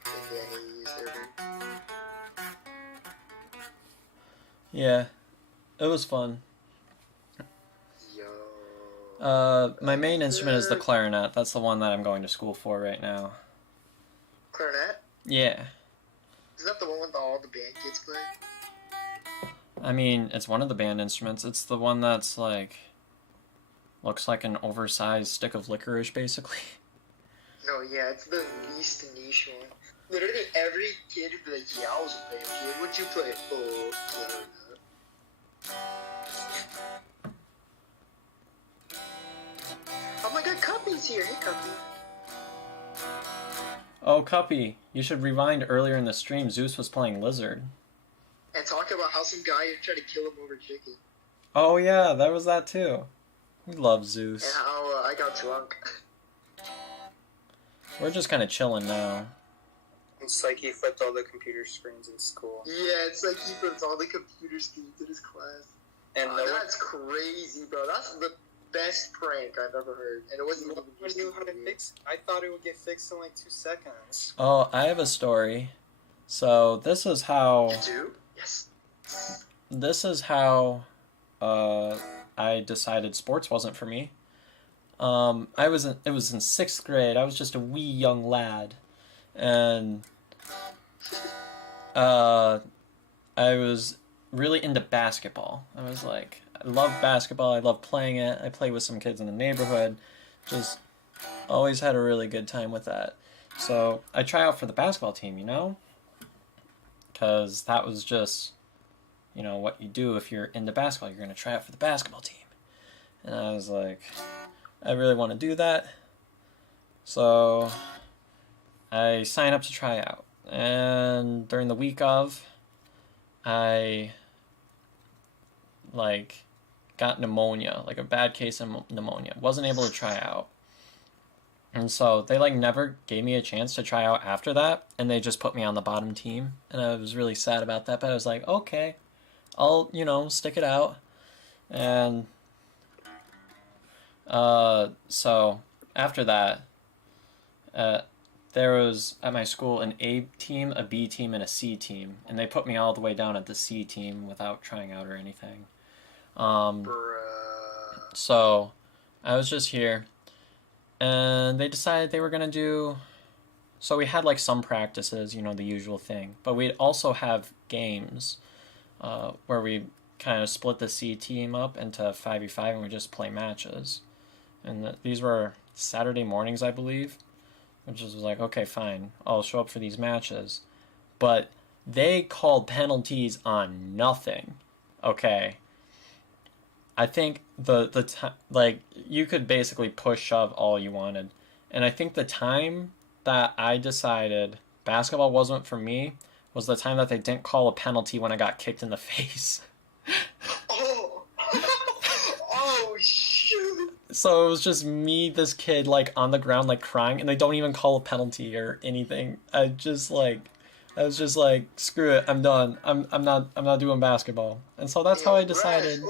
in the NAU server. Yeah. It was fun. Yo. My main instrument is the clarinet. That's the one that I'm going to school for right now. Clarinet? Yeah. Is that the one with all the band kids play? I mean, it's one of the band instruments. It's the one that's like looks like an oversized stick of licorice, basically. No, yeah, it's the least niche one. Literally every kid would be like, yeah, I was a band kid. What'd you play? Oh, clarinet. Oh my god, Cuppy's here. Hey, Cuppy. Oh, Cuppy, you should rewind earlier in the stream. Zeus was playing Lizard. And talk about how some guy tried to kill him over chicken. Oh yeah, that was that too. We love Zeus. And how I got drunk. We're just kind of chilling now. And Sikey flipped all the computer screens in school. Yeah, it's like he flips all the computer screens in his class. And that's crazy, bro. That's the best prank I've ever heard. And it wasn't even I knew how to fix it. I thought it would get fixed in like 2 seconds. Oh, I have a story. So this is how. You do? Yes. This is how I decided sports wasn't for me. It was in 6th grade. I was just a wee young lad, and I was really into basketball. I was like, I love basketball. I love playing it. I played with some kids in the neighborhood. Just always had a really good time with that. So I try out for the basketball team, because that was just, what you do if you're into basketball. You're going to try out for the basketball team. And I was like, I really want to do that. So I sign up to try out. And during the week of, I got pneumonia, like a bad case of pneumonia. Wasn't able to try out. And so they never gave me a chance to try out after that, and they just put me on the bottom team. And I was really sad about that, but I was like, okay, I'll, stick it out. And so after that, there was at my school an A team, a B team, and a C team, and they put me all the way down at the C team without trying out or anything. So I was just here, and they decided they were gonna do. So we had some practices, the usual thing, but we'd also have games, where we kind of split the C team up into 5v5, and we just play matches. And these were Saturday mornings, I believe, which was like, okay, fine, I'll show up for these matches. But they called penalties on nothing, okay? I think you could basically push shove all you wanted. And I think the time that I decided basketball wasn't for me was the time that they didn't call a penalty when I got kicked in the face. Oh! Oh, shoot! So it was just me, this kid, on the ground, crying, and they don't even call a penalty or anything. I was just like, screw it, I'm done. I'm not doing basketball. And so that's how I decided.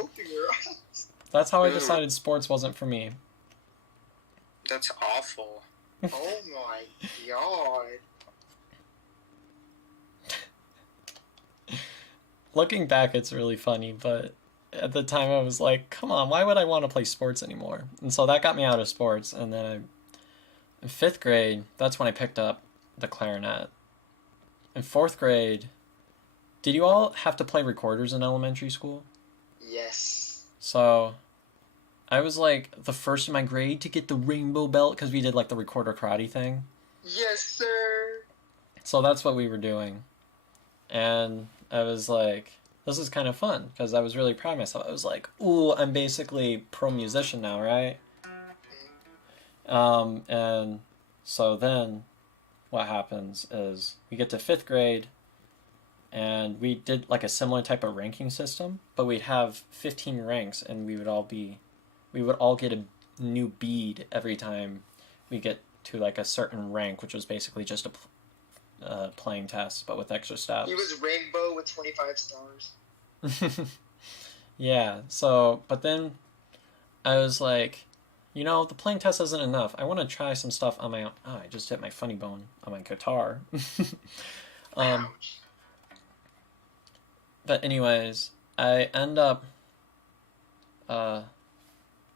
That's how I decided sports wasn't for me. That's awful. Oh my god. Looking back, it's really funny, but at the time I was like, come on, why would I want to play sports anymore? And so that got me out of sports. And then in 5th grade, that's when I picked up the clarinet. In 4th grade, did you all have to play recorders in elementary school? Yes. So I was the first in my grade to get the rainbow belt because we did the recorder karate thing. Yes, sir. So that's what we were doing. And I was like, this is kind of fun because I was really proud of myself. I was like, ooh, I'm basically pro musician now, right? And so then what happens is we get to 5th grade and we did a similar type of ranking system, but we'd have 15 ranks and we would all get a new bead every time we get to a certain rank, which was basically just a playing test, but with extra stats. He was rainbow with 25 stars. Yeah, so, but then I was like, the playing test isn't enough. I want to try some stuff on my own. Oh, I just hit my funny bone on my guitar. Ouch. But anyways, I end up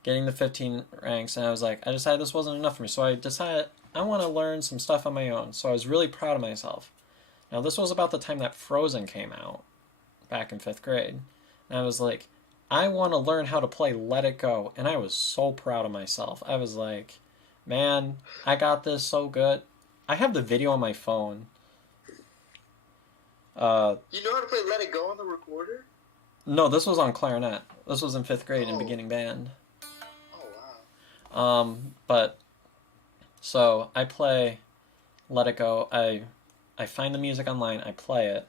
getting the 15 ranks, and I was like, I decided this wasn't enough for me, so I decided I want to learn some stuff on my own. So I was really proud of myself. Now, this was about the time that Frozen came out, back in 5th grade. And I was like, I want to learn how to play Let It Go. And I was so proud of myself. I was like, man, I got this so good. I have the video on my phone. You know how to play Let It Go on the recorder? No, this was on clarinet. This was in 5th grade in beginning band. Oh, wow. But, so, I play Let It Go. I find the music online, I play it,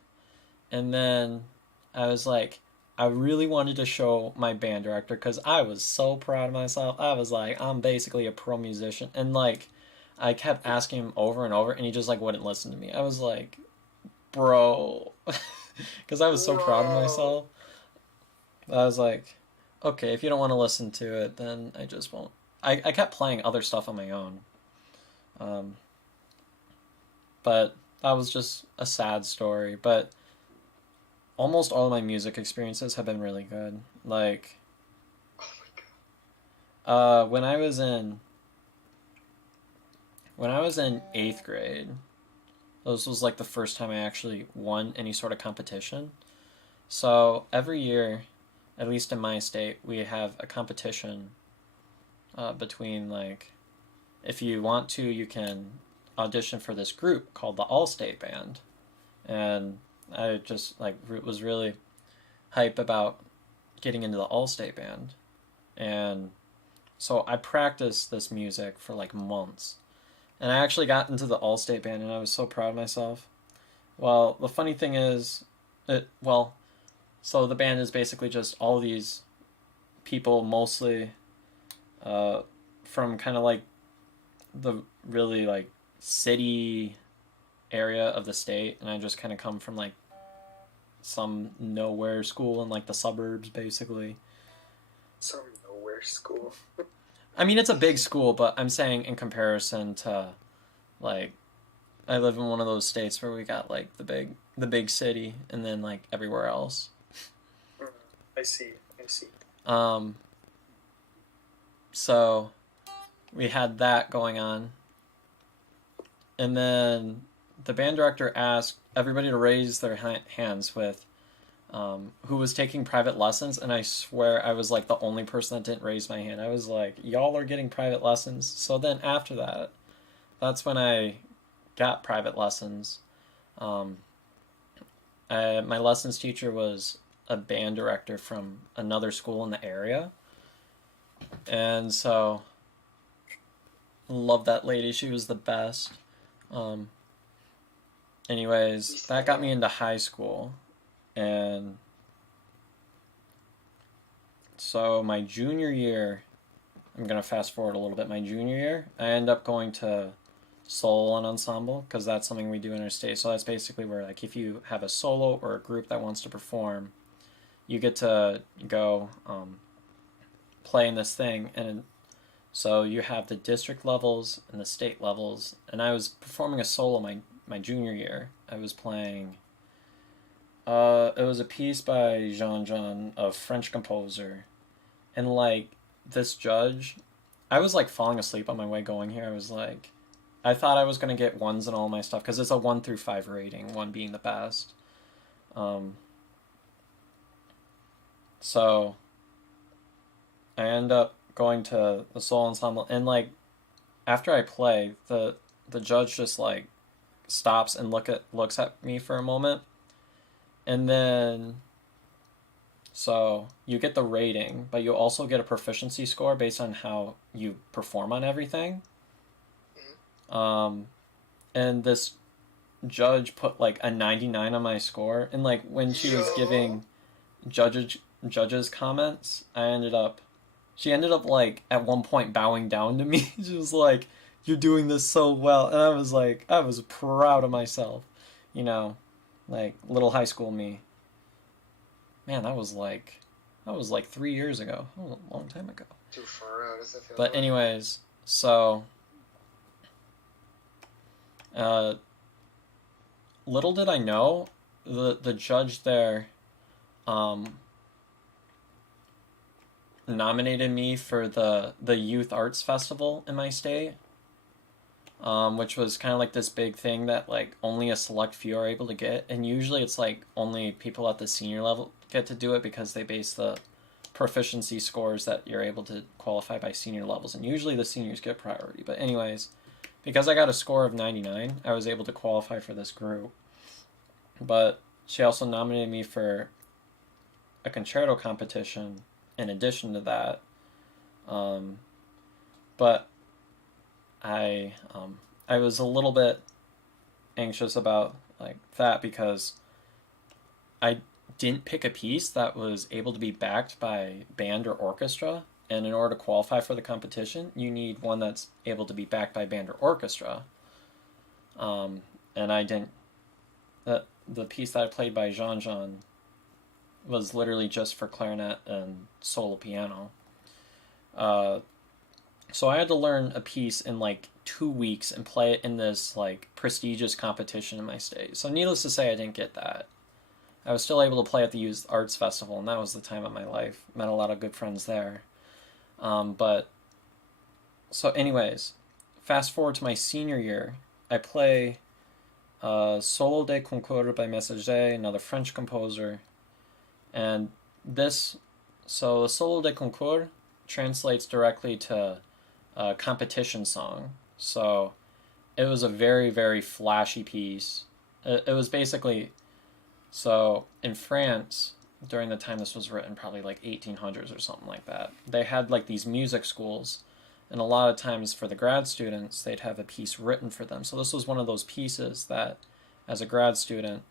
and then I was like, I really wanted to show my band director, because I was so proud of myself. I was like, I'm basically a pro musician, and I kept asking him over and over, and he just like wouldn't listen to me. I was like, bro, because I was so proud of myself. I was like, okay, if you don't want to listen to it, then I just won't. I kept playing other stuff on my own. But that was just a sad story. But almost all of my music experiences have been really good. Like, when I was in 8th grade, this was like the first time I actually won any sort of competition. So every year, at least in my state, we have a competition between, like, if you want to, you can audition for this group called the All-State Band. And I just, like, was really hype about getting into the All-State Band. And so I practiced this music for, like, months. And I actually got into the All-State Band, and I was so proud of myself. Well, the funny thing is, so the band is basically just all these people, mostly from kind of like the really like city area of the state, and I just kind of come from like some nowhere school in like the suburbs, basically. Some nowhere school. I mean, it's a big school, but I'm saying in comparison to, like, I live in one of those states where we got like the big city, and then like everywhere else. I see. So we had that going on, and then the band director asked everybody to raise their hands with who was taking private lessons, and I swear I was like the only person that didn't raise my hand. I was like, y'all are getting private lessons. So then after that, that's when I got private lessons. My lessons teacher was a band director from another school in the area, and so love that lady. She was the best. Anyways, that got me into high school, and so my junior year, I'm gonna fast forward a little bit. My junior year, I end up going to solo and ensemble, because that's something we do in our state. So that's basically where, like, if you have a solo or a group that wants to perform, you get to go play in this thing. And so you have the district levels and the state levels, and I was performing a solo my junior year. I was playing it was a piece by Jean, a French composer, and like this judge, I was like falling asleep on my way going here. I was like, I thought I was going to get ones in all my stuff, because it's a 1 through 5 rating, 1 being the best. So I end up going to the solo ensemble, and like after I play, the judge just like stops and looks at me for a moment, and then so you get the rating, but you also get a proficiency score based on how you perform on everything. And this judge put like a 99 on my score, and like when she was giving judges comments, she ended up like at one point bowing down to me. She was like, "You're doing this so well," and I was like, I was proud of myself, like little high school me. Man, that was like 3 years ago. That was a long time ago. Too far out, does that feel But anyways, so little did I know, the judge there nominated me for the Youth Arts Festival in my state, which was kind of like this big thing that like only a select few are able to get, and usually it's like only people at the senior level get to do it, because they base the proficiency scores that you're able to qualify by senior levels, and usually the seniors get priority. But anyways, because I got a score of 99, I was able to qualify for this group. But she also nominated me for a concerto competition in addition to that. But I was a little bit anxious about like that, because I didn't pick a piece that was able to be backed by band or orchestra, and in order to qualify for the competition, you need one that's able to be backed by band or orchestra. And I didn't. The piece that I played by Jean Jean was literally just for clarinet and solo piano. So I had to learn a piece in like 2 weeks and play it in this like prestigious competition in my state. So needless to say, I didn't get that. I was still able to play at the Youth Arts Festival, and that was the time of my life. Met a lot of good friends there. So anyways, fast forward to my senior year, I play Solo de Concours by Messager, another French composer. And so Solo de Concours translates directly to competition song. So it was a very, very flashy piece. It was basically, so in France, during the time this was written, probably like 1800s or something like that, they had like these music schools, and a lot of times for the grad students, they'd have a piece written for them. So this was one of those pieces that, as a grad student,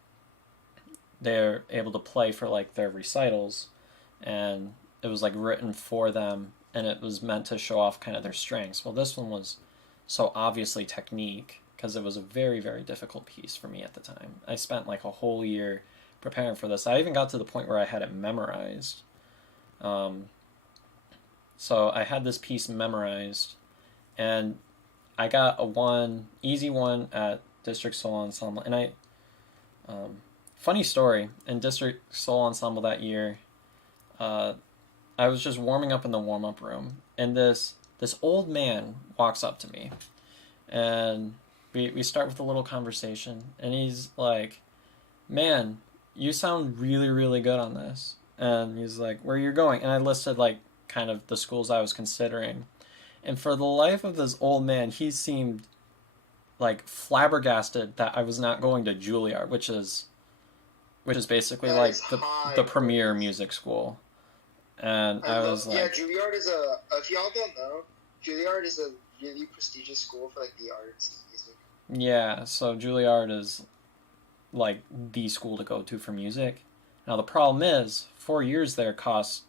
they're able to play for like their recitals, and it was like written for them, and it was meant to show off kind of their strengths. Well, this one was so obviously technique, because it was a very, very difficult piece for me at the time. I spent like a whole year preparing for this. I even got to the point where I had it memorized. So I had this piece memorized, and I got a easy one at District Soul Ensemble. And funny story, in District Soul Ensemble that year, I was just warming up in the warm-up room, and this old man walks up to me, and we start with a little conversation, and he's like, "Man, you sound really, really good on this." And he's like, "Where are you going?" And I listed like kind of the schools I was considering, and for the life of this old man, he seemed like flabbergasted that I was not going to Juilliard, which is basically like the premier music school. And I was like, yeah, Juilliard is if y'all don't know, Juilliard is a really prestigious school for like the arts and music. Yeah, so Juilliard is like the school to go to for music. Now the problem is 4 years there cost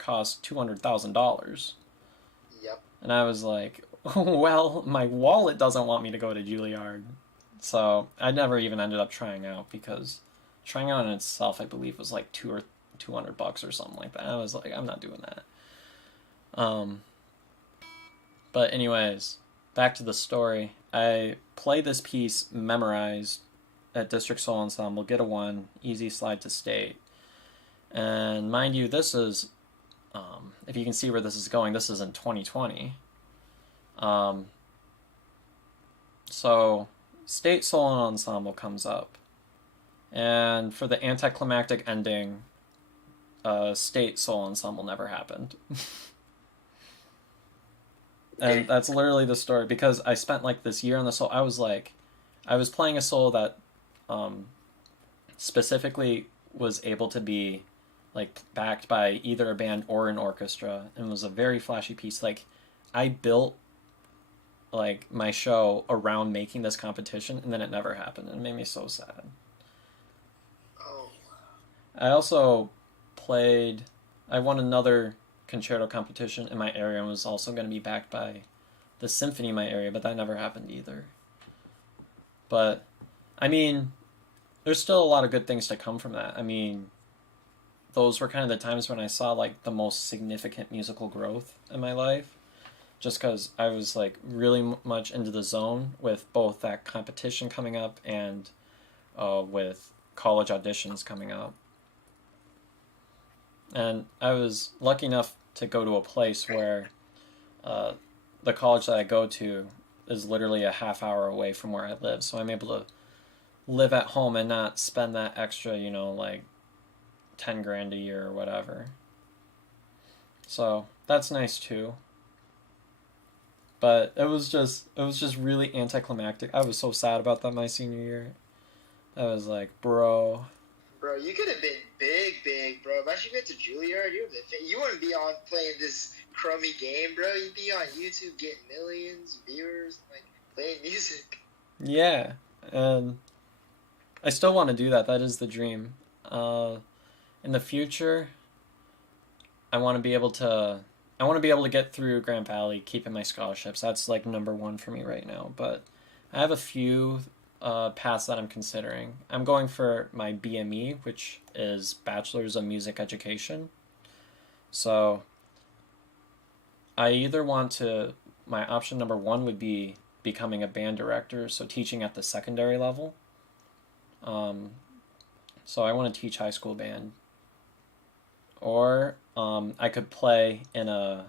$200,000. Yep. And I was like, well, my wallet doesn't want me to go to Juilliard. So I never even ended up trying out, because trying out in itself, I believe, was like $200 or something like that. I was like, I'm not doing that. But anyways, back to the story. I play this piece memorized at District Soul Ensemble, get a 1, easy slide to state. And mind you, this is, if you can see where this is going, this is in 2020. So State Soul Ensemble comes up, and for the anticlimactic ending, State Soul Ensemble never happened. And that's literally the story, because I spent like this year on the soul. I was playing a soul that specifically was able to be like backed by either a band or an orchestra, and was a very flashy piece. Like, I built like my show around making this competition, and then it never happened, and it made me so sad. Oh. I also I won another concerto competition in my area, and was also going to be backed by the symphony in my area, but that never happened either. But I mean, there's still a lot of good things to come from that. I mean, those were kind of the times when I saw like the most significant musical growth in my life, just because I was like really much into the zone with both that competition coming up and with college auditions coming up. And I was lucky enough to go to a place where the college that I go to is literally a half hour away from where I live. So I'm able to live at home and not spend that extra, like 10 grand a year or whatever. So that's nice too. But it was just really anticlimactic. I was so sad about that my senior year. I was like, bro, you could have been big, bro. Imagine you went to Juilliard. You wouldn't be on playing this crummy game, bro. You'd be on YouTube getting millions of viewers, like playing music. Yeah, and I still want to do that. That is the dream. In the future, I want to be able to I want to be able to get through Grand Valley, keeping my scholarships. That's like number one for me right now. But I have a few paths that I'm considering. I'm going for my BME, which is Bachelor's of Music Education. So I either want to, my option number one would be becoming a band director, so teaching at the secondary level. So I want to teach high school band. Or I could play in a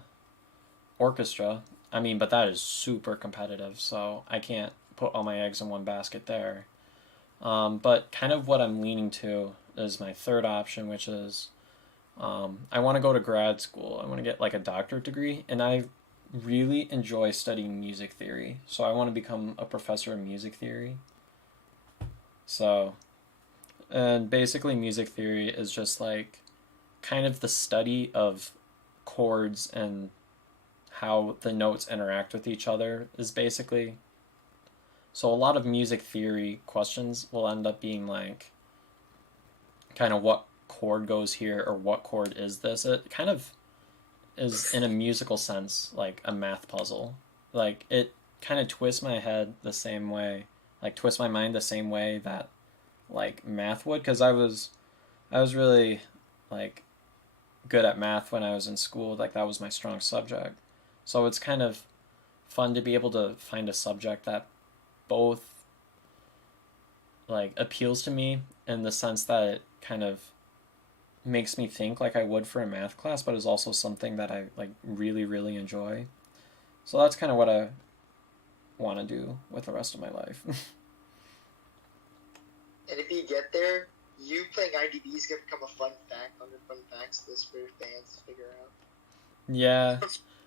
orchestra. I mean, but that is super competitive, so I can't put all my eggs in one basket there. But kind of what I'm leaning to is my third option, which is I want to go to grad school. I want to get like a doctorate degree, and I really enjoy studying music theory. So I want to become a professor of music theory. So, and basically music theory is just like kind of the study of chords and how the notes interact with each other is basically. So a lot of music theory questions will end up being like kind of what chord goes here or what chord is this. It kind of is in a musical sense like a math puzzle. Like it kind of twists my head the same way, like twists my mind the same way that like math would, because I was really like good at math when I was in school. Like that was my strong subject. So it's kind of fun to be able to find a subject that both like appeals to me in the sense that it kind of makes me think like I would for a math class, but is also something that I like really, really enjoy. So that's kind of what I want to do with the rest of my life. And if you get there, you playing IDV is going to become a fun fact on the fun facts list for fans to figure out. Yeah,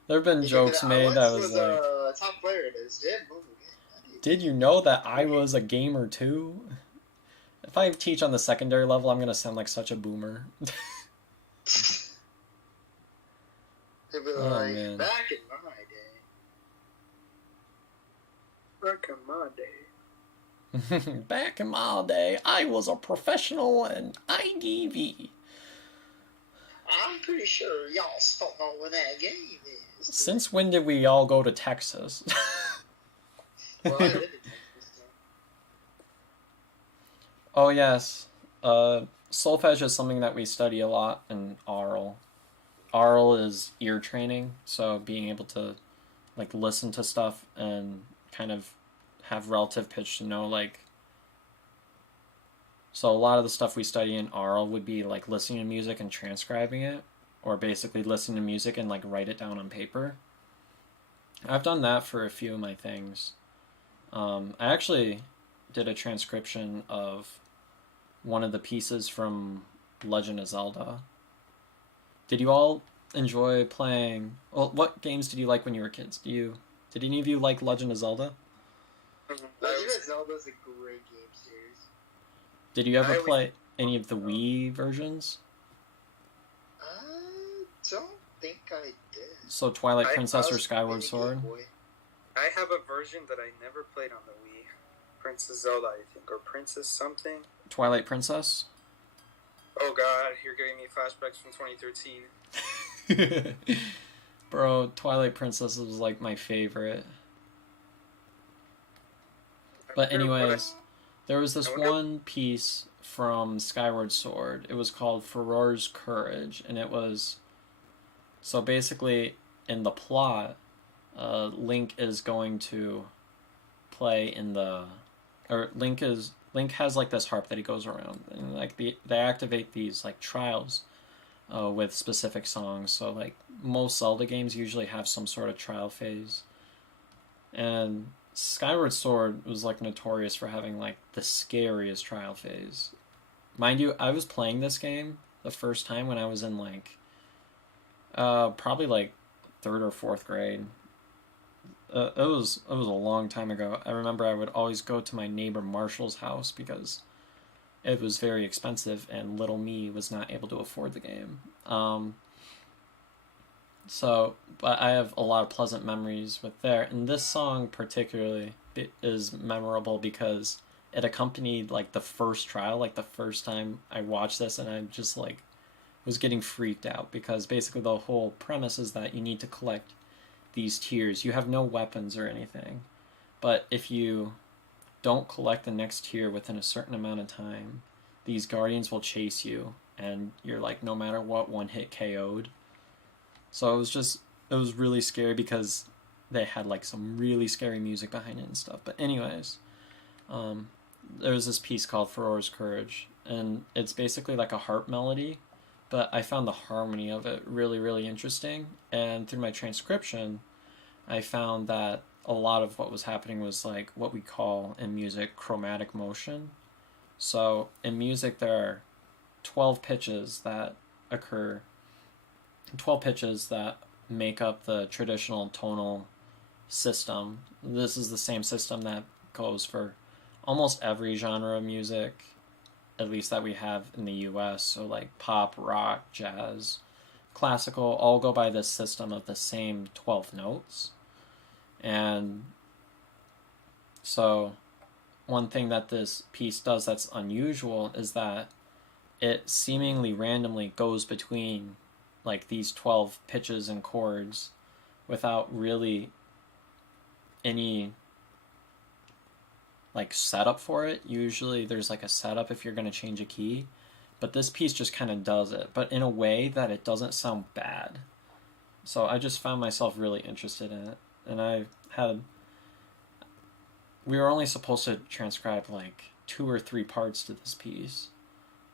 there have been jokes made that was like, top player it is. Yeah, did you know that I was a gamer too? If I teach on the secondary level, I'm going to sound like such a boomer. They'll be like, man. back in my day. Back in my day. Back in my day, I was a professional in IDV. I'm pretty sure y'all don't know what that game is. Since when did we all go to Texas? Well, I live in Texas, so. Oh, yes. Solfege is something that we study a lot in aural. Aural is ear training, so being able to like listen to stuff and kind of have relative pitch to know like. So a lot of the stuff we study in aural would be like listening to music and transcribing it, or basically listening to music and like write it down on paper. I've done that for a few of my things. I actually did a transcription of one of the pieces from Legend of Zelda. Did you all enjoy playing? Well, what games did you like when you were kids? Did any of you like Legend of Zelda? Legend of Zelda is a great game series. Did you ever play any of the Wii versions? I don't think I did. So Twilight Princess or Skyward Sword? I have a version that I never played on the Wii. Princess Zelda, I think, or Princess something. Twilight Princess? Oh god, you're giving me flashbacks from 2013. Bro, Twilight Princess was like my favorite. But anyways, there was this one piece from Skyward Sword. It was called Furor's Courage, and it was... So basically, in the plot, Link is going to play in the... Or Link has like this harp that he goes around, and like they activate these like trials with specific songs. So like most Zelda games usually have some sort of trial phase, and Skyward Sword was like notorious for having like the scariest trial phase. Mind you, I was playing this game the first time when I was in like probably like 3rd or 4th grade. It was a long time ago. I remember I would always go to my neighbor Marshall's house because it was very expensive and little me was not able to afford the game. But I have a lot of pleasant memories with there, and this song particularly is memorable because it accompanied like the first trial, like the first time I watched this, and I just like was getting freaked out because basically the whole premise is that you need to collect these tiers. You have no weapons or anything, but if you don't collect the next tier within a certain amount of time, these guardians will chase you, and you're like, no matter what, one hit KO'd. So it was really scary because they had like some really scary music behind it and stuff. But anyways, there was this piece called Furor's Courage, and it's basically like a harp melody, but I found the harmony of it really, really interesting. And through my transcription, I found that a lot of what was happening was like what we call in music chromatic motion. So in music, there are 12 pitches that occur, 12 pitches that make up the traditional tonal system. This is the same system that goes for almost every genre of music, at least that we have in the US. So like pop, rock, jazz, classical, all go by this system of the same 12 notes. And so one thing that this piece does that's unusual is that it seemingly randomly goes between like these 12 pitches and chords without really any like setup for it. Usually there's like a setup if you're going to change a key, but this piece just kind of does it, but in a way that it doesn't sound bad. So I just found myself really interested in it, and we were only supposed to transcribe like 2 or 3 parts to this piece,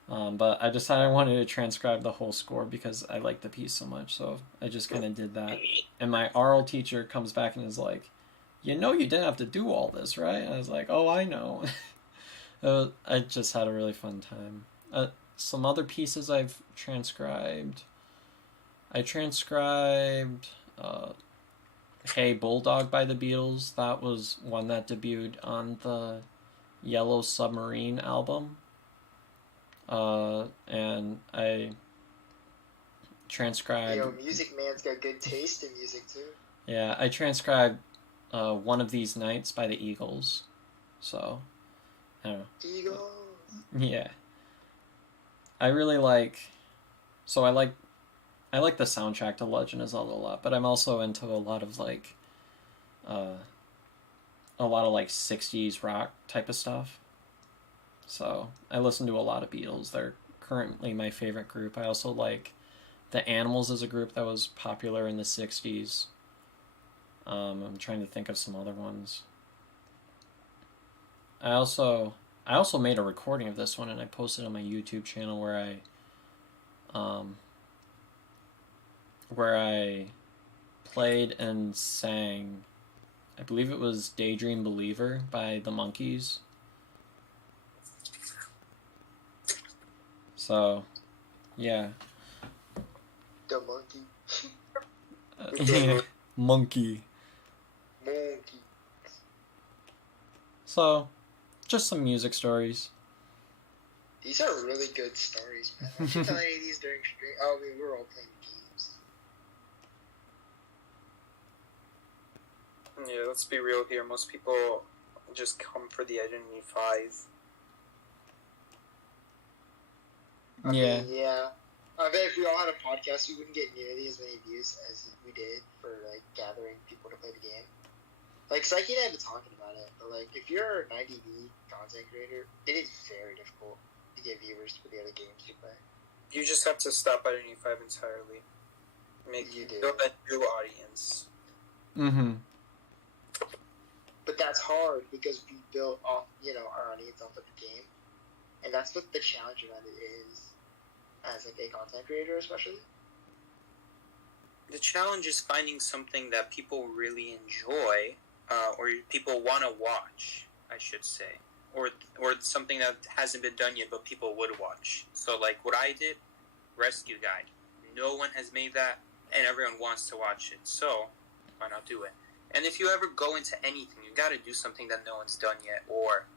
but I decided I wanted to transcribe the whole score because I liked the piece so much, so I just kind of did that. And my oral teacher comes back and is like, you know you didn't have to do all this, right? And I was like, oh, I know. I just had a really fun time. Some other pieces I've transcribed. I transcribed Hey Bulldog by the Beatles. That was one that debuted on the Yellow Submarine album. And I transcribed... Yo, Music Man's got good taste in music, too. Yeah, I transcribed One of These Nights by the Eagles. So, I don't know. Eagles! Yeah. I really like... So I like the soundtrack to Legend of Zelda a lot, but I'm also into a lot of like 60s rock type of stuff. So I listen to a lot of Beatles. They're currently my favorite group. I also like the Animals as a group that was popular in the 60s. I'm trying to think of some other ones. I also made a recording of this one and I posted it on my YouTube channel where I played and sang, I believe it was Daydream Believer by the Monkees. So, yeah. The monkey. Monkey. Monkey. So, just some music stories. These are really good stories, man. Why don't you tell any of these during stream? Oh, I mean, we're all playing games. Yeah, let's be real here. Most people just come for the Identity 5. I Yeah. mean, yeah. I bet if we all had a podcast, we wouldn't get nearly as many views as we did for like gathering people to play the game. Like Sikey and I have been talking about it, but like if you're an IDV content creator, it is very difficult to get viewers for the other games you play. You just have to stop Identity 5 entirely. Build a new audience. Mm-hmm. But that's hard because we built off, our audience off of the game, and that's what the challenge about it is, as like a content creator, especially. The challenge is finding something that people really enjoy, or people want to watch, I should say, or something that hasn't been done yet, but people would watch. So, like what I did, Rescue Guide. No one has made that, and everyone wants to watch it. So, why not do it? And if you ever go into anything, you got to do something that no one's done yet, or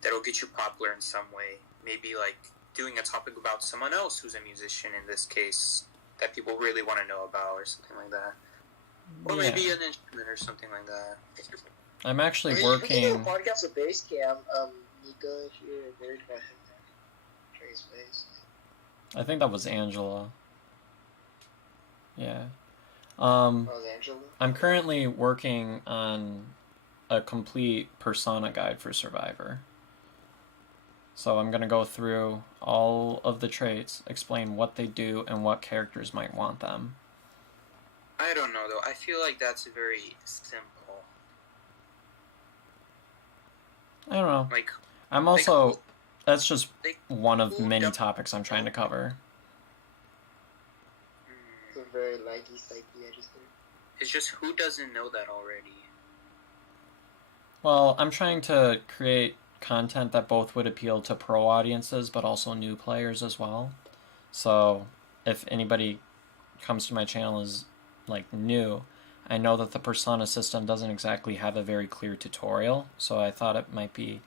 that'll get you popular in some way. Maybe like doing a topic about someone else who's a musician in this case that people really want to know about, or something like that. Or maybe an instrument or something like that. I'm actually You can do a working... podcast with Basecamp, Nika, if you're worried about him. Trace Base. I think that was Angela. Yeah. Was Angela? I'm currently working on a complete persona guide for Survivor. So I'm going to go through all of the traits, explain what they do, and what characters might want them. I don't know, though. I feel like that's very simple. I don't know. Like, I'm also... That's just like, one of who many don't- topics I'm trying to cover. It's a very laggy Psyche, I just think. It's just who doesn't know that already? Well, I'm trying to create content that both would appeal to pro audiences, but also new players as well. So, if anybody comes to my channel as, like, new, I know that the Persona system doesn't exactly have a very clear tutorial, so I thought it might be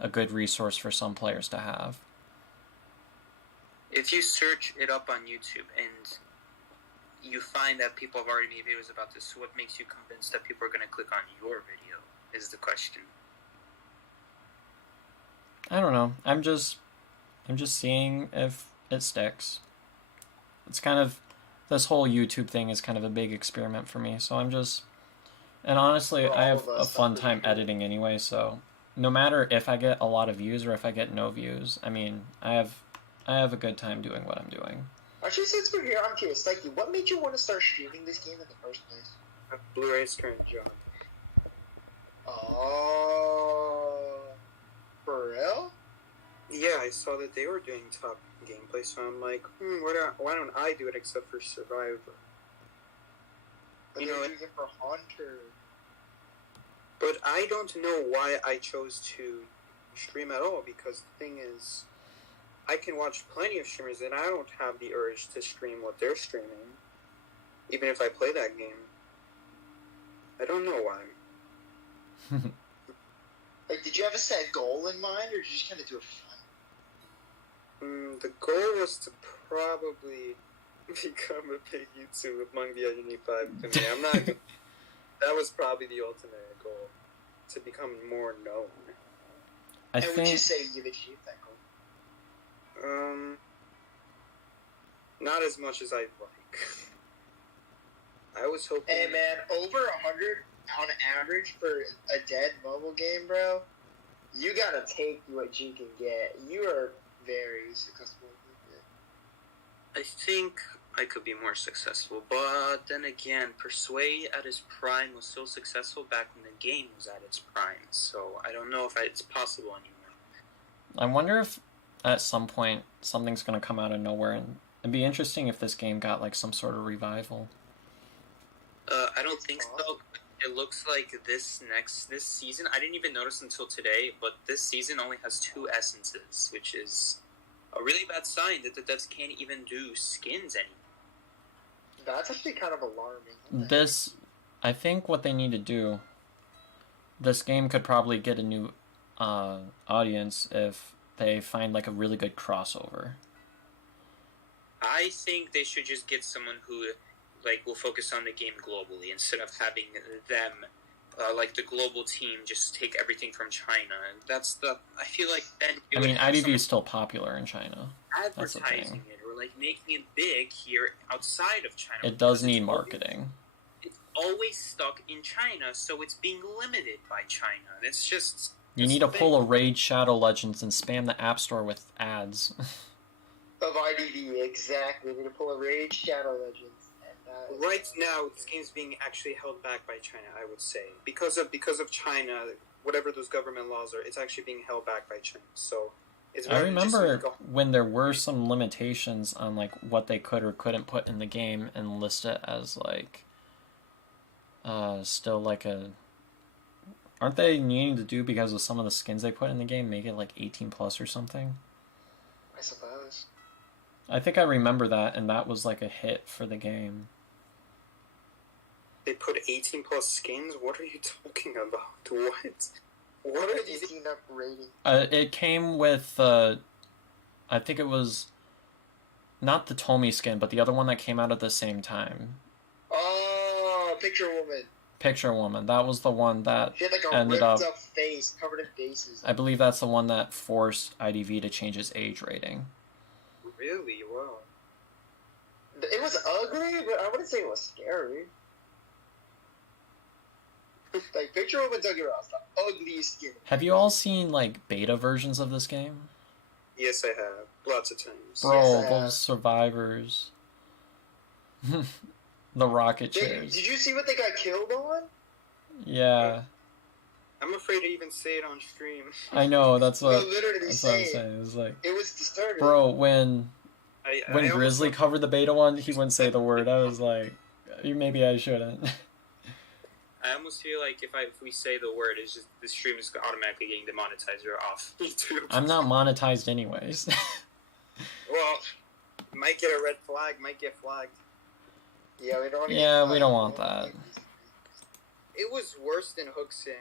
a good resource for some players to have. If you search it up on YouTube and you find that people have already made videos about this, what makes you convinced that people are going to click on your video is the question. I don't know. I'm just seeing if it sticks. It's kind of, this whole YouTube thing is kind of a big experiment for me, so I'm just, and honestly, For I all have of a us, fun that's time pretty cool. editing anyway, so no matter if I get a lot of views or if I get no views, I mean, I have a good time doing what I'm doing. Actually, since we're here, I'm curious, Psyche, what made you want to start streaming this game in the first place? Blu-ray screen, John. Oh, for real? Yeah, I saw that they were doing top gameplay, so I'm like, why don't I do it except for Survivor? But You they're know, doing it for Hunter. But I don't know why I chose to stream at all, because the thing is, I can watch plenty of streamers and I don't have the urge to stream what they're streaming, even if I play that game. I don't know why. Like, did you have a set goal in mind, or did you just kind of do it for fun? The goal was to probably become a big YouTube among the IDV to me. I'm not. That was probably the ultimate goal, to become more known. I And would think you say you've achieved that goal? Not as much as I'd like. I was hoping. Hey man, over 100 on average for a dead mobile game, bro. You gotta take what you can get. You are very successful. I think I could be more successful, but then again, Persuade at his prime was so successful back when the game was at its prime, so I don't know if it's possible anymore. I wonder if at some point something's going to come out of nowhere, and it'd be interesting if this game got like some sort of revival. I don't think so. It looks like this season, I didn't even notice until today, but this season only has 2 essences, which is a really bad sign that the devs can't even do skins anymore. That's actually kind of alarming. This, I think what they need to do, this game could probably get a new audience if they find like a really good crossover. I think they should just get someone who will focus on the game globally instead of having them like the global team just take everything from China. I feel like then I mean, IDV is still popular in China. That's the advertising thing. it or making it big here outside of China. It does because need it's marketing. It's always stuck in China, so it's being limited by China. It's just You need to pull a Raid Shadow Legends and spam the App Store with ads. Of IDV, exactly. We're gonna pull a Raid Shadow Legends. And, right now, this game's being actually held back by China. I would say because of China, whatever those government laws are, it's actually being held back by China. So it's I remember when there were some limitations on like what they could or couldn't put in the game and list it as like still like a, aren't they needing to do because of some of the skins they put in the game make it like 18 plus or something? I suppose. I think I remember that, and that was like a hit for the game. They put 18 plus skins? What are you talking about? What are these? 18 up rating. It came with, I think it was not the Tomy skin, but the other one that came out at the same time. Oh, Picture Woman. Picture Woman. That was the one that She had like a ended ripped up. up face covered in faces. I believe that's the one that forced IDV to change its age rating. Really? Wow. It was ugly, but I wouldn't say it was scary. Like, picture of Kentucky Rouse, the ugliest skin. Have you all seen like beta versions of this game? Yes, I have. Lots of times. Bro, Yes, I have. those survivors. The rocket chairs. Did you see what they got killed on? Yeah. I'm afraid to even say it on stream. I know, that's No, what, literally that's what I'm say it. saying. It's like, It was disturbing. bro, when I Grizzly covered the beta one, he wouldn't say the word. I was like, maybe I shouldn't. I almost feel like if we say the word, it's just the stream is automatically getting demonetized or off YouTube. I'm not monetized anyways. Well, might get a red flag, might get flagged. Yeah, we don't want to Yeah, get we don't want that. It was worse than Hooks in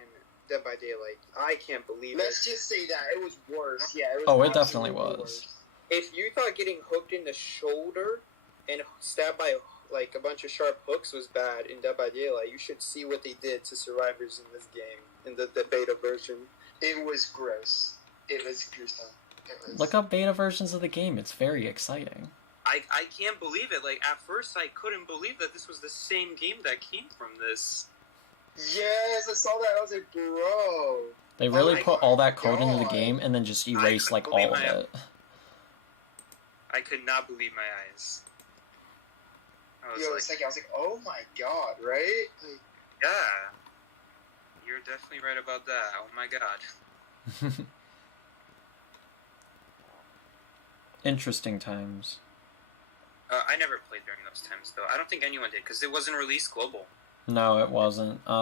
Dead by Daylight. I can't believe Let's it. just say that. It was worse. Yeah, it was Oh, it definitely absolutely was. worse. If you thought getting hooked in the shoulder and stabbed by like a bunch of sharp hooks was bad in Dead by Daylight, you should see what they did to survivors in this game, in the beta version. It was gross. It was gruesome. It was... Look up beta versions of the game. It's very exciting. I can't believe it. Like, at first I couldn't believe that this was the same game that came from this. Yes, I saw that. I was like, bro. They really my put all that code into the God. game and then just erase like all of it. I could not believe my eyes. I was Yo, like, it's like, I was like, oh my god, right? Like, yeah. You're definitely right about that. Oh my god. Interesting times. I never played during those times, though. I don't think anyone did, because it wasn't released global. No, it wasn't. Yeah,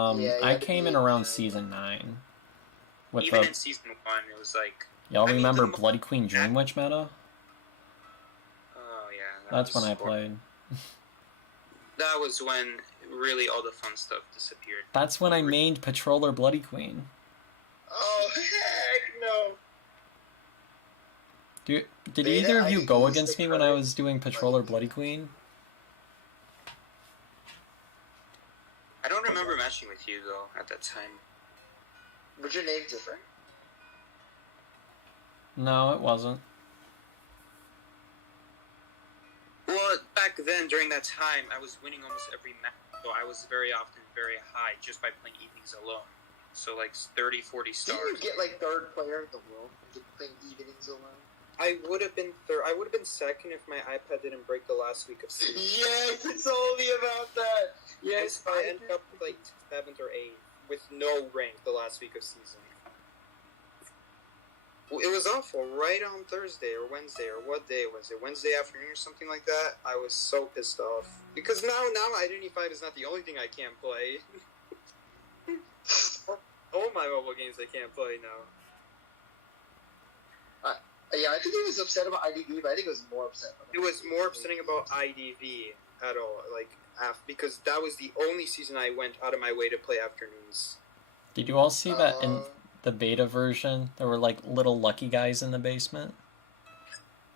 I yeah, came in yeah. around season 9. With Even the in Season 1, it was like... y'all I mean, remember the- Bloody Queen Dream Witch meta? Oh, yeah. That's was when I horrible. played. That was when really all the fun stuff disappeared. That's when I mained Patroller Bloody Queen. oh, heck no. Did Beta either of you IDV go is against the me when I current was doing Patroller Bloody Queen? I don't remember matching with you, though, at that time. Was your name different? No, it wasn't. Well, back then, during that time, I was winning almost every match, so I was very often very high just by playing evenings alone. So, like, 30, 40 stars. Didn't you get like third player in the world from playing evenings alone? I would have been third. I would have been second if my iPad didn't break the last week of season. Yes, it's only about that. Yes, I ended up like 7th or 8th with no rank the last week of season. Well, it was awful. Right on Thursday or Wednesday or what day was it? Wednesday afternoon or something like that. I was so pissed off because now Identity 5 is not the only thing I can't play. All my mobile games I can't play now. Yeah, I think he was upset about IDV, but I think it was more upset. It was more upsetting about IDV at all, like because that was the only season I went out of my way to play afternoons. Did you all see that in the beta version? There were like little lucky guys in the basement.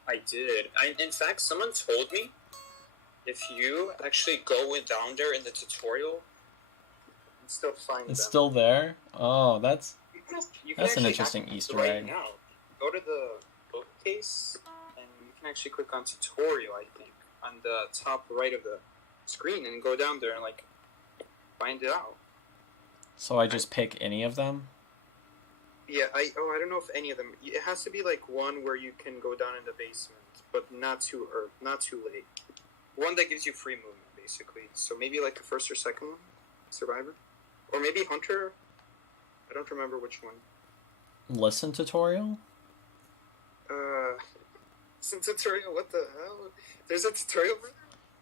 I did. In fact, someone told me if you actually go down there in the tutorial, you can still find them. It's still there? Oh, that's You can an actually interesting access Easter right egg. now. Go to the bookcase, and you can actually click on tutorial, I think, on the top right of the screen, and go down there and, like, find it out. So I just pick any of them? Yeah, I don't know if any of them. It has to be, like, one where you can go down in the basement, but not too late. One that gives you free movement, basically. So maybe, like, the first or second one? Survivor? Or maybe Hunter? I don't remember which one. Listen tutorial? Some tutorial? What the hell? There's a tutorial for that?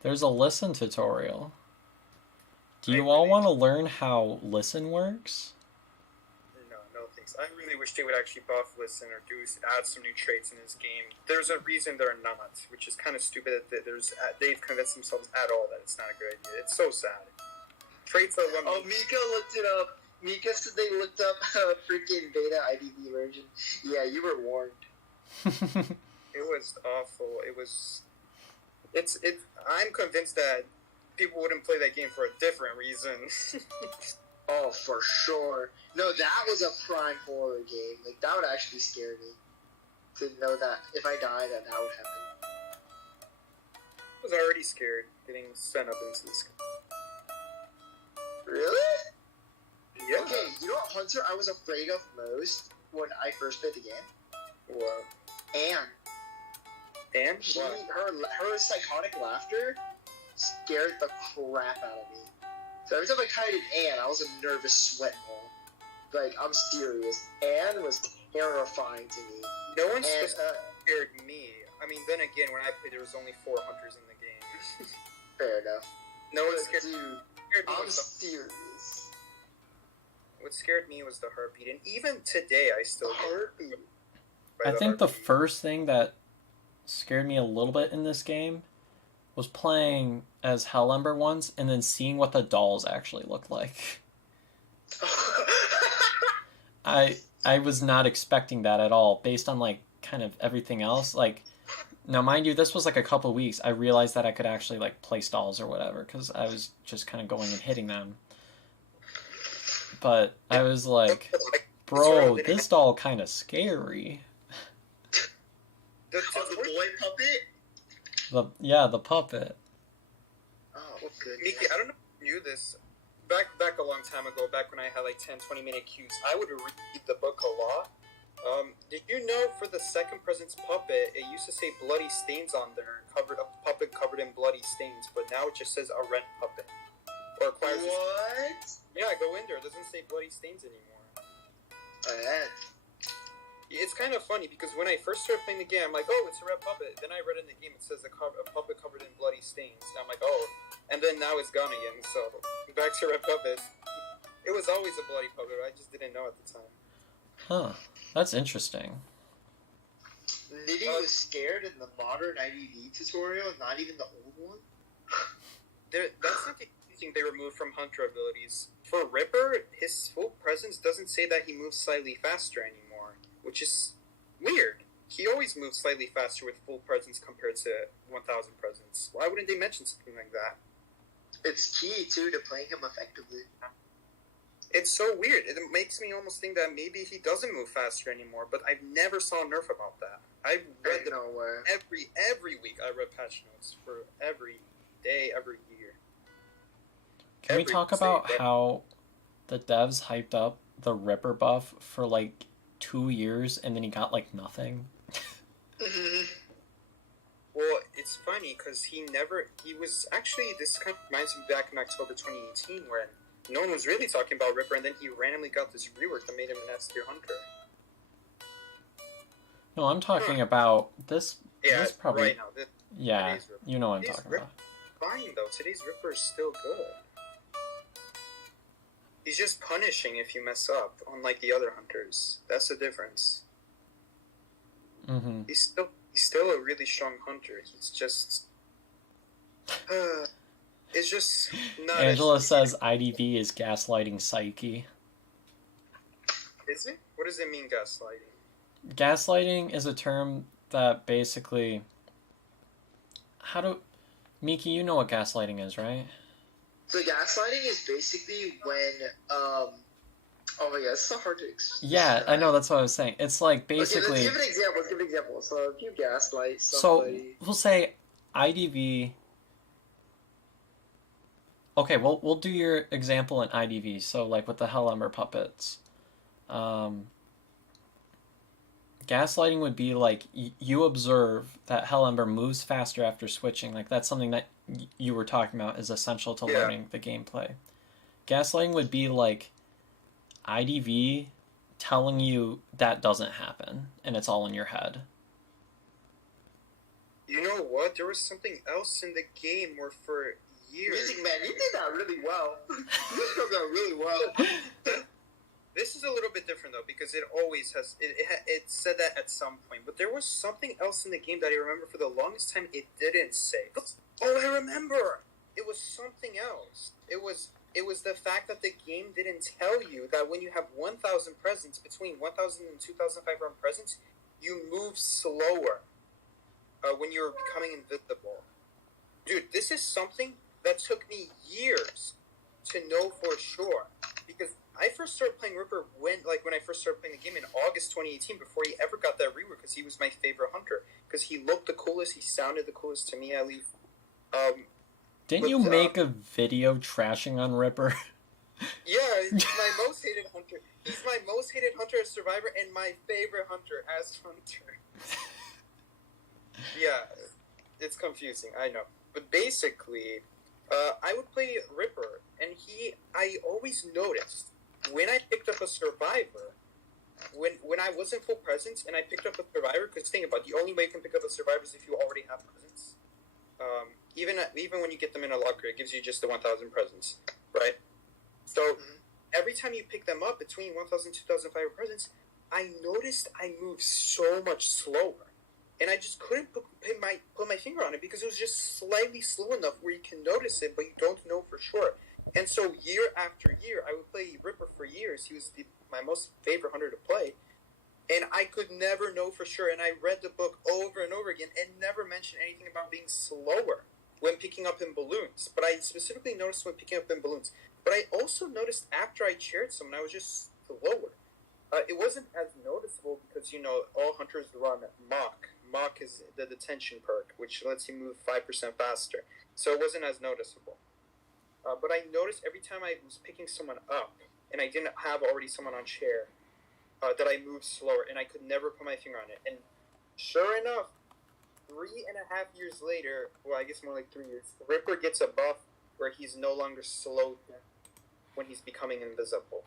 There's a listen tutorial. Do you I all really- want to learn how listen works? No thanks. I really wish they would actually buff Listen or add some new traits in this game. There's a reason they're not, which is kind of stupid that they've convinced themselves at all that it's not a good idea. It's so sad. Traits are one. Oh, Mika looked it up. Mika said they looked up freaking beta IDV version. Yeah, you were warned. It was awful. I'm convinced that people wouldn't play that game for a different reason. Oh, for sure. No, that was a prime horror game. Like, that would actually scare me. To know that if I die, that would happen. was already scared getting sent up into this. Really? Yeah. Okay, you know what Hunter I was afraid of most when I first played the game? What? Anne. And Her psychotic laughter scared the crap out of me. So every time I kited Anne, I was a nervous sweat ball. Like, I'm serious. Anne was terrifying to me. No one scared me. I mean, then again, when I played, there was only 4 hunters in the game. Fair enough. No one But scared dude, me. I'm serious. What scared me was the heartbeat, and even today, I still get Heartbeat. by I think the heartbeat. first thing that scared me a little bit in this game was playing as Hellumber once and then seeing what the dolls actually look like. I was not expecting that at all, based on like kind of everything else. Like, now mind you, this was like a couple weeks. I realized that I could actually like place dolls or whatever because I was just kind of going and hitting them. But I was like, bro, this doll kind of scary. The boy puppet? The puppet. Oh, good. Meekiii, I don't know if you knew this. Back a long time ago, back when I had like 10-20 minute queues, I would read the book a lot. Did you know for the second presence puppet, it used to say bloody stains on there, a puppet covered in bloody stains, but now it just says a rent puppet. Or What? Yeah, go in there. It doesn't say bloody stains anymore. It's kind of funny because when I first started playing the game, I'm like, oh, it's a red puppet. Then I read in the game it says a puppet covered in bloody stains. And I'm like, oh. And then now it's gone again. So back to red puppet. It was always a bloody puppet. I just didn't know at the time. Huh. That's interesting. Nitty was scared in the modern IDV tutorial, not even the old one. That's not the thing they removed from Hunter abilities. For Ripper, his full presence doesn't say that he moves slightly faster anymore, which is weird. He always moves slightly faster with full presence compared to 1000 presence. Why wouldn't they mention something like that? It's key, too, to playing him effectively. It's so weird. It makes me almost think that maybe he doesn't move faster anymore, but I've never saw a nerf about that. I read them every week. I read patch notes for every day, every year. Can we talk about how the devs hyped up the Ripper buff for like 2 years and then he got like nothing? Well, it's funny because he was actually, this kind of reminds me back in October 2018 when no one was really talking about Ripper, and then he randomly got this rework that made him an S-tier hunter. No, I'm talking about this. Yeah, this probably. right now. Yeah, you know what I'm talking about. Fine though. Today's Ripper is still good. He's just punishing if you mess up, unlike the other hunters. That's the difference. Mm-hmm. He's still a really strong hunter. He's just. It's just not. Angela says IDV is gaslighting Sikey. Is it? What does it mean, gaslighting? Gaslighting is a term that basically. Meekiii, you know what gaslighting is, right? So gaslighting is basically when, oh my god, it's so hard to explain. Yeah, I know, that's what I was saying. It's like basically... Okay, let's give an example. So if you gaslight somebody... So, we'll say IDV... Okay, we'll do your example in IDV, so like with the Hellumber puppets. Gaslighting would be like, you observe that Hellumber moves faster after switching, like that's something that you were talking about is essential to learning the gameplay. Gaslighting would be like IDV telling you that doesn't happen, and it's all in your head. You know what? There was something else in the game where for years... Music Man, you did that really well. You did that really well. This is a little bit different though, because it always has. It said that at some point, but there was something else in the game that I remember for the longest time. It didn't say. Oh, I remember. It was something else. It was the fact that the game didn't tell you that when you have 1,000 presents, between 1,000 and 2,500 presents, you move slower when you're becoming invisible. Dude, this is something that took me years to know for sure, because I first started playing Ripper when I first started playing the game in August 2018, before he ever got that rework, because he was my favorite hunter. Because he looked the coolest, he sounded the coolest to me, at least. Didn't you make a video trashing on Ripper? Yeah, he's my most hated hunter. He's my most hated hunter as Survivor and my favorite hunter as Hunter. Yeah, it's confusing, I know. But basically, I would play Ripper, and I always noticed when I picked up a Survivor, when I was in full presence and I picked up a Survivor, because think about it, the only way you can pick up a Survivor is if you already have presence. Even when you get them in a locker, it gives you just the 1,000 presence, right? So every time you pick them up between 1,000 2,500 presents, I noticed I moved so much slower, and I just couldn't put my finger on it because it was just slightly slow enough where you can notice it, but you don't know for sure. And so year after year, I would play Ripper for years. He was my most favorite hunter to play, and I could never know for sure. And I read the book over and over again, and never mentioned anything about being slower when picking up in balloons. But I specifically noticed when picking up in balloons. But I also noticed after I chaired someone, I was just slower. It wasn't as noticeable because, all hunters run Mock. Mock is the detention perk, which lets you move 5% faster. So it wasn't as noticeable. But I noticed every time I was picking someone up, and I didn't have already someone on chair, that I moved slower, and I could never put my finger on it. And sure enough, 3.5 years later, well, I guess more like 3 years, Ripper gets a buff where he's no longer slow when he's becoming invisible.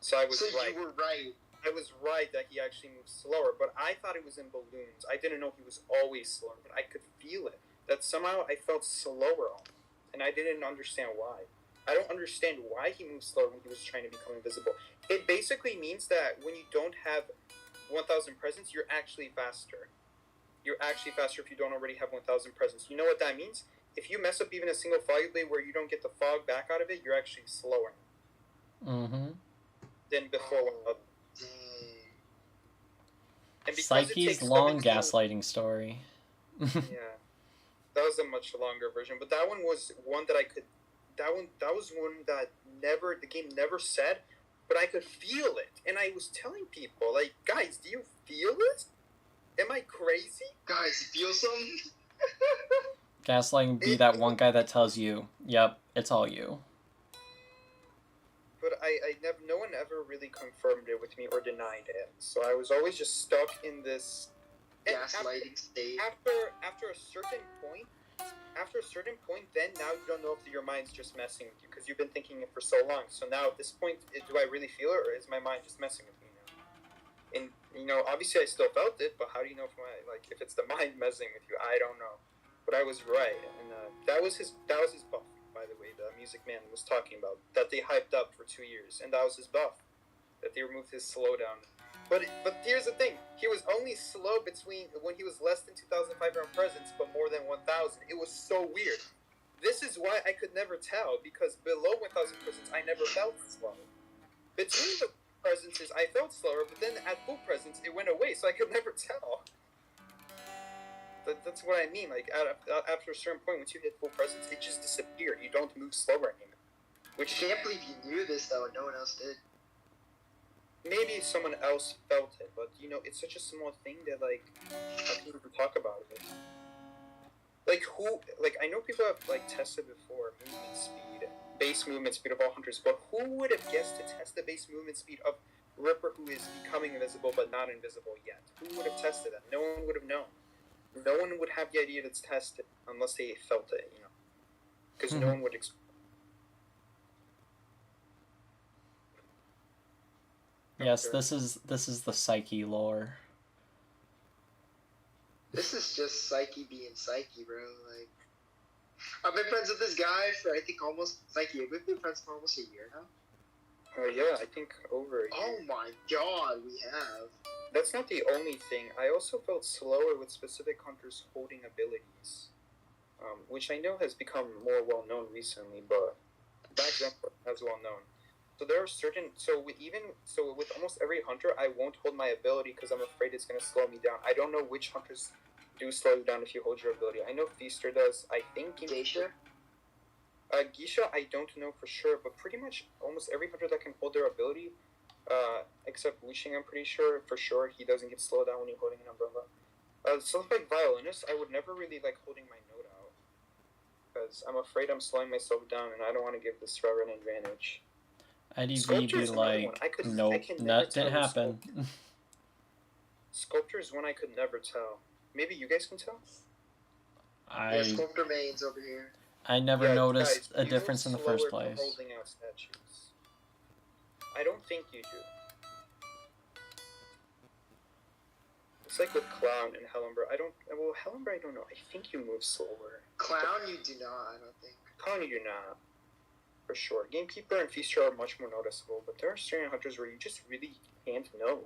So I was right. You were right. I was right that he actually moved slower, but I thought it was in balloons. I didn't know he was always slower, but I could feel it. That somehow I felt slower, and I didn't understand why. I don't understand why he moved slower when he was trying to become invisible. It basically means that when you don't have 1,000 presents, you're actually faster. You're actually faster if you don't already have 1,000 presents. You know what that means? If you mess up even a single fog blade where you don't get the fog back out of it, you're actually slower. Than before. And Psyche's long gaslighting story. Yeah, that was a much longer version, but that one was one that I could. That was one that the game never said, but I could feel it, and I was telling people like, guys, do you feel it? Am I crazy? Guys, feel something? Gaslighting be that one guy that tells you, yep, it's all you. But no one ever really confirmed it with me or denied it. So I was always just stuck in this gaslighting state. After a certain point, then now you don't know if your mind's just messing with you because you've been thinking it for so long. So now at this point, do I really feel it, or is my mind just messing with me now? And obviously I still felt it, but how do you know if it's the mind messing with you? I don't know. But I was right, and that was his buff, by the way. The Music Man was talking about that they hyped up for 2 years, and that was his buff, that they removed his slowdown. But here's the thing: he was only slow between when he was less than 2,500 presents, but more than 1,000. It was so weird. This is why I could never tell, because below 1,000 presents, I never felt slow. Between the presences, I felt slower, but then at full presence, it went away, so I could never tell. That's what I mean. Like after a certain point, once you hit full presence, it just disappeared. You don't move slower anymore. Which I can't believe you knew this though, and no one else did. Maybe someone else felt it, but it's such a small thing that how can you even talk about it? I know people have tested before movement speed, base movement speed of all hunters, but who would have guessed to test the base movement speed of Ripper, who is becoming invisible but not invisible yet? Who would have tested that? No one would have known. No one would have the idea to test it unless they felt it, because no one would. Yes, this is the Sikey lore. This is just Sikey being Sikey, bro. I've been friends with this guy for I think almost Sikey. We've been friends for almost a year now. Oh yeah, I think over a year. Oh my god, we have. That's not the only thing. I also felt slower with specific hunters holding abilities, which I know has become more well known recently, but back then wasn't as well known. So there are certain. With almost every hunter, I won't hold my ability because I'm afraid it's going to slow me down. I don't know which hunters do slow you down if you hold your ability. I know Feaster does. I think Geisha. Geisha, I don't know for sure, but pretty much almost every hunter that can hold their ability. Except Wishing, I'm pretty sure, for sure, he doesn't get slowed down when you're holding an umbrella. Stuff like Violinist, I would never really like holding my note out. because I'm afraid I'm slowing myself down, and I don't want to give the Survivor an advantage. IDV Sculpture be is another one. like, I can nope, never that tell didn't with happen. Sculpture is one I could never tell. Maybe you guys can tell? Yeah, Sculptor mains over here. I never Yeah, noticed guys, a you difference in move the first slower for place. holding out statues. I don't think you do. It's like with Clown and Hellenberg. Well, Hellenberg, I don't know. I think you move slower. Clown, you do not, I don't think. Clown, you do not. For sure. Gamekeeper and Feaster are much more noticeable, but there are certain hunters where you just really can't know.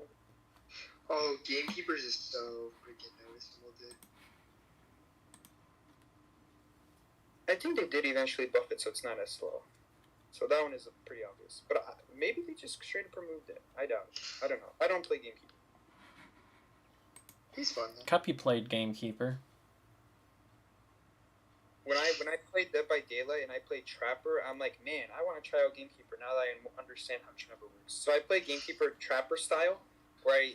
Oh, Gamekeepers is so freaking noticeable, dude. I think they did eventually buff it so it's not as slow. So that one is pretty obvious. But maybe they just straight up removed it. I doubt it. I don't know. I don't play Gamekeeper. He's fun, though. Cuppy played Gamekeeper. When I played Dead by Daylight and I played Trapper, I'm like, man, I want to try out Gamekeeper now that I understand how Trapper works. So I play Gamekeeper Trapper style, where I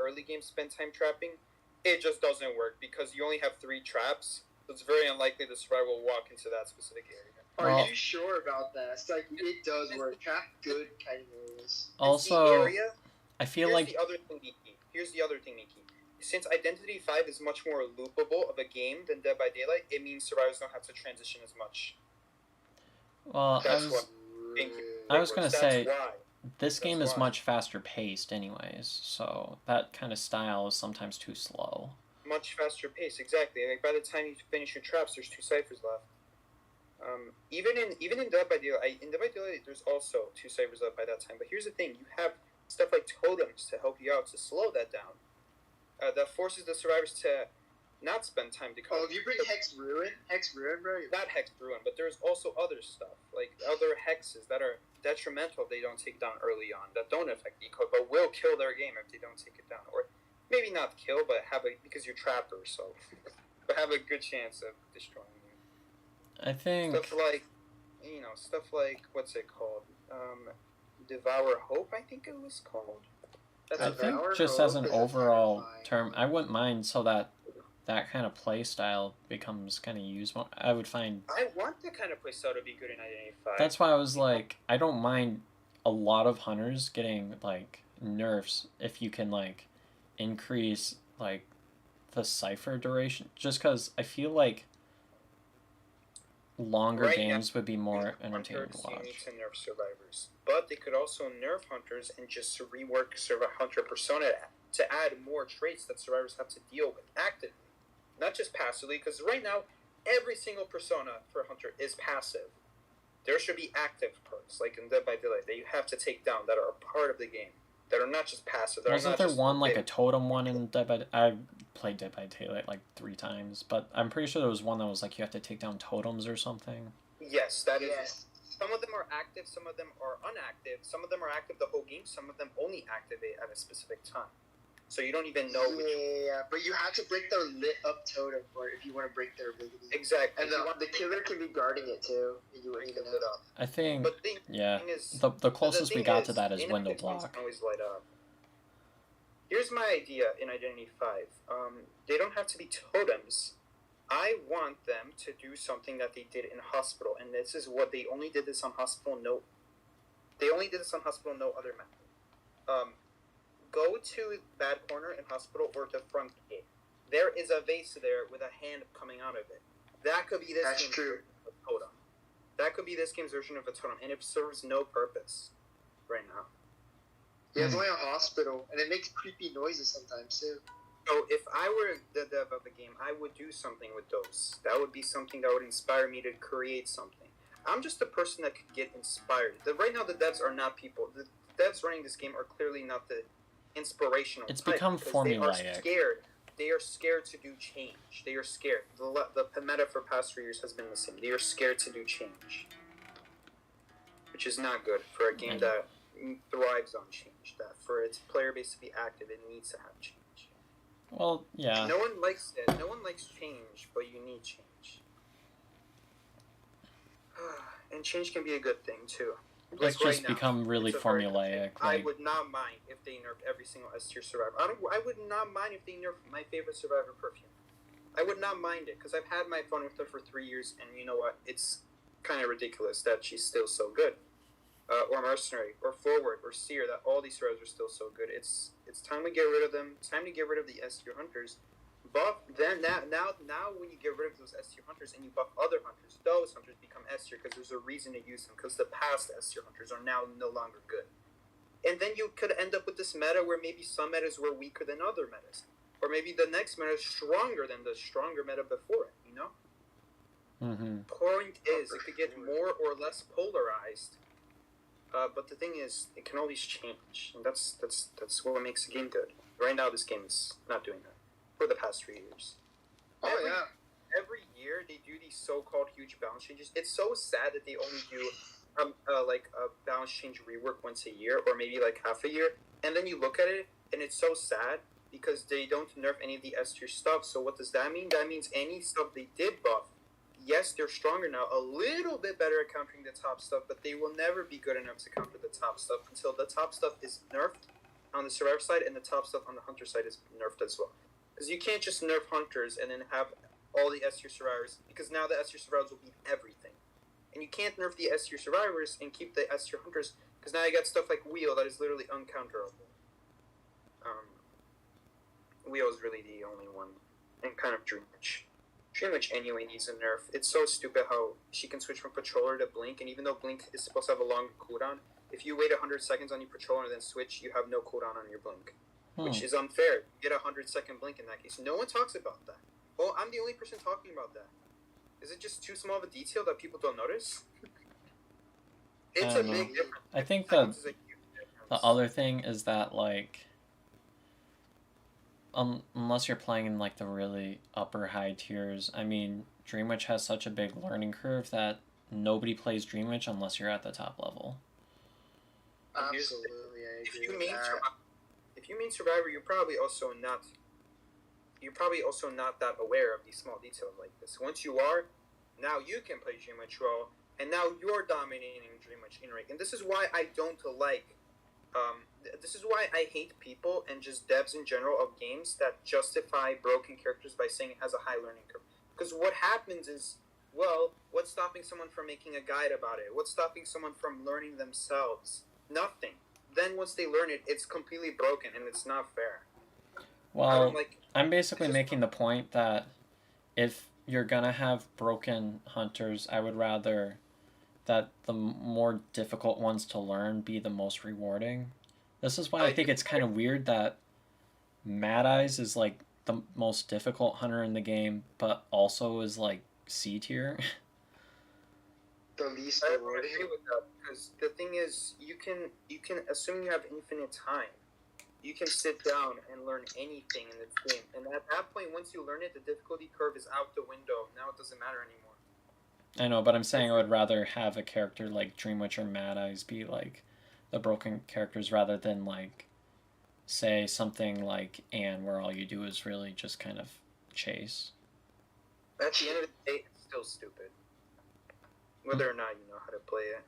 early game spend time trapping. It just doesn't work because you only have 3 traps. So it's very unlikely the survivor will walk into that specific area. Are you sure about that? It's like, it does work. Trap good kind of areas. Also, area, I feel here's like the other thing, Meekiii. Here's the other thing, Meekiii. Since Identity 5 is much more loopable of a game than Dead by Daylight, it means survivors don't have to transition as much. well, That's what I was gonna say why. this game That's is why. much faster paced, anyways. So that kind of style is sometimes too slow. Much faster pace, exactly. Like by the time you finish your traps, there's 2 ciphers left. Even in Dead by Daylight, there's also 2 ciphers left by that time. But here's the thing: you have stuff like totems to help you out to slow that down. That forces the survivors to not spend time to Oh, if you bring Hex Ruin, bro. Not Hex Ruin, but there's also other stuff, like other hexes that are detrimental if they don't take down early on, that don't affect decode, but will kill their game if they don't take it down. Or maybe not kill, but because you're Trapper, so but have a good chance of destroying you. I think Stuff like what's it called? Devour Hope, I think it was called. I think just as an overall term, I wouldn't mind so that kind of play style becomes kind of useful. I would find. I want that kind of play style to be good in Identity 5. That's why I was like, I don't mind a lot of hunters getting like nerfs if you can like increase like the cipher duration. Just because I feel like longer games would be more entertaining to watch. You need to nerf survivors, but they could also nerf hunters and just rework hunter persona to add more traits that survivors have to deal with actively, not just passively. Because right now, every single persona for hunter is passive. There should be active perks, like in Dead by Daylight, that you have to take down that are a part of the game, that are not just passive. Wasn't there one like a totem one in Dead by? I played Dead by Daylight like 3 times, but I'm pretty sure there was one that was like you have to take down totems or something. Yes, that is. Some of them are active, some of them are unactive. Some of them are active the whole game. Some of them only activate at a specific time. So you don't even know. Yeah, but you have to break their lit up totem for it if you want to break their ability. Exactly. And the killer can be guarding it too. And you wouldn't even know. I think. But the closest we got to that is window block. Always light up. Here's my idea in Identity 5. They don't have to be totems. I want them to do something that they did in Hospital, and this is what they only did this on Hospital. They only did this on Hospital. No other method. Go to Bad Corner in Hospital or the front gate. There is a vase there with a hand coming out of it. That could be this game's version of a totem. That could be this game's version of a totem, and it serves no purpose right now. Yeah, it's only a hospital, and it makes creepy noises sometimes too. So if I were the dev of the game, I would do something with those. That would be something that would inspire me to create something. I'm just a person that could get inspired. Right now, the devs are not people. The devs running this game are clearly not the inspirational It's type, become formulaic. They are scared. They are scared to do change. They are scared. The meta for past 3 years has been the same. They are scared to do change, which is not good for a game that thrives on change. That for its player base to be active, it needs to have change. Well, yeah. No one likes it. No one likes change, but you need change. And change can be a good thing too. It's just become really formulaic. I would not mind if they nerfed every single S tier survivor. I would not mind if they nerfed my favorite survivor, Perfume. I would not mind it because I've had my fun with her for 3 years, and you know what? It's kind of ridiculous that she's still so good. Or Mercenary, or Forward, or Seer, that all these heroes are still so good. It's time to get rid of them. It's time to get rid of the S tier hunters. Buff then now when you get rid of those S tier hunters and you buff other hunters, those hunters become S tier because there's a reason to use them because the past S tier hunters are now no longer good. And then you could end up with this meta where maybe some metas were weaker than other metas. Or maybe the next meta is stronger than the stronger meta before it, you know? Point is, it could get more or less polarized. But the thing is, it can always change. And that's what makes the game good. Right now, this game is not doing that. For the past 3 years. Every year, they do these so-called huge balance changes. It's so sad that they only do like a balance change rework once a year or maybe like half a year, and then you look at it and it's so sad because they don't nerf any of the S tier stuff. So what does that mean? That means any stuff they did buff, yes, they're stronger now, a little bit better at countering the top stuff, but they will never be good enough to counter the top stuff until the top stuff is nerfed on the survivor side and the top stuff on the hunter side is nerfed as well. Because you can't just nerf hunters and then have all the S tier survivors, because now the S tier survivors will beat everything. And you can't nerf the S tier survivors and keep the S tier hunters, because now you got stuff like Wheel that is literally uncounterable. Wheel is really the only one, and kind of Dream Witch. Dream Witch anyway needs a nerf. It's so stupid how she can switch from Patroller to Blink, and even though Blink is supposed to have a longer cooldown, if you wait 100 seconds on your Patroller and then switch, you have no cooldown on your Blink. Which is unfair. You get a 100-second Blink in that case. No one talks about that. Well, I'm the only person talking about that. Is it just too small of a detail that people don't notice? It's a big difference. I think the other thing is that, like, unless you're playing in, like, the really upper high tiers, I mean, Dream Witch has such a big learning curve that nobody plays Dream Witch unless you're at the top level. Absolutely, I agree with that. If you mean Survivor, you're probably also not that aware of these small details like this. Once you are, now you can play Dream Witch role, and now you're dominating Dream Witch in rank. And this is why I don't like. This is why I hate people and just devs in general of games that justify broken characters by saying it has a high learning curve. Because what happens is, well, what's stopping someone from making a guide about it? What's stopping someone from learning themselves? Nothing. Then once they learn it, it's completely broken and it's not fair. Well, I'm basically making the point that if you're gonna have broken hunters, I would rather that the more difficult ones to learn be the most rewarding. This is why I think it's kind of weird that Mad Eyes is like the most difficult hunter in the game, but also is like C tier. The least I rewarding. agree with that because the thing is, you can assuming you have infinite time, you can sit down and learn anything in this game, and at that point, once you learn it, the difficulty curve is out the window. Now it doesn't matter anymore. I know, but I'm saying I would rather have a character like Dream Witch or Mad Eyes be like the broken characters rather than like say something like Anne where all you do is really just kind of chase. At the end of the day, it's still stupid. Whether or not you know how to play it.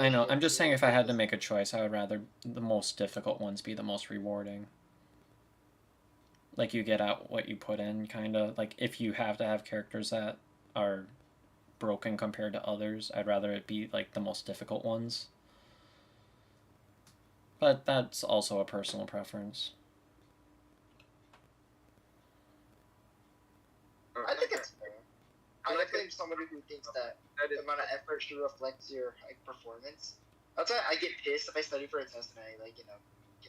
I know, I'm just saying if I had to make a choice, I would rather the most difficult ones be the most rewarding. Like you get out what you put in, kind of. Like if you have to have characters that are broken compared to others, I'd rather it be like the most difficult ones. But that's also a personal preference. I think it's fair. I'm not claim somebody who thinks that the amount of effort should reflect your performance. That's why I get pissed if I study for a test and I get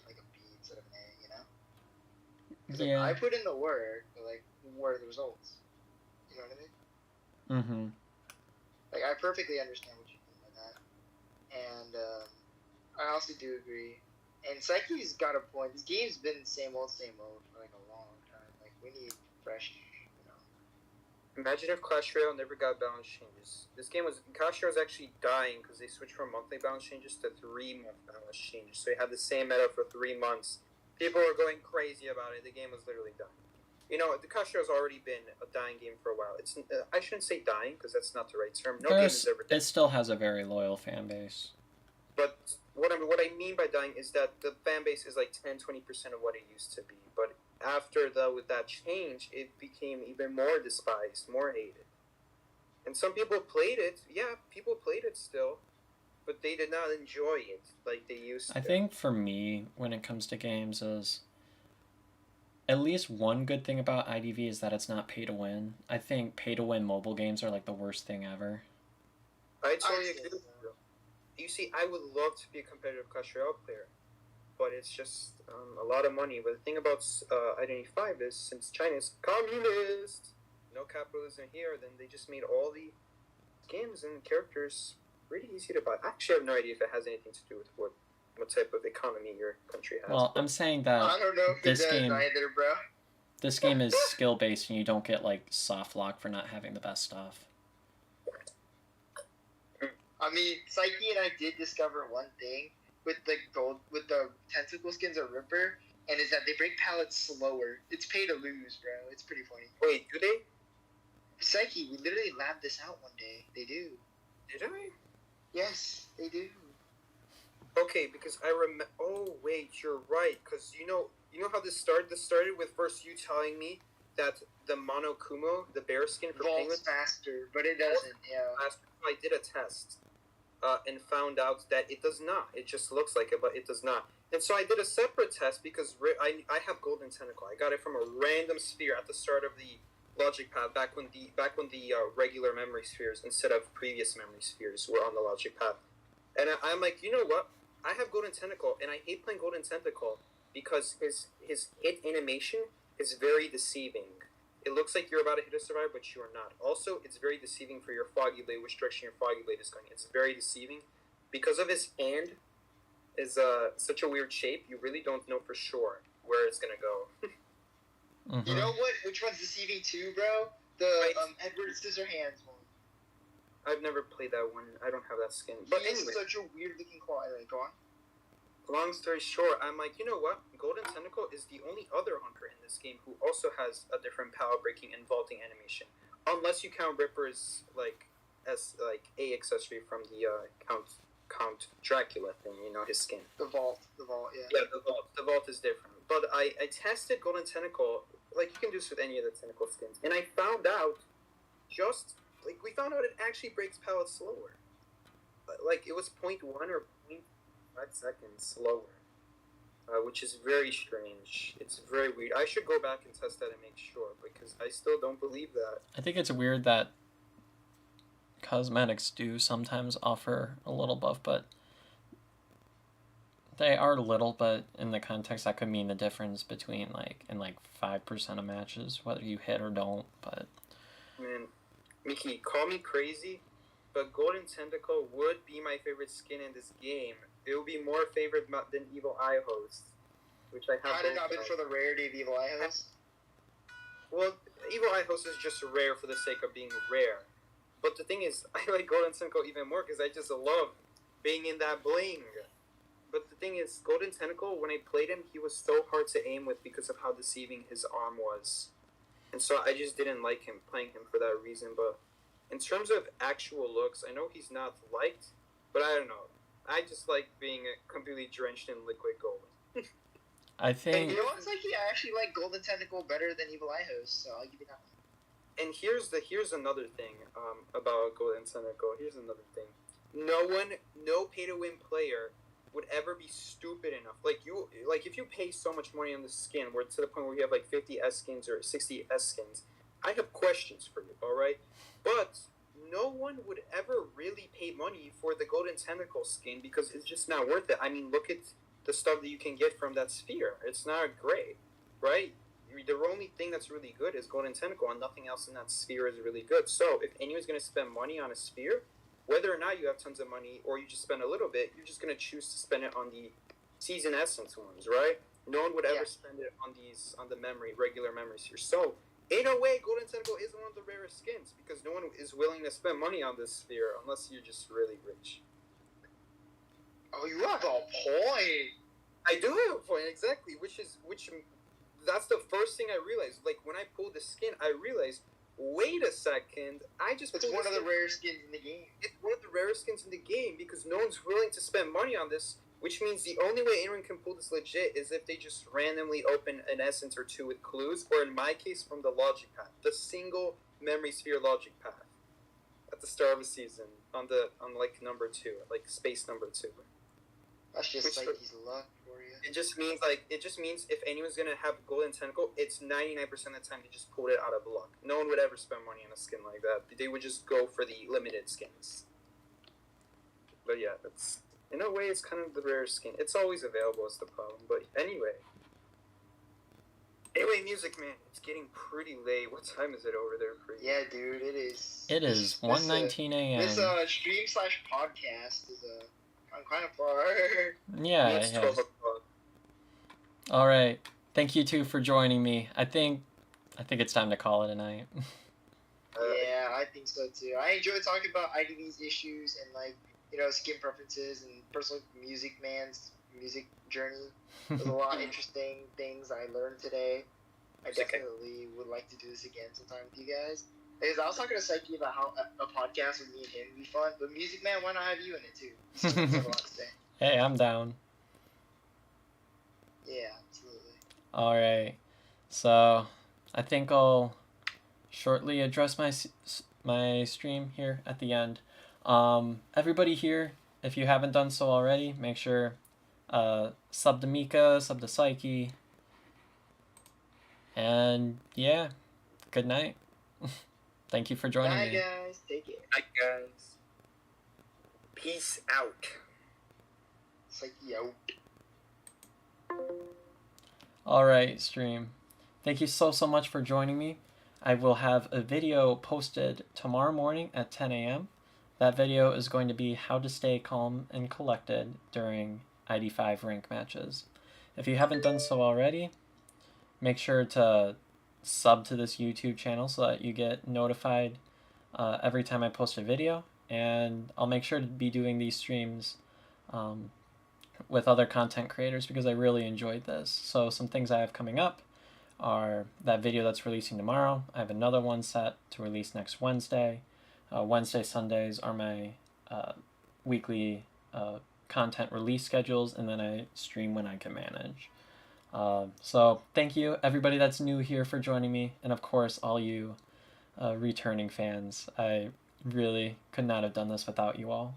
like a B instead of an A, you know? 'Cause, Yeah. I put in the work, but where are the results? You know what I mean? Mm-hmm. Like I perfectly understand what you mean by that, and I also do agree. And Sikey's got a point. This game's been same old for like a long time. Like we need fresh. Imagine if Clash Royale never got balance changes. Clash Royale was actually dying because they switched from monthly balance changes to 3-month balance changes. So you had the same meta for 3 months. People were going crazy about it. The game was literally dying. You know, the Clash Royale's already been a dying game for a while. It's I shouldn't say dying because that's not the right term. No game is ever dying. It still has a very loyal fan base. But what I mean by dying is that the fan base is like 10-20% of what it used to be. But with that change, it became even more despised, more hated. And some people played it. Yeah, people played it still, but they did not enjoy it like they used to. I think for me, when it comes to games, is at least one good thing about IDV is that it's not pay to win. I think pay to win mobile games are like the worst thing ever. I totally agree with you. You see, I would love to be a competitive Clash Royale player, but it's just a lot of money. But the thing about Identity 5 is, since China is communist, no capitalism here, then they just made all the skins and characters really easy to buy. I actually have no idea if it has anything to do with what type of economy your country has. Well, I'm saying that I don't know if this it does game, either, bro. this game is skill based, and you don't get like soft lock for not having the best stuff. I mean, Sikey and I did discover one thing with the tentacle skins of Ripper, and is that they break pallets slower. It's pay to lose, bro. It's pretty funny. Wait, do they? Psyche, we literally labbed this out one day. They do. Did I? Yes, they do. Okay, because I remember. Oh wait, you're right. Because you know how this started. This started with first you telling me that the Monokumo, the bear skin for Vaults penguins, faster, but it doesn't. Yeah. I did a test and found out that it does not. It just looks like it, but it does not. And so I did a separate test because I have Golden Tentacle. I got it from a random sphere at the start of the logic path, back when the regular memory spheres instead of previous memory spheres were on the logic path. And I'm like, you know what? I have Golden Tentacle, and I hate playing Golden Tentacle because his hit animation is very deceiving. It looks like you're about to hit a survivor, but you are not. Also, it's very deceiving for your Foggy Blade, which direction your Foggy Blade is going. It's very deceiving. Because of his hand is such a weird shape, you really don't know for sure where it's going to go. You know what? Which one's deceiving too, bro? The Edward Scissorhands one. I've never played that one. I don't have that skin. But He has anyway, such a weird looking claw. Go on. long story short, I'm like, you know what? Golden Tentacle is the only other hunter in this game who also has a different power breaking and vaulting animation. Unless you count Ripper's as a accessory from the Count Dracula thing, his skin. The vault, yeah. Yeah, the vault is different. But I tested Golden Tentacle, like you can do this with any of the tentacle skins, and I found out it actually breaks pallets slower. Like it was 0.1 or 0.5 seconds slower, which is very strange. It's very weird. I should go back and test that and make sure, because I still don't believe that. I think it's weird that cosmetics do sometimes offer a little buff, but they are little, but in the context that could mean the difference between 5% of matches, whether you hit or don't. But man, Meekiii, call me crazy, but Golden Tentacle would be my favorite skin in this game. It would be more favored than Evil Eye Host, which I have. Had it not been for the rarity of Evil Eye Host? Well, Evil Eye Host is just rare for the sake of being rare. But the thing is, I like Golden Tentacle even more because I just love being in that bling. But the thing is, Golden Tentacle, when I played him, he was so hard to aim with because of how deceiving his arm was. And so I just didn't like playing him for that reason. But in terms of actual looks, I know he's not liked, but I don't know. I just like being completely drenched in liquid gold. I think... And you know what's I actually like Golden Tentacle better than Evil Eye Host, so I'll give you that one. And here's another thing about Golden Tentacle. Here's another thing. No pay-to-win player would ever be stupid enough. If you pay so much money on the skin, where to the point where you have 50 S skins or 60 S skins, I have questions for you, alright? But no one would ever really pay money for the Golden Tentacle skin because it's just not worth it. I mean, look at the stuff that you can get from that sphere. It's not great, right? The only thing that's really good is Golden Tentacle, and nothing else in that sphere is really good. So if anyone's going to spend money on a sphere, whether or not you have tons of money or you just spend a little bit, you're just going to choose to spend it on the Season Essence ones, right? No one would ever spend it on the regular memory spheres. So in a way, Golden Tentacle is one of the rarest skins because no one is willing to spend money on this sphere unless you're just really rich. Oh, you have a point. I do have a point, exactly. That's the first thing I realized. When I pulled the skin, I realized, wait a second, It's one of the rarest skins in the game. It's one of the rarest skins in the game because no one's willing to spend money on this Which means the only way anyone can pull this legit is if they just randomly open an essence or two with clues, or in my case, from the logic path, the single memory sphere logic path, at the start of a season on like number 2, like space number 2. That's just like his luck for you. It just means if anyone's gonna have golden tentacle, it's 99% of the time they just pulled it out of luck. No one would ever spend money on a skin like that. They would just go for the limited skins. But yeah, it's in a way it's kind of the rare skin. It's always available is the problem. But anyway, Music Man, it's getting pretty late. What time is it over there for you? Yeah, dude, it is. It is 1:19 a.m. This stream/podcast is I'm kind of far. Yeah, It's 12 o'clock. All right. Thank you two for joining me. I think it's time to call it a night. Yeah, I think so too. I enjoy talking about IDV's issues and skin preferences and personal man's music journey. There's a lot of interesting things I learned today. I definitely would like to do this again sometime with you guys. Because I was talking to Sikey about how a podcast with me and him would be fun, but Music Man, why not have you in it too? So there's a lot to say. Hey, I'm down. Yeah, absolutely. All right. So, I think I'll shortly address my stream here at the end. Everybody here, if you haven't done so already, make sure sub to Meekiii, sub to Sikey. And yeah, good night. Thank you for joining me. Bye, guys. Take care. Bye, guys. Peace out. Sikey out. Alright, stream. Thank you so much for joining me. I will have a video posted tomorrow morning at 10 a.m. That video is going to be how to stay calm and collected during ID5 rank matches. If you haven't done so already, make sure to sub to this YouTube channel so that you get notified every time I post a video, and I'll make sure to be doing these streams with other content creators because I really enjoyed this. So some things I have coming up are that video that's releasing tomorrow. I have another one set to release next Wednesday. Wednesday, Sundays are my weekly content release schedules, and then I stream when I can manage. So thank you everybody that's new here for joining me, and of course all you returning fans. I really could not have done this without you all.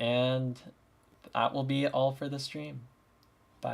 And that will be all for the stream.